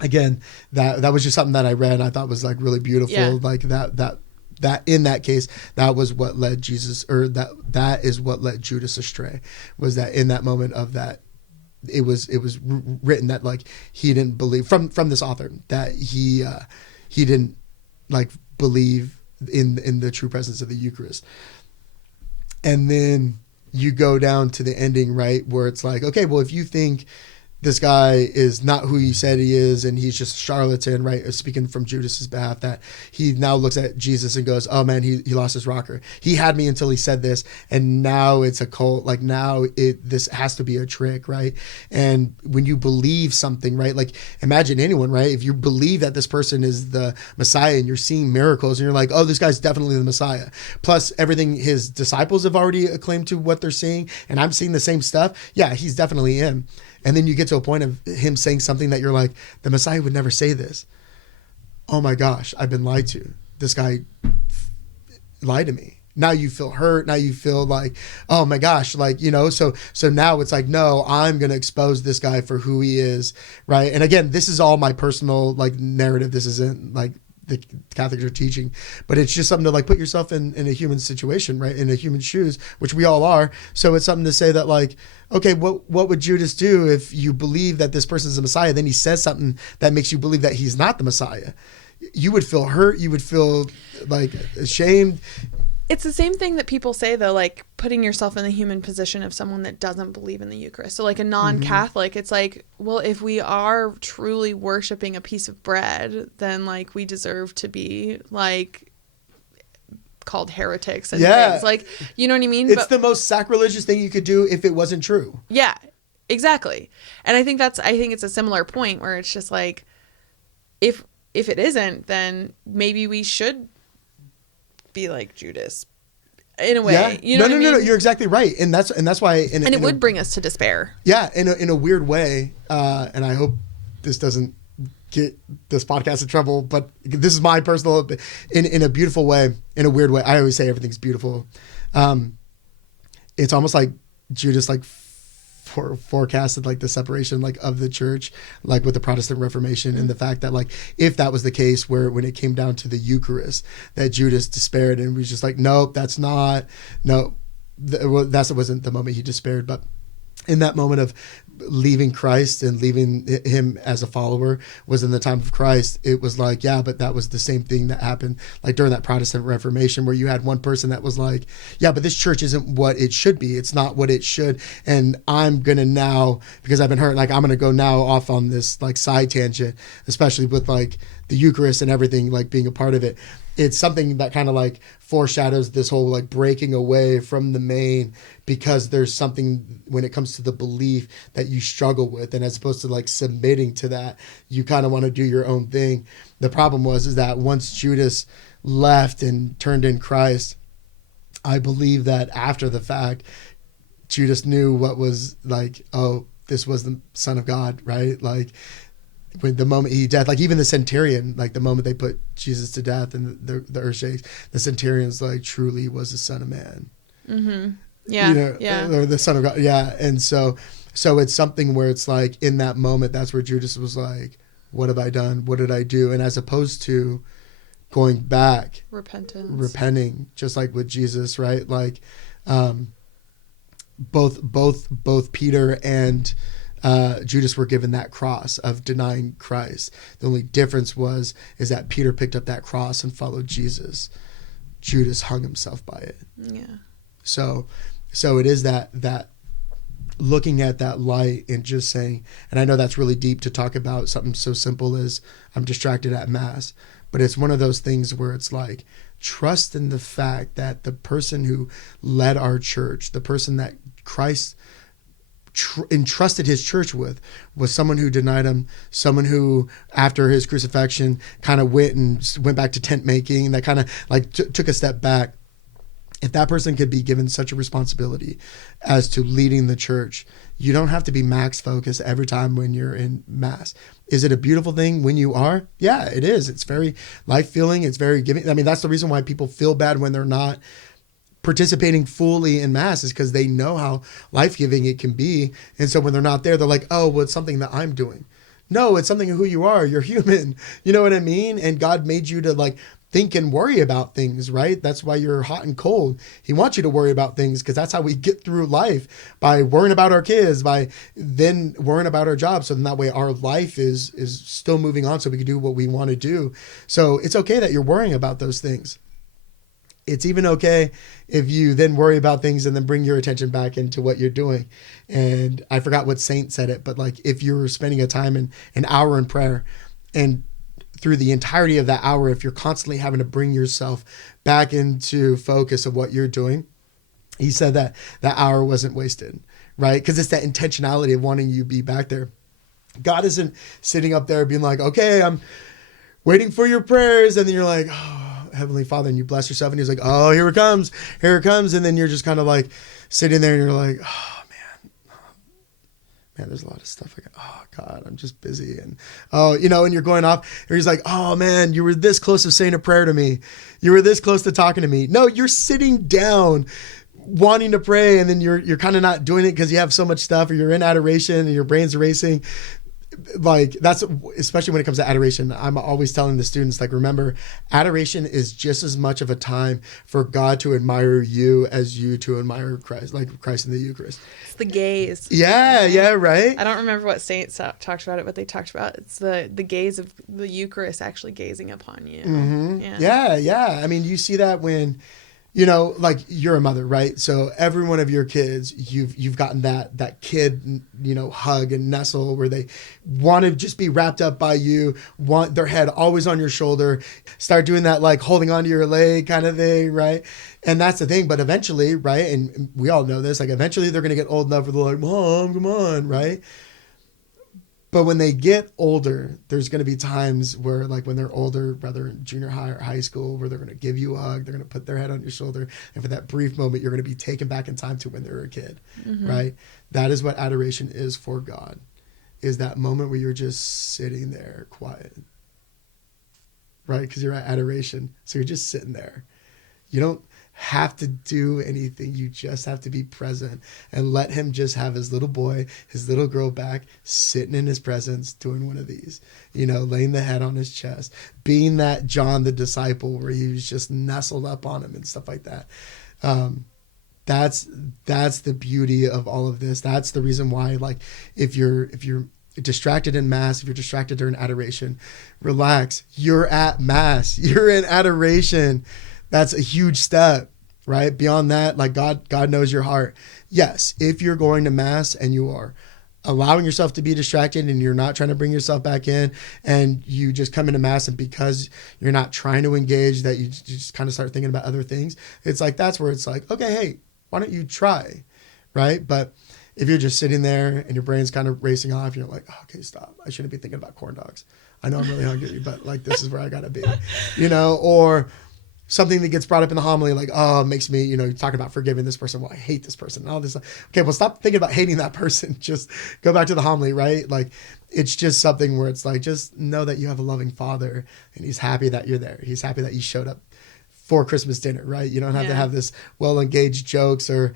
again, that was just something that I read and I thought was like really beautiful. Like that in that case, that was what led Jesus, or that is what led Judas astray, was that in that moment of that, it was written that like he didn't believe, from this author, that he didn't like believe in the true presence of the Eucharist. And then you go down to the ending, right, where it's like, okay, well, if you think this guy is not who he said he is, and he's just a charlatan, right? Speaking from Judas's behalf, that he now looks at Jesus and goes, oh man, he lost his rocker. He had me until he said this, and now it's a cult. Like, now this has to be a trick, right? And when you believe something, right? Like, imagine anyone, right? If you believe that this person is the Messiah and you're seeing miracles and you're like, oh, this guy's definitely the Messiah. Plus everything his disciples have already acclaimed to what they're seeing, and I'm seeing the same stuff. Yeah, he's definitely him. And then you get to a point of him saying something that you're like, the Messiah would never say this. Oh my gosh, I've been lied to. This guy lied to me. Now you feel hurt. Now you feel like, oh my gosh, like, you know, so now it's like, no, I'm going to expose this guy for who he is. Right. And again, this is all my personal like narrative. This isn't like the Catholics are teaching, but it's just something to like put yourself in a human situation, right? In a human shoes, which we all are. So it's something to say that like, okay, what would Judas do if you believe that this person is the Messiah? Then he says something that makes you believe that he's not the Messiah. You would feel hurt. You would feel like ashamed. It's the same thing that people say, though, like putting yourself in the human position of someone that doesn't believe in the Eucharist. So like a non-Catholic, it's like, well, if we are truly worshiping a piece of bread, then like we deserve to be like called heretics and things. Like, you know what I mean? It's the most sacrilegious thing you could do if it wasn't true. Yeah, exactly. And I think it's a similar point where it's just like, if it isn't, then maybe we should be like Judas in a way. Yeah. You know what I mean? No, you're exactly right. And that's why it would bring us to despair. Yeah, in a weird way. And I hope this doesn't get this podcast in trouble, but this is my personal, in a beautiful way, in a weird way. I always say everything's beautiful. It's almost like Judas like forecasted like the separation like of the church, like with the Protestant Reformation, and the fact that like if that was the case, where when it came down to the Eucharist, that Judas despaired and was just like, nope, that wasn't the moment he despaired, but in that moment of leaving Christ and leaving him as a follower was in the time of Christ. It was like, yeah, but that was the same thing that happened like during that Protestant Reformation, where you had one person that was like, yeah, but this church isn't what it should be. It's not what it should. And I'm going to now, because I've been hurt, like I'm going to go now off on this like side tangent, especially with like the Eucharist and everything, like being a part of it. It's something that kind of like foreshadows this whole like breaking away from the main, because there's something when it comes to the belief that you struggle with, and as opposed to like submitting to that, you kind of want to do your own thing. The problem is that once Judas left and turned in Christ, I believe that after the fact, Judas knew what was like, oh, this was the Son of God, right? Like, when the moment he died, like even the centurion, like the moment they put Jesus to death and the earth shakes, the centurion's like, truly was the Son of Man. Mm-hmm. Yeah. You know, or the Son of God. Yeah. And so it's something where it's like in that moment, that's where Judas was like, what have I done? What did I do? And as opposed to going back, repenting, just like with Jesus, right? Like, both Peter and Judas were given that cross of denying Christ. The only difference is that Peter picked up that cross and followed Jesus. Judas hung himself by it. Yeah. So it is that looking at that light and just saying, and I know that's really deep to talk about something so simple as I'm distracted at Mass, but it's one of those things where it's like, trust in the fact that the person who led our church, the person that Christ entrusted his church with was someone who denied him, someone who after his crucifixion kind of went back to tent making, that kind of like took a step back. If that person could be given such a responsibility as to leading the church, you don't have to be max focused every time when you're in mass. Is it a beautiful thing when you are? Yeah, it is. It's very life-filling. It's very giving. I mean, that's the reason why people feel bad when they're not participating fully in mass, is because they know how life-giving it can be. And so when they're not there, they're like, oh, well, it's something that I'm doing. No, it's something of who you are. You're human. You know what I mean? And God made you to like think and worry about things, right? That's why you're hot and cold. He wants you to worry about things, because that's how we get through life, by worrying about our kids, by then worrying about our jobs. So then that way our life is still moving on, so we can do what we want to do. So it's okay that you're worrying about those things. It's even okay if you then worry about things and then bring your attention back into what you're doing. And I forgot what saint said it, but like if you're spending an hour in prayer, and through the entirety of that hour, if you're constantly having to bring yourself back into focus of what you're doing, he said that that hour wasn't wasted, right? Because it's that intentionality of wanting you to be back there. God isn't sitting up there being like, okay, I'm waiting for your prayers. And then you're like, oh, Heavenly Father, and you bless yourself, and he's like, oh, here it comes. And then you're just kind of like sitting there and you're like, oh man, there's a lot of stuff. Oh God, I'm just busy. And and you're going off, and he's like, oh man, you were this close to saying a prayer to me. You were this close to talking to me. No, you're sitting down wanting to pray, and then you're kind of not doing it because you have so much stuff, or you're in adoration and your brain's racing. Like that's, especially when it comes to adoration, I'm always telling the students, like, remember, adoration is just as much of a time for God to admire you as you to admire Christ, like Christ in the Eucharist. It's the gaze. Yeah, right. I don't remember what saints talked about it, but they talked about it's the gaze of the Eucharist actually gazing upon you. Mm-hmm. Yeah. I mean, you see that when, like you're a mother, right? So every one of your kids, you've gotten that kid, hug and nestle where they want to just be wrapped up by you, want their head always on your shoulder, start doing that like holding onto your leg kind of thing, right? And that's the thing. But eventually, right, and we all know this, like eventually they're going to get old enough where they're like, Mom, come on, right? But when they get older, there's going to be times where, like when they're older, whether in junior high or high school, where they're going to give you a hug, they're going to put their head on your shoulder. And for that brief moment, you're going to be taken back in time to when they were a kid, right? That is what adoration is for God, is that moment where you're just sitting there quiet, right? Because you're at adoration. So you're just sitting there. You don't have to do anything. You just have to be present and let him just have his little boy, his little girl back, sitting in his presence, doing one of these, laying the head on his chest, being that John the disciple where he was just nestled up on him and stuff like that. That's the beauty of all of this. That's the reason why, like, if you're distracted in mass, if you're distracted during adoration, relax. You're at mass. You're in adoration. That's a huge step, right? Beyond that, like God knows your heart. Yes, if you're going to mass and you are allowing yourself to be distracted and you're not trying to bring yourself back in, and you just come into mass and because you're not trying to engage, that you just kind of start thinking about other things, it's like, that's where it's like, okay, hey, why don't you try, right? But if you're just sitting there and your brain's kind of racing off, you're like, oh, okay, stop. I shouldn't be thinking about corn dogs. I know I'm really hungry, but like, this is where I gotta be, or something that gets brought up in the homily, like, oh, it makes me, talking about forgiving this person. Well, I hate this person and all this. Okay, well, stop thinking about hating that person. Just go back to the homily, right? Like, it's just something where it's like, just know that you have a loving Father and he's happy that you're there. He's happy that you showed up for Christmas dinner, right? You don't have to have this well-engaged jokes or,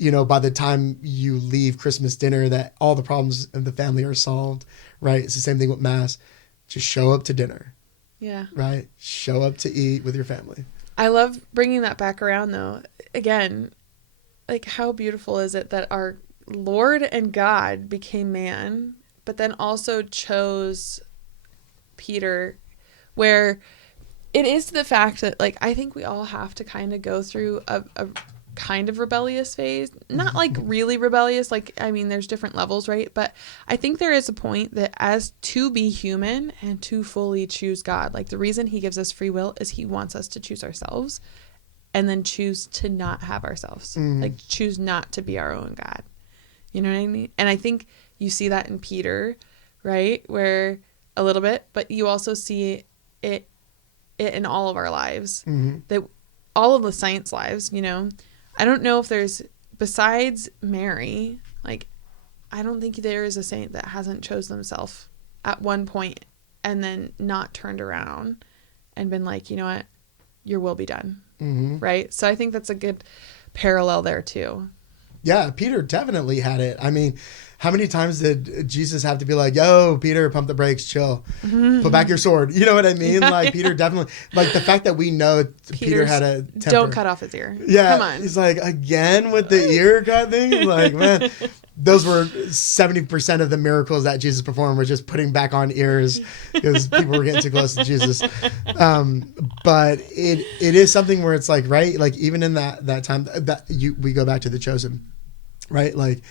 by the time you leave Christmas dinner that all the problems of the family are solved, right? It's the same thing with Mass. Just show up to dinner. Yeah. Right? Show up to eat with your family. I love bringing that back around, though. Again, like, how beautiful is it that our Lord and God became man, but then also chose Peter, where it is the fact that, like, I think we all have to kind of go through a kind of rebellious phase. Not like really rebellious, like, I mean, there's different levels, right? But I think there is a point that as to be human and to fully choose God, like, the reason he gives us free will is he wants us to choose ourselves and then choose to not have ourselves, like choose not to be our own God. You know what I mean? And I think you see that in Peter, right? Where a little bit, but you also see it in all of our lives, that all of the saints' lives, you know. I don't know if there's, besides Mary, like, I don't think there is a saint that hasn't chose themselves at one point and then not turned around and been like, you know what, your will be done. Right? So I think that's a good parallel there too. Yeah, Peter definitely had it. I mean, how many times did Jesus have to be like, yo, Peter, pump the brakes, chill, put back your sword? You know what I mean? Yeah, like, Peter definitely, like, the fact that we know Peter had a temper. Don't cut off his ear. Yeah. Come on. He's like, again with the ear cut thing? Like, man, those were 70% of the miracles that Jesus performed were just putting back on ears because people were getting too close to Jesus. But it is something where it's like, right? Like, even in that time that we go back to The Chosen, right? Like,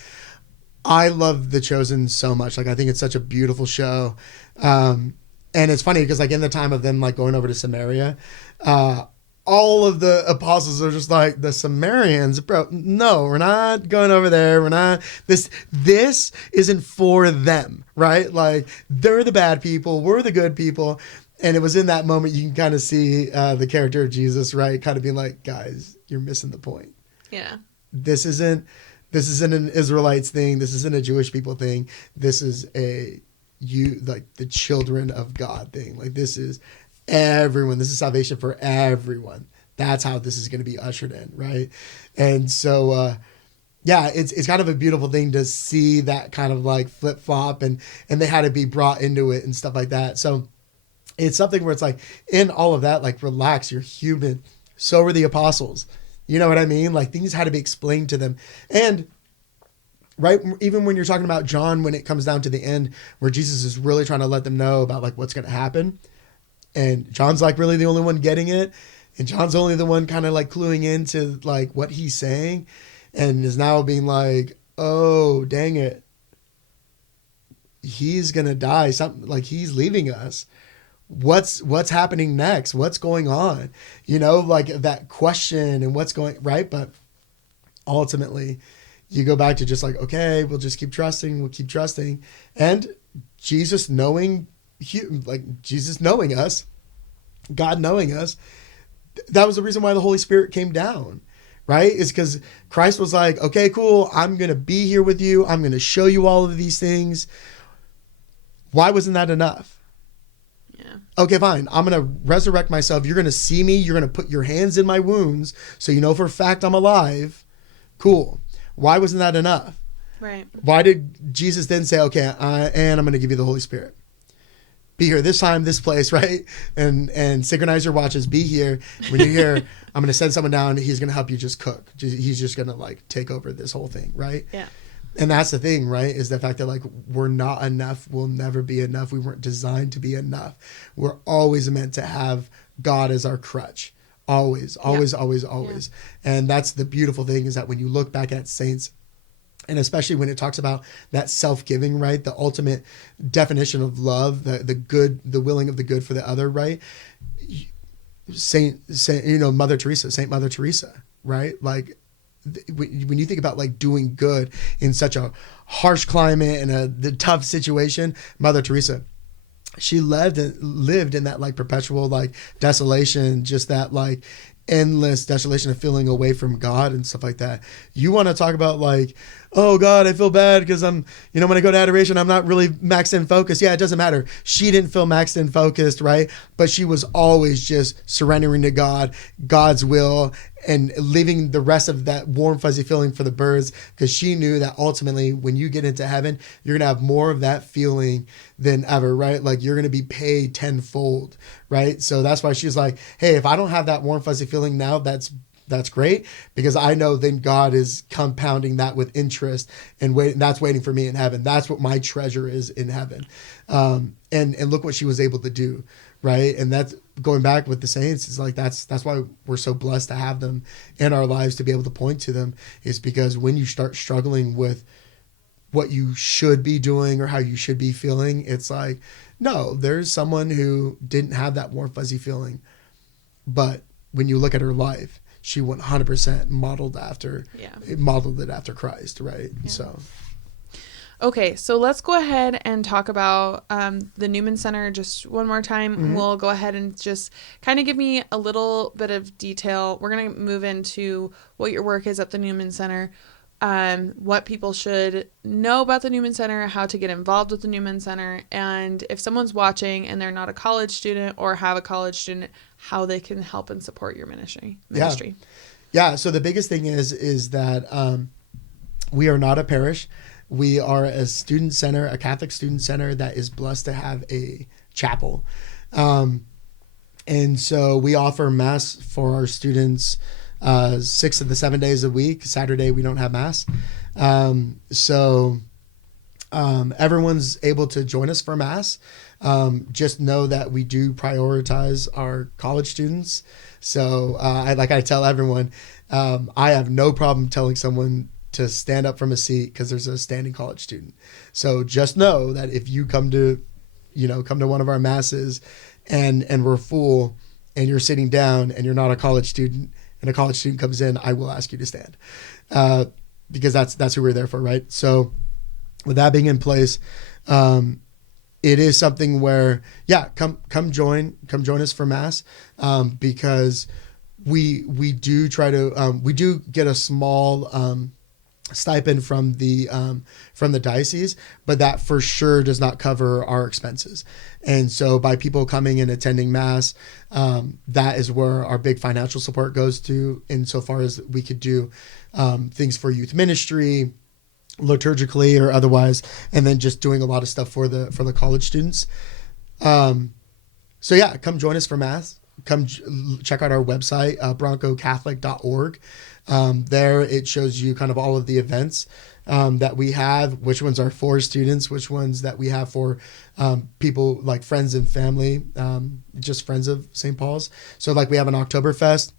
I love The Chosen so much. Like, I think it's such a beautiful show. And it's funny because, like, in the time of them, like, going over to Samaria, all of the apostles are just like, the Samaritans, bro, no, we're not going over there. We're not, this isn't for them, right? Like, they're the bad people. We're the good people. And it was in that moment you can kind of see the character of Jesus, right? Kind of being like, guys, you're missing the point. Yeah. This isn't an Israelites thing. This isn't a Jewish people thing. This is like the children of God thing. Like, this is everyone. This is salvation for everyone. That's how this is going to be ushered in, right? And so, yeah, it's kind of a beautiful thing to see that kind of like flip flop, and they had to be brought into it and stuff like that. So it's something where it's like, in all of that, like, relax, you're human. So were the apostles. You know what I mean? Like, things had to be explained to them. And, right, even when you're talking about John, when it comes down to the end, where Jesus is really trying to let them know about, like, what's going to happen. And John's, like, really the only one getting it. And John's only the one kind of, like, cluing into, like, what he's saying. And is now being like, oh, dang it. He's going to die. Something, like, he's leaving us. What's happening next? What's going on? You know, like, that question and what's going, right? But ultimately you go back to just like, okay, we'll just keep trusting. We'll keep trusting. And Jesus knowing us, God knowing us, that was the reason why the Holy Spirit came down, right? Is because Christ was like, okay, cool. I'm going to be here with you. I'm going to show you all of these things. Why wasn't that enough? Okay, fine. I'm going to resurrect myself. You're going to see me. You're going to put your hands in my wounds so you know for a fact I'm alive. Cool. Why wasn't that enough? Right. Why did Jesus then say, okay, and I'm going to give you the Holy Spirit? Be here this time, this place, right? And synchronize your watches. Be here. When you're here, I'm going to send someone down. He's going to help you just cook. He's just going to, like, take over this whole thing, right? Yeah. And that's the thing, right? Is the fact that, like, we're not enough. We'll never be enough. We weren't designed to be enough. We're always meant to have God as our crutch. Always. Yeah. And that's the beautiful thing, is that when you look back at saints, and especially when it talks about that self-giving, right? The ultimate definition of love, the good, the willing of the good for the other, right? Saint, Mother Teresa, right? Like, when you think about, like, doing good in such a harsh climate and the tough situation, Mother Teresa, she lived in that, like, perpetual, like, desolation, just that, like, endless desolation of feeling away from God and stuff like that. You want to talk about, like, oh God, I feel bad because I'm, when I go to adoration, I'm not really maxed in focused. Yeah, it doesn't matter. She didn't feel maxed in focused, right? But she was always just surrendering to God, God's will, and leaving the rest of that warm, fuzzy feeling for the birds, because she knew that ultimately when you get into heaven, you're going to have more of that feeling than ever, right? Like, you're going to be paid tenfold, right? So that's why she's like, hey, if I don't have that warm, fuzzy feeling now, that's great, because I know then God is compounding that with interest and that's waiting for me in heaven. That's what my treasure is in heaven. And look what she was able to do, right? And that's going back with the saints. It's like, that's why we're so blessed to have them in our lives, to be able to point to them, is because when you start struggling with what you should be doing or how you should be feeling, it's like, no, there's someone who didn't have that warm, fuzzy feeling. But when you look at her life, she 100% modeled it after Christ, right? Yeah. So Okay, so let's go ahead and talk about the Newman Center just one more time. Mm-hmm. We'll go ahead and just kind of give me a little bit of detail. We're going to move into what your work is at the Newman Center, what people should know about the Newman Center, how to get involved with the Newman Center, and if someone's watching and they're not a college student or have a college student, how they can help and support your ministry. Yeah. So the biggest thing is that we are not a parish. We are a student center, a Catholic student center that is blessed to have a chapel. And so we offer Mass for our students 6 of the 7 days a week. Saturday, we don't have Mass. So everyone's able to join us for Mass. Just know that we do prioritize our college students. So I tell everyone, I have no problem telling someone to stand up from a seat because there's a standing college student. So just know that if you come to one of our masses and we're full and you're sitting down and you're not a college student and a college student comes in, I will ask you to stand because that's who we're there for, right? So with that being in place, it is something where, come join us for Mass because we do try to we do get a small stipend from the diocese, but that for sure does not cover our expenses. And so by people coming and attending Mass, that is where our big financial support goes to, insofar as we could do things for youth ministry, liturgically or otherwise, and then just doing a lot of stuff for the college students. Come join us for Mass. Come check out our website, broncocatholic.org. There it shows you kind of all of the events that we have, which ones are for students, which ones that we have for people like friends and family, just friends of St. Paul's. So like we have an Oktoberfest.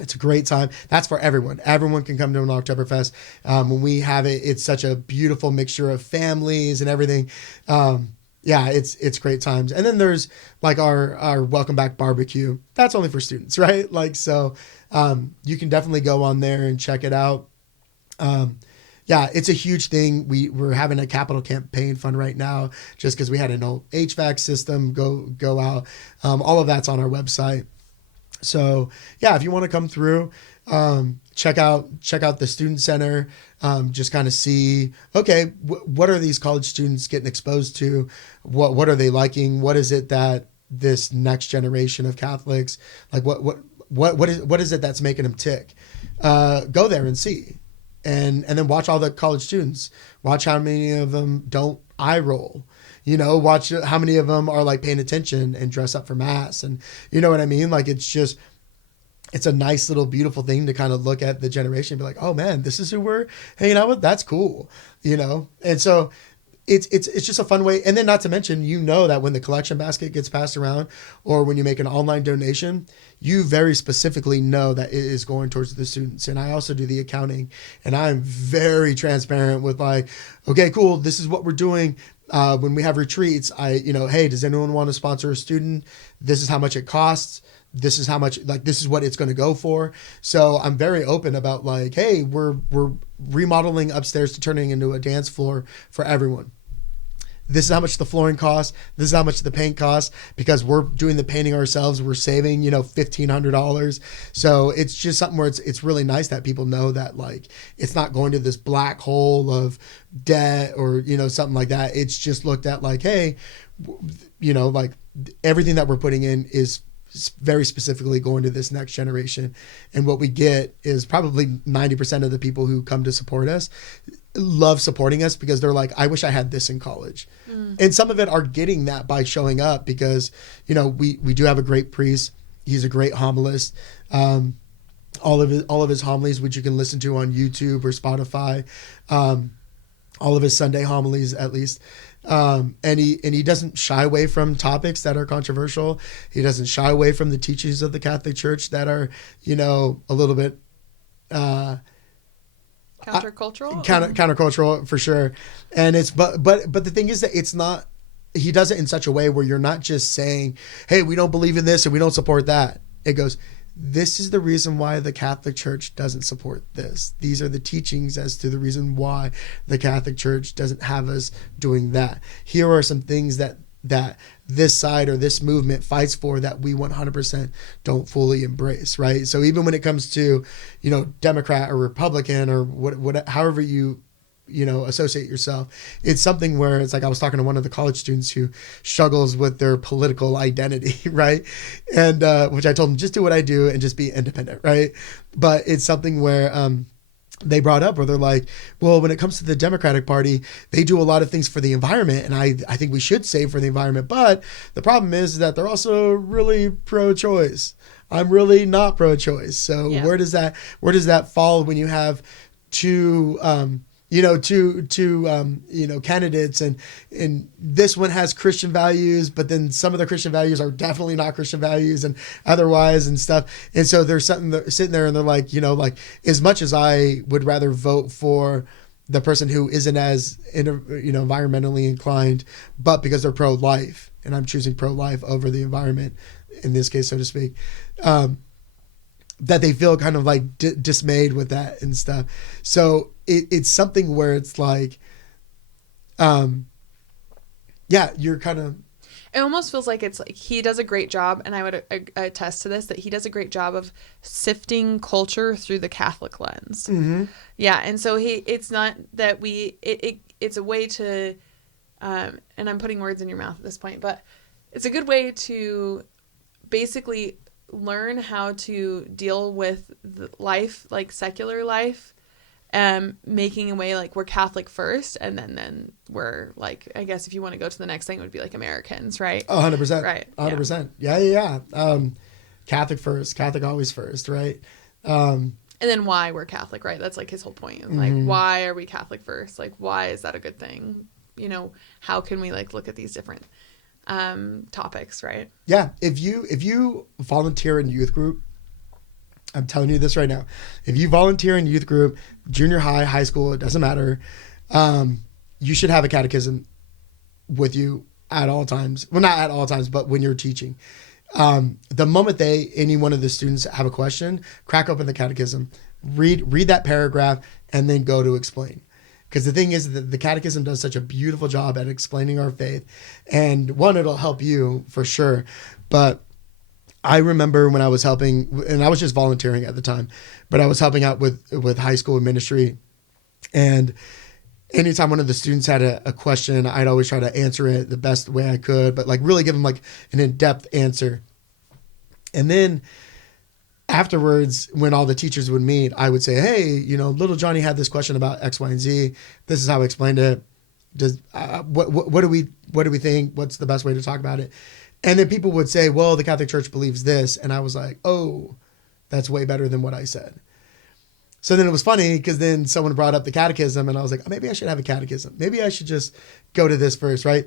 It's a great time. That's for everyone. Everyone can come to an Oktoberfest. When we have it, it's such a beautiful mixture of families and everything. It's great times. And then there's like our welcome back barbecue. That's only for students, right? You can definitely go on there and check it out. It's a huge thing. We're having a capital campaign fund right now just because we had an old HVAC system go out. All of that's on our website. So if you want to come through, check out the student center, just kind of see, okay, what are these college students getting exposed to? What are they liking? What is it that this next generation of Catholics, like what is it that's making them tick? Go there and see, and then watch all the college students, watch how many of them don't eye roll. Watch how many of them are like paying attention and dress up for Mass. And you know what I mean? Like, it's a nice little beautiful thing to kind of look at the generation and be like, oh man, this is who we're hanging out with. That's cool. And so it's just a fun way. And then not to mention, that when the collection basket gets passed around or when you make an online donation, you very specifically know that it is going towards the students. And I also do the accounting, and I'm very transparent with like, okay, cool. This is what we're doing. When we have retreats, hey, does anyone want to sponsor a student? This is how much it costs. This is how much, this is what it's going to go for. So I'm very open about like, hey, we're remodeling upstairs to turning into a dance floor for everyone. This is how much the flooring costs. This is how much the paint costs, because we're doing the painting ourselves. We're saving, $1,500. So it's just something where it's really nice that people know that like, it's not going to this black hole of debt or, something like that. It's just looked at like, hey, like everything that we're putting in is very specifically going to this next generation. And what we get is probably 90% of the people who come to support us love supporting us because they're like, I wish I had this in college. And some of it are getting that by showing up because, we do have a great priest. He's a great homilist. All of his homilies, which you can listen to on YouTube or Spotify, all of his Sunday homilies, at least. And he doesn't shy away from topics that are controversial. He doesn't shy away from the teachings of the Catholic Church that are, a little bit, countercultural. Countercultural for sure. And but the thing is that it's not, he does it in such a way where you're not just saying, hey, we don't believe in this and we don't support that. It goes, this is the reason why the Catholic Church doesn't support this. These are the teachings as to the reason why the Catholic Church doesn't have us doing that. Here are some things that this side or this movement fights for that we 100% don't fully embrace, right? So even when it comes to, Democrat or Republican or what however you associate yourself, it's something where it's like, I was talking to one of the college students who struggles with their political identity, right? And which I told him, just do what I do and just be independent, right? But it's something where they brought up where they're like, well, when it comes to the Democratic Party, they do a lot of things for the environment, and I think we should save for the environment. But the problem is that they're also really pro-choice. I'm really not pro-choice. So where does that fall when you have two candidates, and this one has Christian values, but then some of the Christian values are definitely not Christian values and otherwise and stuff. And so they're sitting there and they're like, as much as I would rather vote for the person who isn't as, environmentally inclined, but because they're pro-life, and I'm choosing pro-life over the environment in this case, so to speak, that they feel kind of like dismayed with that and stuff. So it's something where it's like, you're kind of. It almost feels like it's like he does a great job, and I would attest to this, that he does a great job of sifting culture through the Catholic lens. Mm-hmm. Yeah, and so it's not that it's a way to, and I'm putting words in your mouth at this point, but it's a good way to basically learn how to deal with life, like secular life, making a way like we're Catholic first, and then we're like, I guess if you want to go to the next thing, it would be like Americans, right? 100%. Right. 100%. Yeah. Catholic first, Catholic always first, right? And then why we're Catholic, right? That's like his whole point. Like, why are we Catholic first? Like, why is that a good thing? How can we like look at these different topics, right? Yeah. If you volunteer in youth group, I'm telling you this right now. If you volunteer in youth group, junior high, high school, it doesn't matter. You should have a catechism with you at all times. Well, not at all times, but when you're teaching. The moment any one of the students have a question, crack open the catechism, read that paragraph, and then go to explain. Because the thing is that the catechism does such a beautiful job at explaining our faith. And one, it'll help you for sure. But I remember when I was helping, and I was just volunteering at the time, but I was helping out with high school ministry. And anytime one of the students had a question, I'd always try to answer it the best way I could, but like really give them like an in-depth answer. And then afterwards, when all the teachers would meet, I would say, hey, little Johnny had this question about X, Y, and Z. This is how I explained it. What do we think? What's the best way to talk about it? And then people would say, well, the Catholic Church believes this. And I was like, oh, that's way better than what I said. So then it was funny because then someone brought up the catechism and I was like, oh, maybe I should have a catechism. Maybe I should just go to this first, right?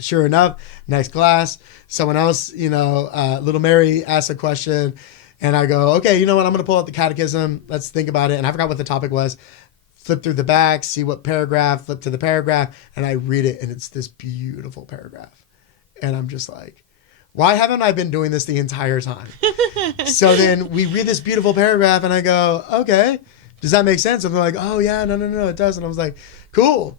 Sure enough, next class, someone else, little Mary asked a question. And I go, okay, you know what? I'm going to pull out the catechism. Let's think about it. And I forgot what the topic was. Flip through the back, see what paragraph, flip to the paragraph. And I read it, and it's this beautiful paragraph. And I'm just like, why haven't I been doing this the entire time? So then we read this beautiful paragraph, and I go, okay, does that make sense? And they're like, oh, yeah, no, it does. And I was like, cool.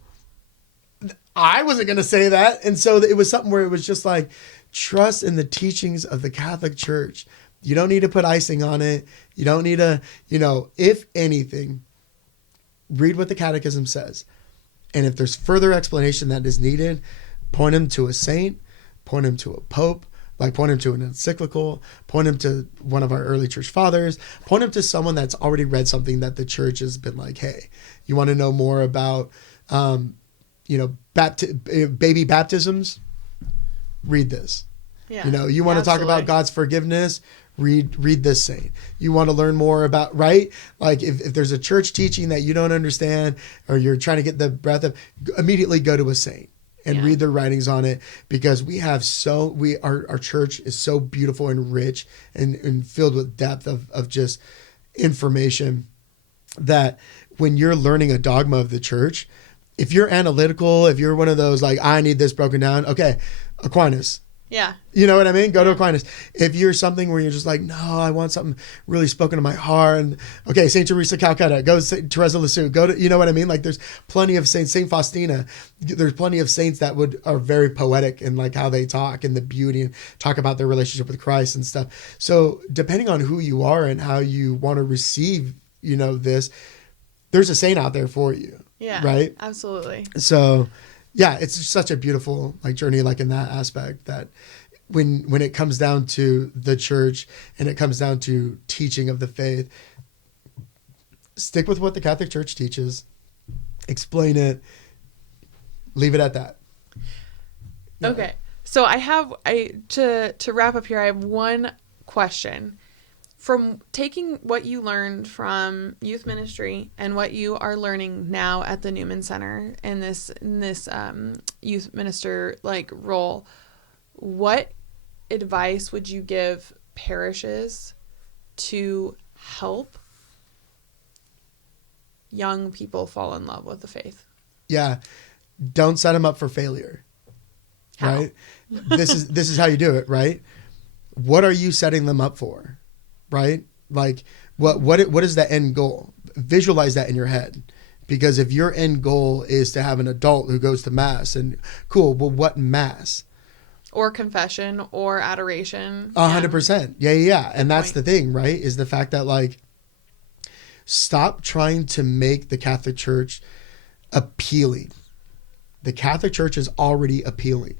I wasn't going to say that. And so it was something where it was just like, trust in the teachings of the Catholic Church. You don't need to put icing on it. You don't need to, if anything, read what the catechism says. And if there's further explanation that is needed, point him to a saint, point him to a pope, like point him to an encyclical, point him to one of our early church fathers, point him to someone that's already read something that the church has been like, hey, you want to know more about, baby baptisms? Read this. Yeah, you want to talk about God's forgiveness? Read this saint. You want to learn more about, right? Like if there's a church teaching that you don't understand or you're trying to get the breadth of, immediately go to a saint and read their writings on it, because our church is so beautiful and rich and filled with depth of just information that when you're learning a dogma of the church, if you're analytical, if you're one of those like, I need this broken down, okay, Aquinas. Yeah. You know what I mean? Go to Aquinas. If you're something where you're just like, no, I want something really spoken to my heart. And okay, St. Teresa Calcutta, go to Teresa Lisieux, go to, you know what I mean? Like there's plenty of saints, St. Faustina, there's plenty of saints that are very poetic in like how they talk and the beauty and talk about their relationship with Christ and stuff. So depending on who you are and how you want to receive, you know, this, there's a saint out there for you. Yeah. Right? Absolutely. So yeah, it's such a beautiful like journey, like in that aspect, that when it comes down to the church and it comes down to teaching of the faith, stick with what the Catholic Church teaches, explain it, leave it at that. Yeah. Okay. So to wrap up here, I have one question. From taking what you learned from youth ministry and what you are learning now at the Newman Center in this youth minister like role, what advice would you give parishes to help young people fall in love with the faith? Yeah, don't set them up for failure. How? Right? This is how you do it, right? What are you setting them up for? Right? Like what is the end goal? Visualize that in your head. Because if your end goal is to have an adult who goes to mass, and cool, well, what mass? Or confession or adoration. 100%. Yeah. And that's the thing, right? Is the fact that like, stop trying to make the Catholic Church appealing. The Catholic Church is already appealing.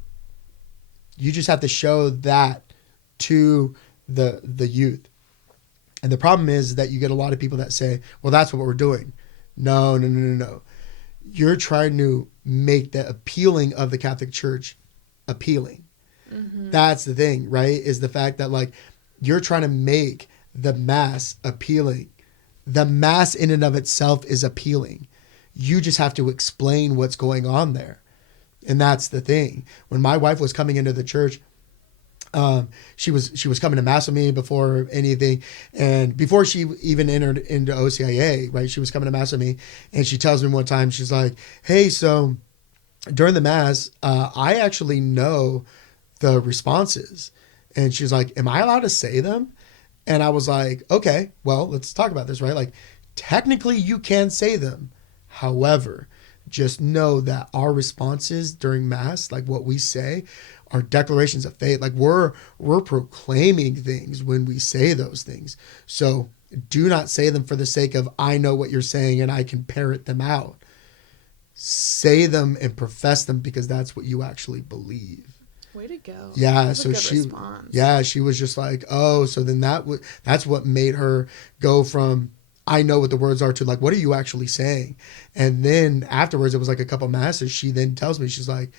You just have to show that to the youth. And the problem is that you get a lot of people that say, well, that's what we're doing. No. You're trying to make the appealing of the Catholic Church appealing. Mm-hmm. That's the thing, right? Is the fact that like you're trying to make the mass appealing. The mass in and of itself is appealing. You just have to explain what's going on there. And that's the thing. When my wife was coming into the church, she was coming to mass with me before anything, and before she even entered into OCIA, right? She was coming to mass with me, and she tells me one time, she's like, "Hey, so during the mass, I actually know the responses," and she's like, "Am I allowed to say them?" And I was like, "Okay, well, let's talk about this, right? Like, technically, you can say them. However, just know that our responses during mass, like what we say, are declarations of faith. Like we're proclaiming things when we say those things. So do not say them for the sake of, I know what you're saying and I can parrot them out. Say them and profess them because that's what you actually believe." Way to go. Yeah. That's So she was just like, oh, so then that's what made her go from, I know what the words are, to like, what are you actually saying? And then afterwards, it was like a couple masses. She then tells me, she's like,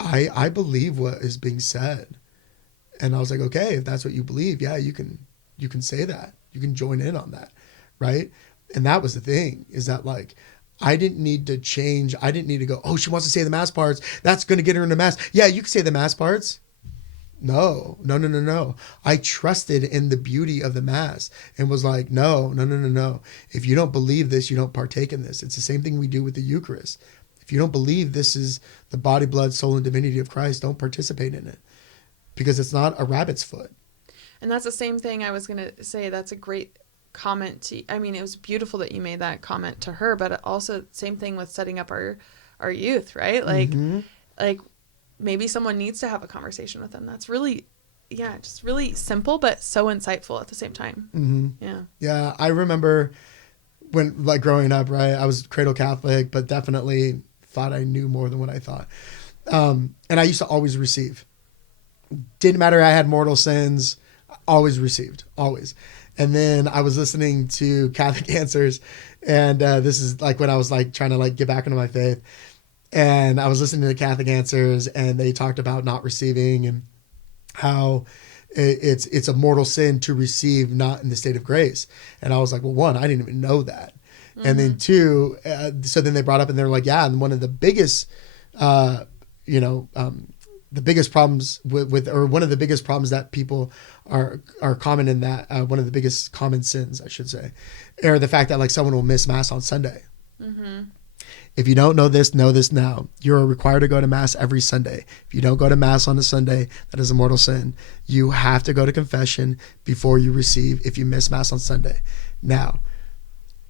I believe what is being said. And I was like, okay, if that's what you believe, yeah, you can say that. You can join in on that. Right. And that was the thing, is that like, I didn't need to change. I didn't need to go, oh, she wants to say the mass parts. That's going to get her into mass. Yeah, you can say the mass parts. No. I trusted in the beauty of the mass and was like, no. If you don't believe this, you don't partake in this. It's the same thing we do with the Eucharist. If you don't believe this is the body, blood, soul, and divinity of Christ, don't participate in it, because it's not a rabbit's foot. And that's the same thing I was going to say. That's a great comment. I mean, it was beautiful that you made that comment to her, but also same thing with setting up our youth, right? Like, like maybe someone needs to have a conversation with them. That's really, just really simple, but so insightful at the same time. Mm-hmm. Yeah. I remember when, like, growing up, right, I was cradle Catholic, but definitely thought I knew more than what I thought. And I used to always receive. Didn't matter. I had mortal sins, always received, always. And then I was listening to Catholic Answers, and this is like when I was like trying to like get back into my faith. And I was listening to the Catholic Answers, and they talked about not receiving and how it's a mortal sin to receive not in the state of grace. And I was like, well, one, I didn't even know that. Mm-hmm. And then two, so then they brought up and they're like, yeah, and one of the biggest, the biggest problems or one of the biggest problems that people are common in that, one of the biggest common sins, I should say, are the fact that like someone will miss mass on Sunday. Mm-hmm. If you don't know this now. You are required to go to Mass every Sunday. If you don't go to Mass on a Sunday, that is a mortal sin. You have to go to confession before you receive if you miss Mass on Sunday. Now,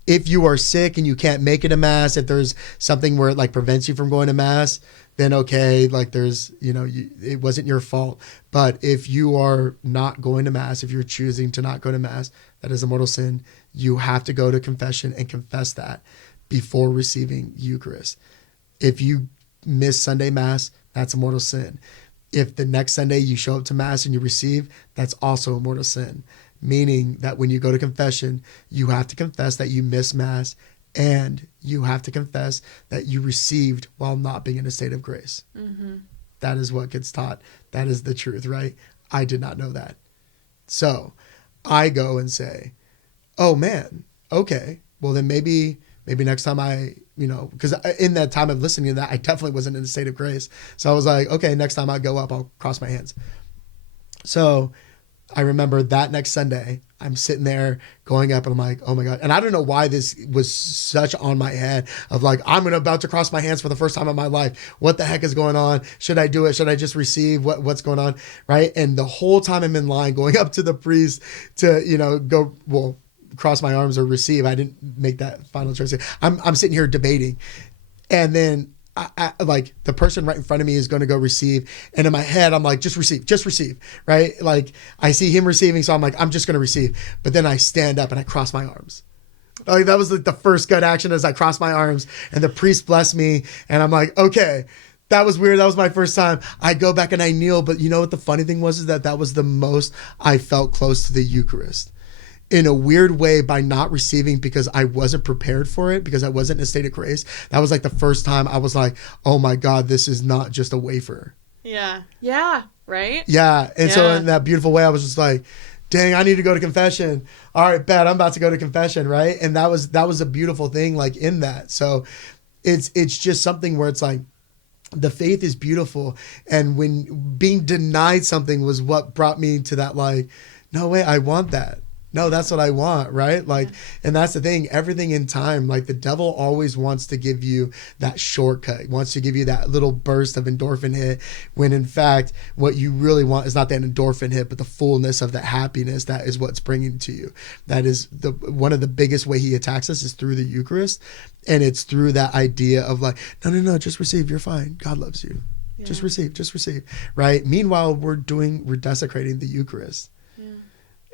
if you are sick and you can't make it to Mass, if there's something where it like prevents you from going to Mass, then okay, like there's, it wasn't your fault. But if you are not going to Mass, if you're choosing to not go to Mass, that is a mortal sin. You have to go to confession and confess that before receiving Eucharist. If you miss Sunday Mass, that's a mortal sin. If the next Sunday you show up to Mass and you receive, that's also a mortal sin. Meaning that when you go to confession, you have to confess that you missed Mass, and you have to confess that you received while not being in a state of grace. Mm-hmm. That is what gets taught. That is the truth, right? I did not know that. So I go and say, oh man, okay, well then maybe next time because in that time of listening to that, I definitely wasn't in a state of grace. So I was like, okay, next time I go up, I'll cross my hands. So I remember that next Sunday, I'm sitting there going up and I'm like, oh my God. And I don't know why this was such on my head of like, I'm about to cross my hands for the first time in my life. What the heck is going on? Should I do it? Should I just receive what's going on? Right. And the whole time I'm in line going up to the priest to, cross my arms or receive. I didn't make that final choice. I'm sitting here debating. And then I like the person right in front of me is going to go receive. And in my head, I'm like, just receive. Right. Like I see him receiving. So I'm like, I'm just going to receive. But then I stand up and I cross my arms. Like that was like the first gut action as I crossed my arms and the priest blessed me. And I'm like, okay, that was weird. That was my first time. I go back and I kneel. But you know what the funny thing was is that was the most I felt close to the Eucharist. In a weird way, by not receiving because I wasn't prepared for it, because I wasn't in a state of grace. That was like the first time I was like, oh my God, this is not just a wafer. Yeah. Yeah. Right? Yeah. And so in that beautiful way, I was just like, dang, I need to go to confession. All right, bet I'm about to go to confession. Right. And that was a beautiful thing like in that. So it's just something where it's like, the faith is beautiful. And when being denied something was what brought me to that, like, no way, I want that. No, that's what I want, right? Like, and that's the thing, everything in time, like the devil always wants to give you that shortcut, wants to give you that little burst of endorphin hit, when in fact, what you really want is not that endorphin hit, but the fullness of that happiness that is what's bringing to you. That is one of the biggest way he attacks us is through the Eucharist. And it's through that idea of like, no, just receive, you're fine. God loves you. Yeah. Just receive, right? Meanwhile, we're desecrating the Eucharist.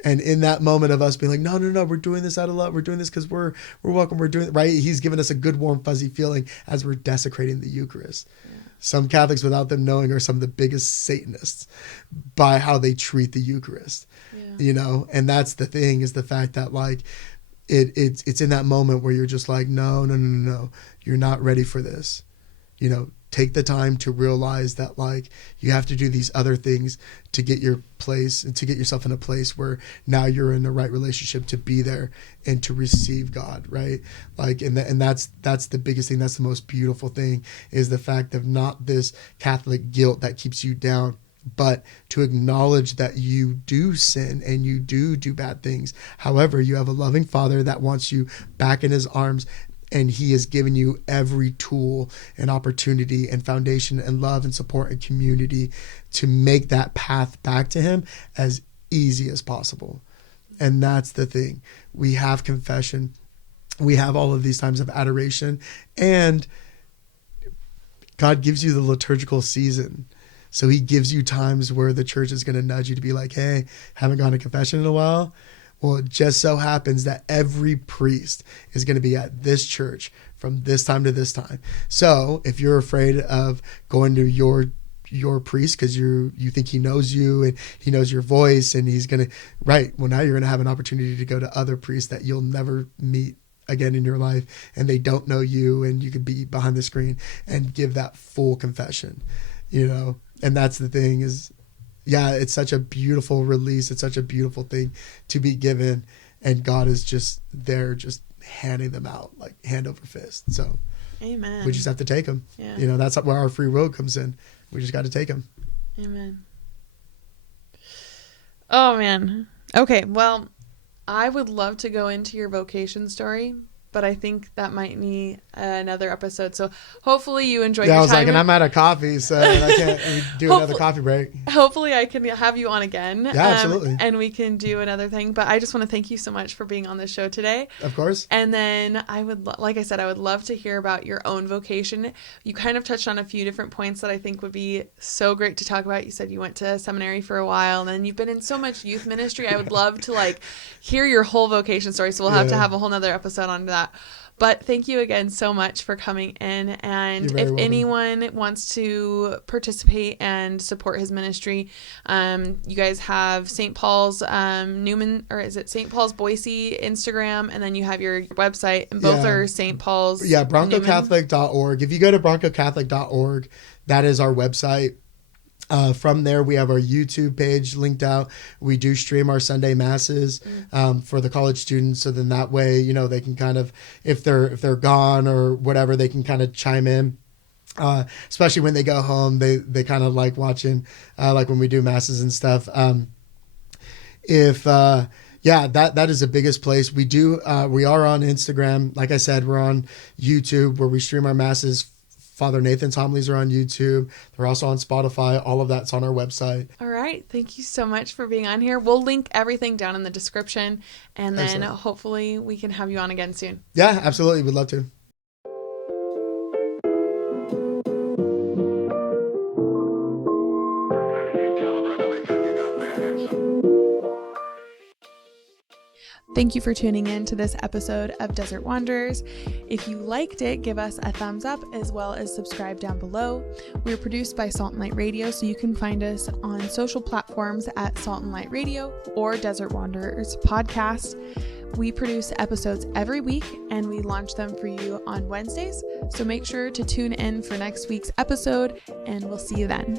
And in that moment of us being like, no, we're doing this out of love. We're doing this because we're welcome. We're doing it, right? He's given us a good, warm, fuzzy feeling as we're desecrating the Eucharist. Yeah. Some Catholics, without them knowing, are some of the biggest Satanists by how they treat the Eucharist. Yeah. And that's the thing, is the fact that like it's in that moment where you're just like, no, you're not ready for this. Take the time to realize that like you have to do these other things to get your place and to get yourself in a place where now you're in the right relationship to be there and to receive God, right? Like, and that's the biggest thing. That's the most beautiful thing, is the fact of not this Catholic guilt that keeps you down, but to acknowledge that you do sin and you do bad things. However, you have a loving Father that wants you back in his arms, and he has given you every tool and opportunity and foundation and love and support and community to make that path back to him as easy as possible. And that's the thing. We have confession. We have all of these times of adoration, and God gives you the liturgical season. So he gives you times where the church is going to nudge you to be like, hey, haven't gone to confession in a while. Well, it just so happens that every priest is going to be at this church from this time to this time. So if you're afraid of going to your priest because you think he knows you and he knows your voice and he's going to, right, well, now you're going to have an opportunity to go to other priests that you'll never meet again in your life, and they don't know you, and you could be behind the screen and give that full confession, and that's the thing is, yeah, it's such a beautiful release. It's such a beautiful thing to be given. And God is just there, just handing them out like hand over fist. So amen. We just have to take them. Yeah. That's where our free will comes in. We just got to take them. Amen. Oh, man. Okay. Well, I would love to go into your vocation story, but I think that might need another episode. So hopefully you enjoyed Yeah, your I was time. like, and I'm out of coffee, so I can't do another coffee break. Hopefully I can have you on again. Yeah, absolutely. And we can do another thing. But I just want to thank you so much for being on the show today. Of course. And then I would, like I said, I would love to hear about your own vocation. You kind of touched on a few different points that I think would be so great to talk about. You said you went to seminary for a while, and then you've been in so much youth ministry. I would love to hear your whole vocation story. So we'll have to have a whole nother episode on that. But thank you again so much for coming in. And if welcome. Anyone wants to participate and support his ministry, you guys have St. Paul's Newman, or is it St. Paul's Boise Instagram, and then you have your website, and both are St. Paul's. Yeah, BroncoCatholic.org. If you go to BroncoCatholic.org, that is our website. From there, we have our YouTube page linked out. We do stream our Sunday masses for the college students. So then that way, they can kind of, if they're gone or whatever, they can kind of chime in. Especially when they go home, they kind of like watching, like when we do masses and stuff. That is the biggest place. We are on Instagram. Like I said, we're on YouTube where we stream our masses. Father Nathan's homilies are on YouTube. They're also on Spotify. All of that's on our website. All right. Thank you so much for being on here. We'll link everything down in the description, and then hopefully we can have you on again soon. Yeah, absolutely. We'd love to. Thank you for tuning in to this episode of Desert Wanderers. If you liked it, give us a thumbs up as well as subscribe down below. We're produced by Salt and Light Radio, so you can find us on social platforms at Salt and Light Radio or Desert Wanderers Podcast. We produce episodes every week and we launch them for you on Wednesdays. So make sure to tune in for next week's episode, and we'll see you then.